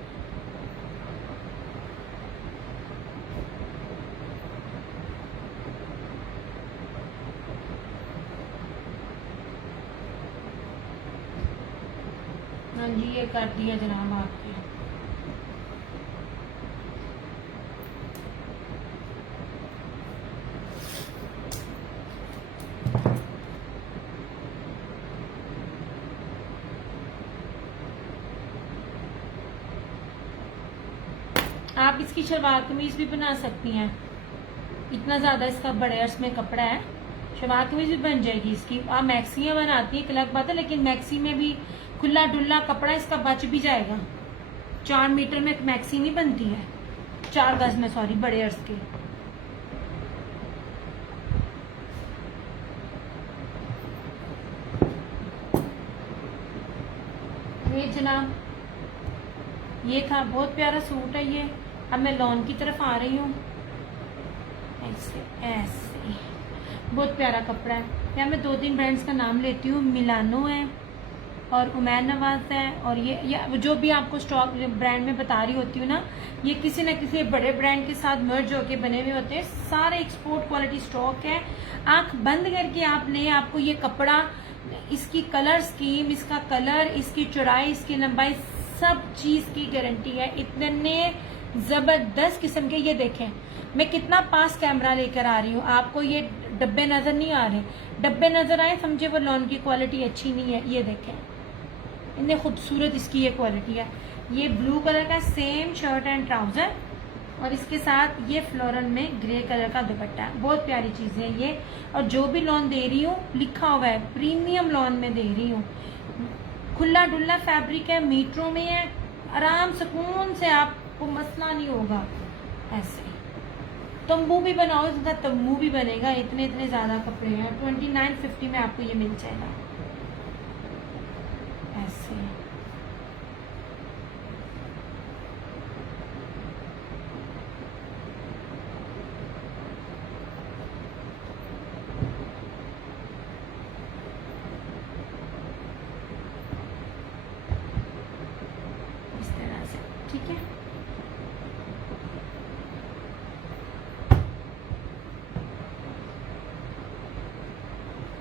हाँ जी, ये कर दिया जनाब आपके। आप इसकी शलवार कमीज भी बना सकती हैं, इतना ज्यादा इसका बड़े अर्ज में कपड़ा है, शलवार कमीज भी बन जाएगी इसकी। आप मैक्सी में बनाती है, एक अलग बात है, लेकिन मैक्सी में भी खुला डुल्ला कपड़ा इसका बच भी जाएगा। 4 मीटर में मैक्सी नहीं बनती है, 4 गज में, सॉरी, बड़े अर्ज के। ये जनाब, ये था, बहुत प्यारा सूट है ये। अब मैं लॉन की तरफ आ रही हूँ, ऐसे ऐसे, बहुत प्यारा कपड़ा है। या मैं 2-3 ब्रांड्स का नाम लेती हूँ, मिलानो है और उमैर नवाज है, और ये जो भी आपको स्टॉक ब्रांड में बता रही होती हूँ ना, ये किसी न किसी बड़े ब्रांड के साथ मर्ज होके बने हुए होते हैं। सारे एक्सपोर्ट क्वालिटी स्टॉक है, आंख बंद करके आप लें, आपको ये कपड़ा, इसकी कलर स्कीम, इसका कलर, इसकी चौड़ाई, इसकी लंबाई, सब चीज की गारंटी है। इतने जबरदस्त किस्म के, ये देखें मैं कितना पास कैमरा लेकर आ रही हूँ, आपको ये डब्बे नजर नहीं आ रहे, डब्बे नजर आए समझे वो लॉन की क्वालिटी अच्छी नहीं है। ये देखें, इतने खूबसूरत इसकी ये क्वालिटी है। ये ब्लू कलर का सेम शर्ट एंड ट्राउजर, और इसके साथ ये फ्लोरल में ग्रे कलर का दुपट्टा है। बहुत प्यारी चीजें हैं ये, और जो भी लॉन दे रही हूँ लिखा हुआ है प्रीमियम लॉन में दे रही हूँ। खुला डुल्ला फैब्रिक है, मीटरों में है, आराम सुकून से आपको मसला नहीं होगा। ऐसे तंबू भी बनाओ, इसका तंबू भी बनेगा। इतने इतने ज्यादा कपड़े हैं, 2950 में आपको ये मिल जाएगा। ऐसे। इस तरह से, ठीक है।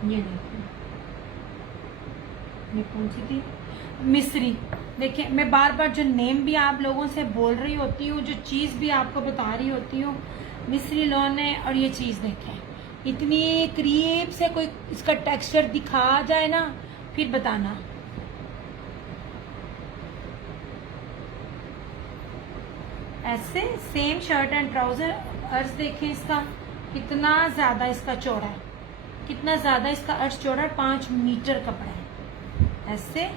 ये देखिए, ये कौन सी थी, मिस्री। देखिए मैं बार बार जो नेम भी आप लोगों से बोल रही होती हूँ, जो चीज़ भी आपको बता रही होती हूँ, मिस्री लॉन है। और ये चीज़ देखें, इतनी करीब से कोई इसका टेक्सचर दिखा जाए ना, फिर बताना। ऐसे सेम शर्ट एंड ट्राउजर। अर्ज देखें इसका कितना ज्यादा इसका चौड़ा है, कितना ज्यादा इसका अर्ज चौड़ा है, 5 मीटर कपड़ा है ऐसे।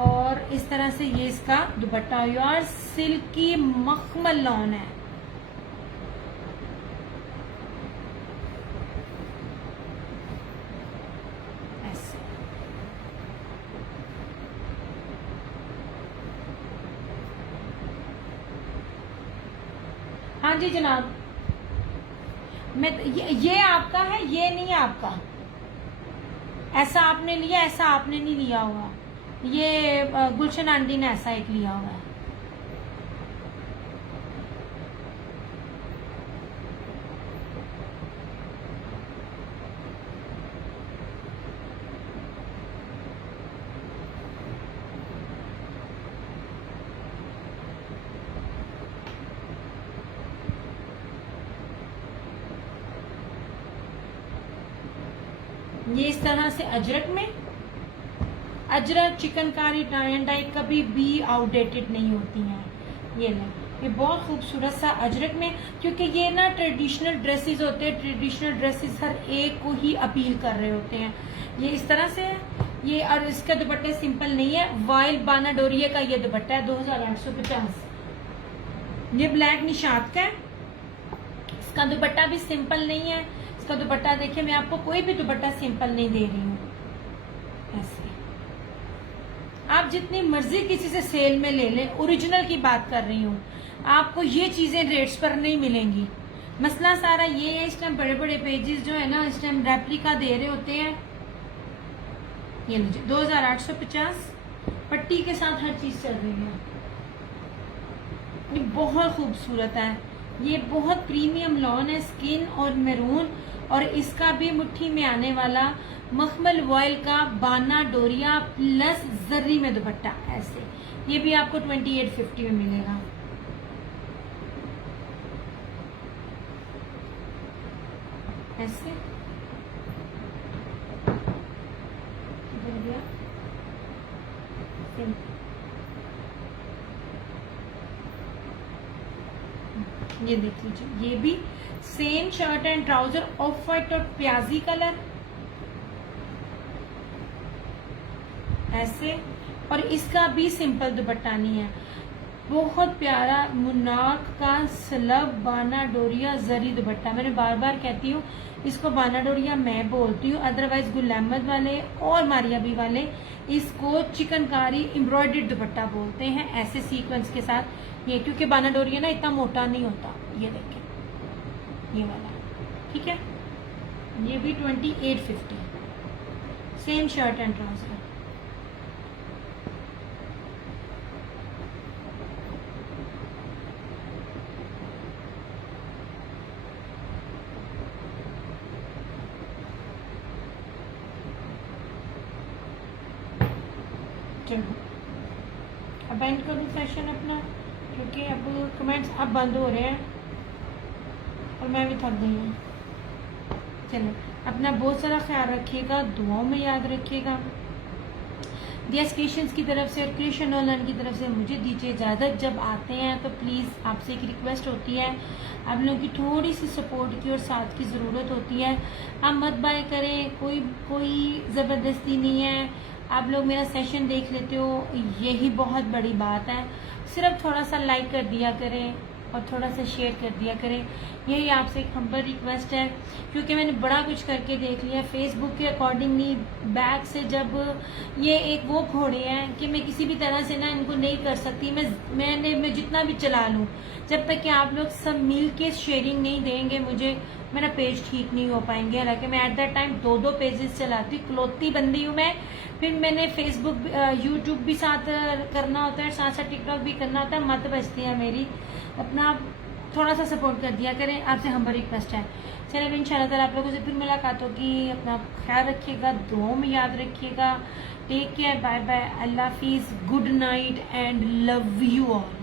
और इस तरह से ये इसका दुपट्टा यार सिल्की मखमल लॉन है। ऐसे हाँ जी जनाब, मैं ये आपका है, ये नहीं है आपका। ऐसा आपने लिया, ऐसा आपने नहीं लिया होगा। ये गुलशन आंटी ने ऐसा एक लिया हुआ है। ये इस तरह से अजरक में, ajrak chikankari tie and dye कभी भी आउटडेटेड नहीं होती हैं। ये नहीं, ये बहुत खूबसूरत सा अजरक में, क्योंकि ये ना ट्रेडिशनल ड्रेसेस होते हैं। ट्रेडिशनल ड्रेसेस हर एक को ही अपील कर रहे होते हैं। ये इस तरह से ये, और इसका दुपट्टा सिंपल नहीं है, वाइल्ड बाना डोरिया का ये दुपट्टा है 2850। ये ब्लैक निशात का है। इसका दुपट्टा भी सिंपल नहीं है। इसका दुपट्टा देखिए, मैं आपको कोई भी दुपट्टा सिंपल नहीं दे रही हूँ। ऐसे आप जितनी मर्जी किसी से सेल में ले लें, ओरिजिनल की बात कर रही हूँ, आपको ये चीजें रेट्स पर नहीं मिलेंगी। मसला सारा ये है, इस टाइम बड़े बड़े पेजेस जो है ना, इस टाइम रेप्लिका दे रहे होते हैं। ये लीजिए 2850, पट्टी के साथ हर चीज चल रही है। ये बहुत खूबसूरत है। ये बहुत प्रीमियम लॉन है, स्किन और मैरून, और इसका भी मुट्ठी में आने वाला मखमल वॉयल का बाना डोरिया प्लस जर्री में दुपट्टा ऐसे। ये भी आपको 2850 में मिलेगा। ऐसे ये देख लीजिए, ये भी same shirt and trouser, of white और प्याजी कलर ऐसे। और इसका भी सिंपल दुपट्टा नहीं है, बहुत प्यारा मुनाक का स्लब बाना डोरिया जरी दुपट्टा। मैंने बार बार कहती हूँ, इसको बाना डोरिया मैं बोलती हूँ, अदरवाइज गुल अहमद वाले और मारियाबी वाले इसको चिकनकारी एम्ब्रॉयडर्ड दुपट्टा बोलते हैं, ऐसे सीक्वेंस के साथ। ये क्योंकि बाना डोरिया ना इतना मोटा नहीं होता। ये देखें, ये वाला, ठीक है। ये भी 2850, सेम शर्ट एंड ट्राउजर। अब एंड करूँ सेशन अपना, क्योंकि अब कमेंट्स अब बंद हो रहे हैं और मैं भी थक गई हूँ। चलो, अपना बहुत सारा ख्याल रखिएगा, दुआओं में याद रखिएगा। दियास क्रिएशंस की तरफ से और क्रिएशन ऑनलाइन की तरफ से मुझे दीजिए इजाज़त। जब आते हैं तो प्लीज़ आपसे एक रिक्वेस्ट होती है, आप लोगों की थोड़ी सी सपोर्ट की और साथ की ज़रूरत होती है। आप मत बाय करें, कोई ज़बरदस्ती नहीं है। आप लोग मेरा सेशन देख लेते हो, यही बहुत बड़ी बात है। सिर्फ थोड़ा सा लाइक कर दिया करें, और थोड़ा सा शेयर कर दिया करें। यही आपसे एक हम्बल रिक्वेस्ट है, क्योंकि मैंने बड़ा कुछ करके देख लिया फेसबुक के अकॉर्डिंगली। बैक से जब ये एक वो घोड़े हैं कि मैं किसी भी तरह से ना इनको नहीं कर सकती, मैं जितना भी चला लूँ, जब तक कि आप लोग सब मिल के शेयरिंग नहीं देंगे मुझे, मेरा पेज ठीक नहीं हो पाएंगे। हालांकि मैं एट दैट टाइम 2 पेजेस चलाती, क्लोती बंदी हूँ मैं। फिर मैंने फेसबुक यूट्यूब भी साथ करना होता है, साथ साथ टिकटॉक भी करना होता है, मत बचती है मेरी। अपना थोड़ा सा सपोर्ट कर दिया करें, आपसे हम्बल रिक्वेस्ट है। चलिए इंशाल्लाह ताला आप लोगों से फिर मुलाकात होगी। अपना ख्याल रखिएगा, दुआओं में याद रखिएगा। टेक केयर, बाय बाय, अल्लाह हाफिज़, good night and love you all.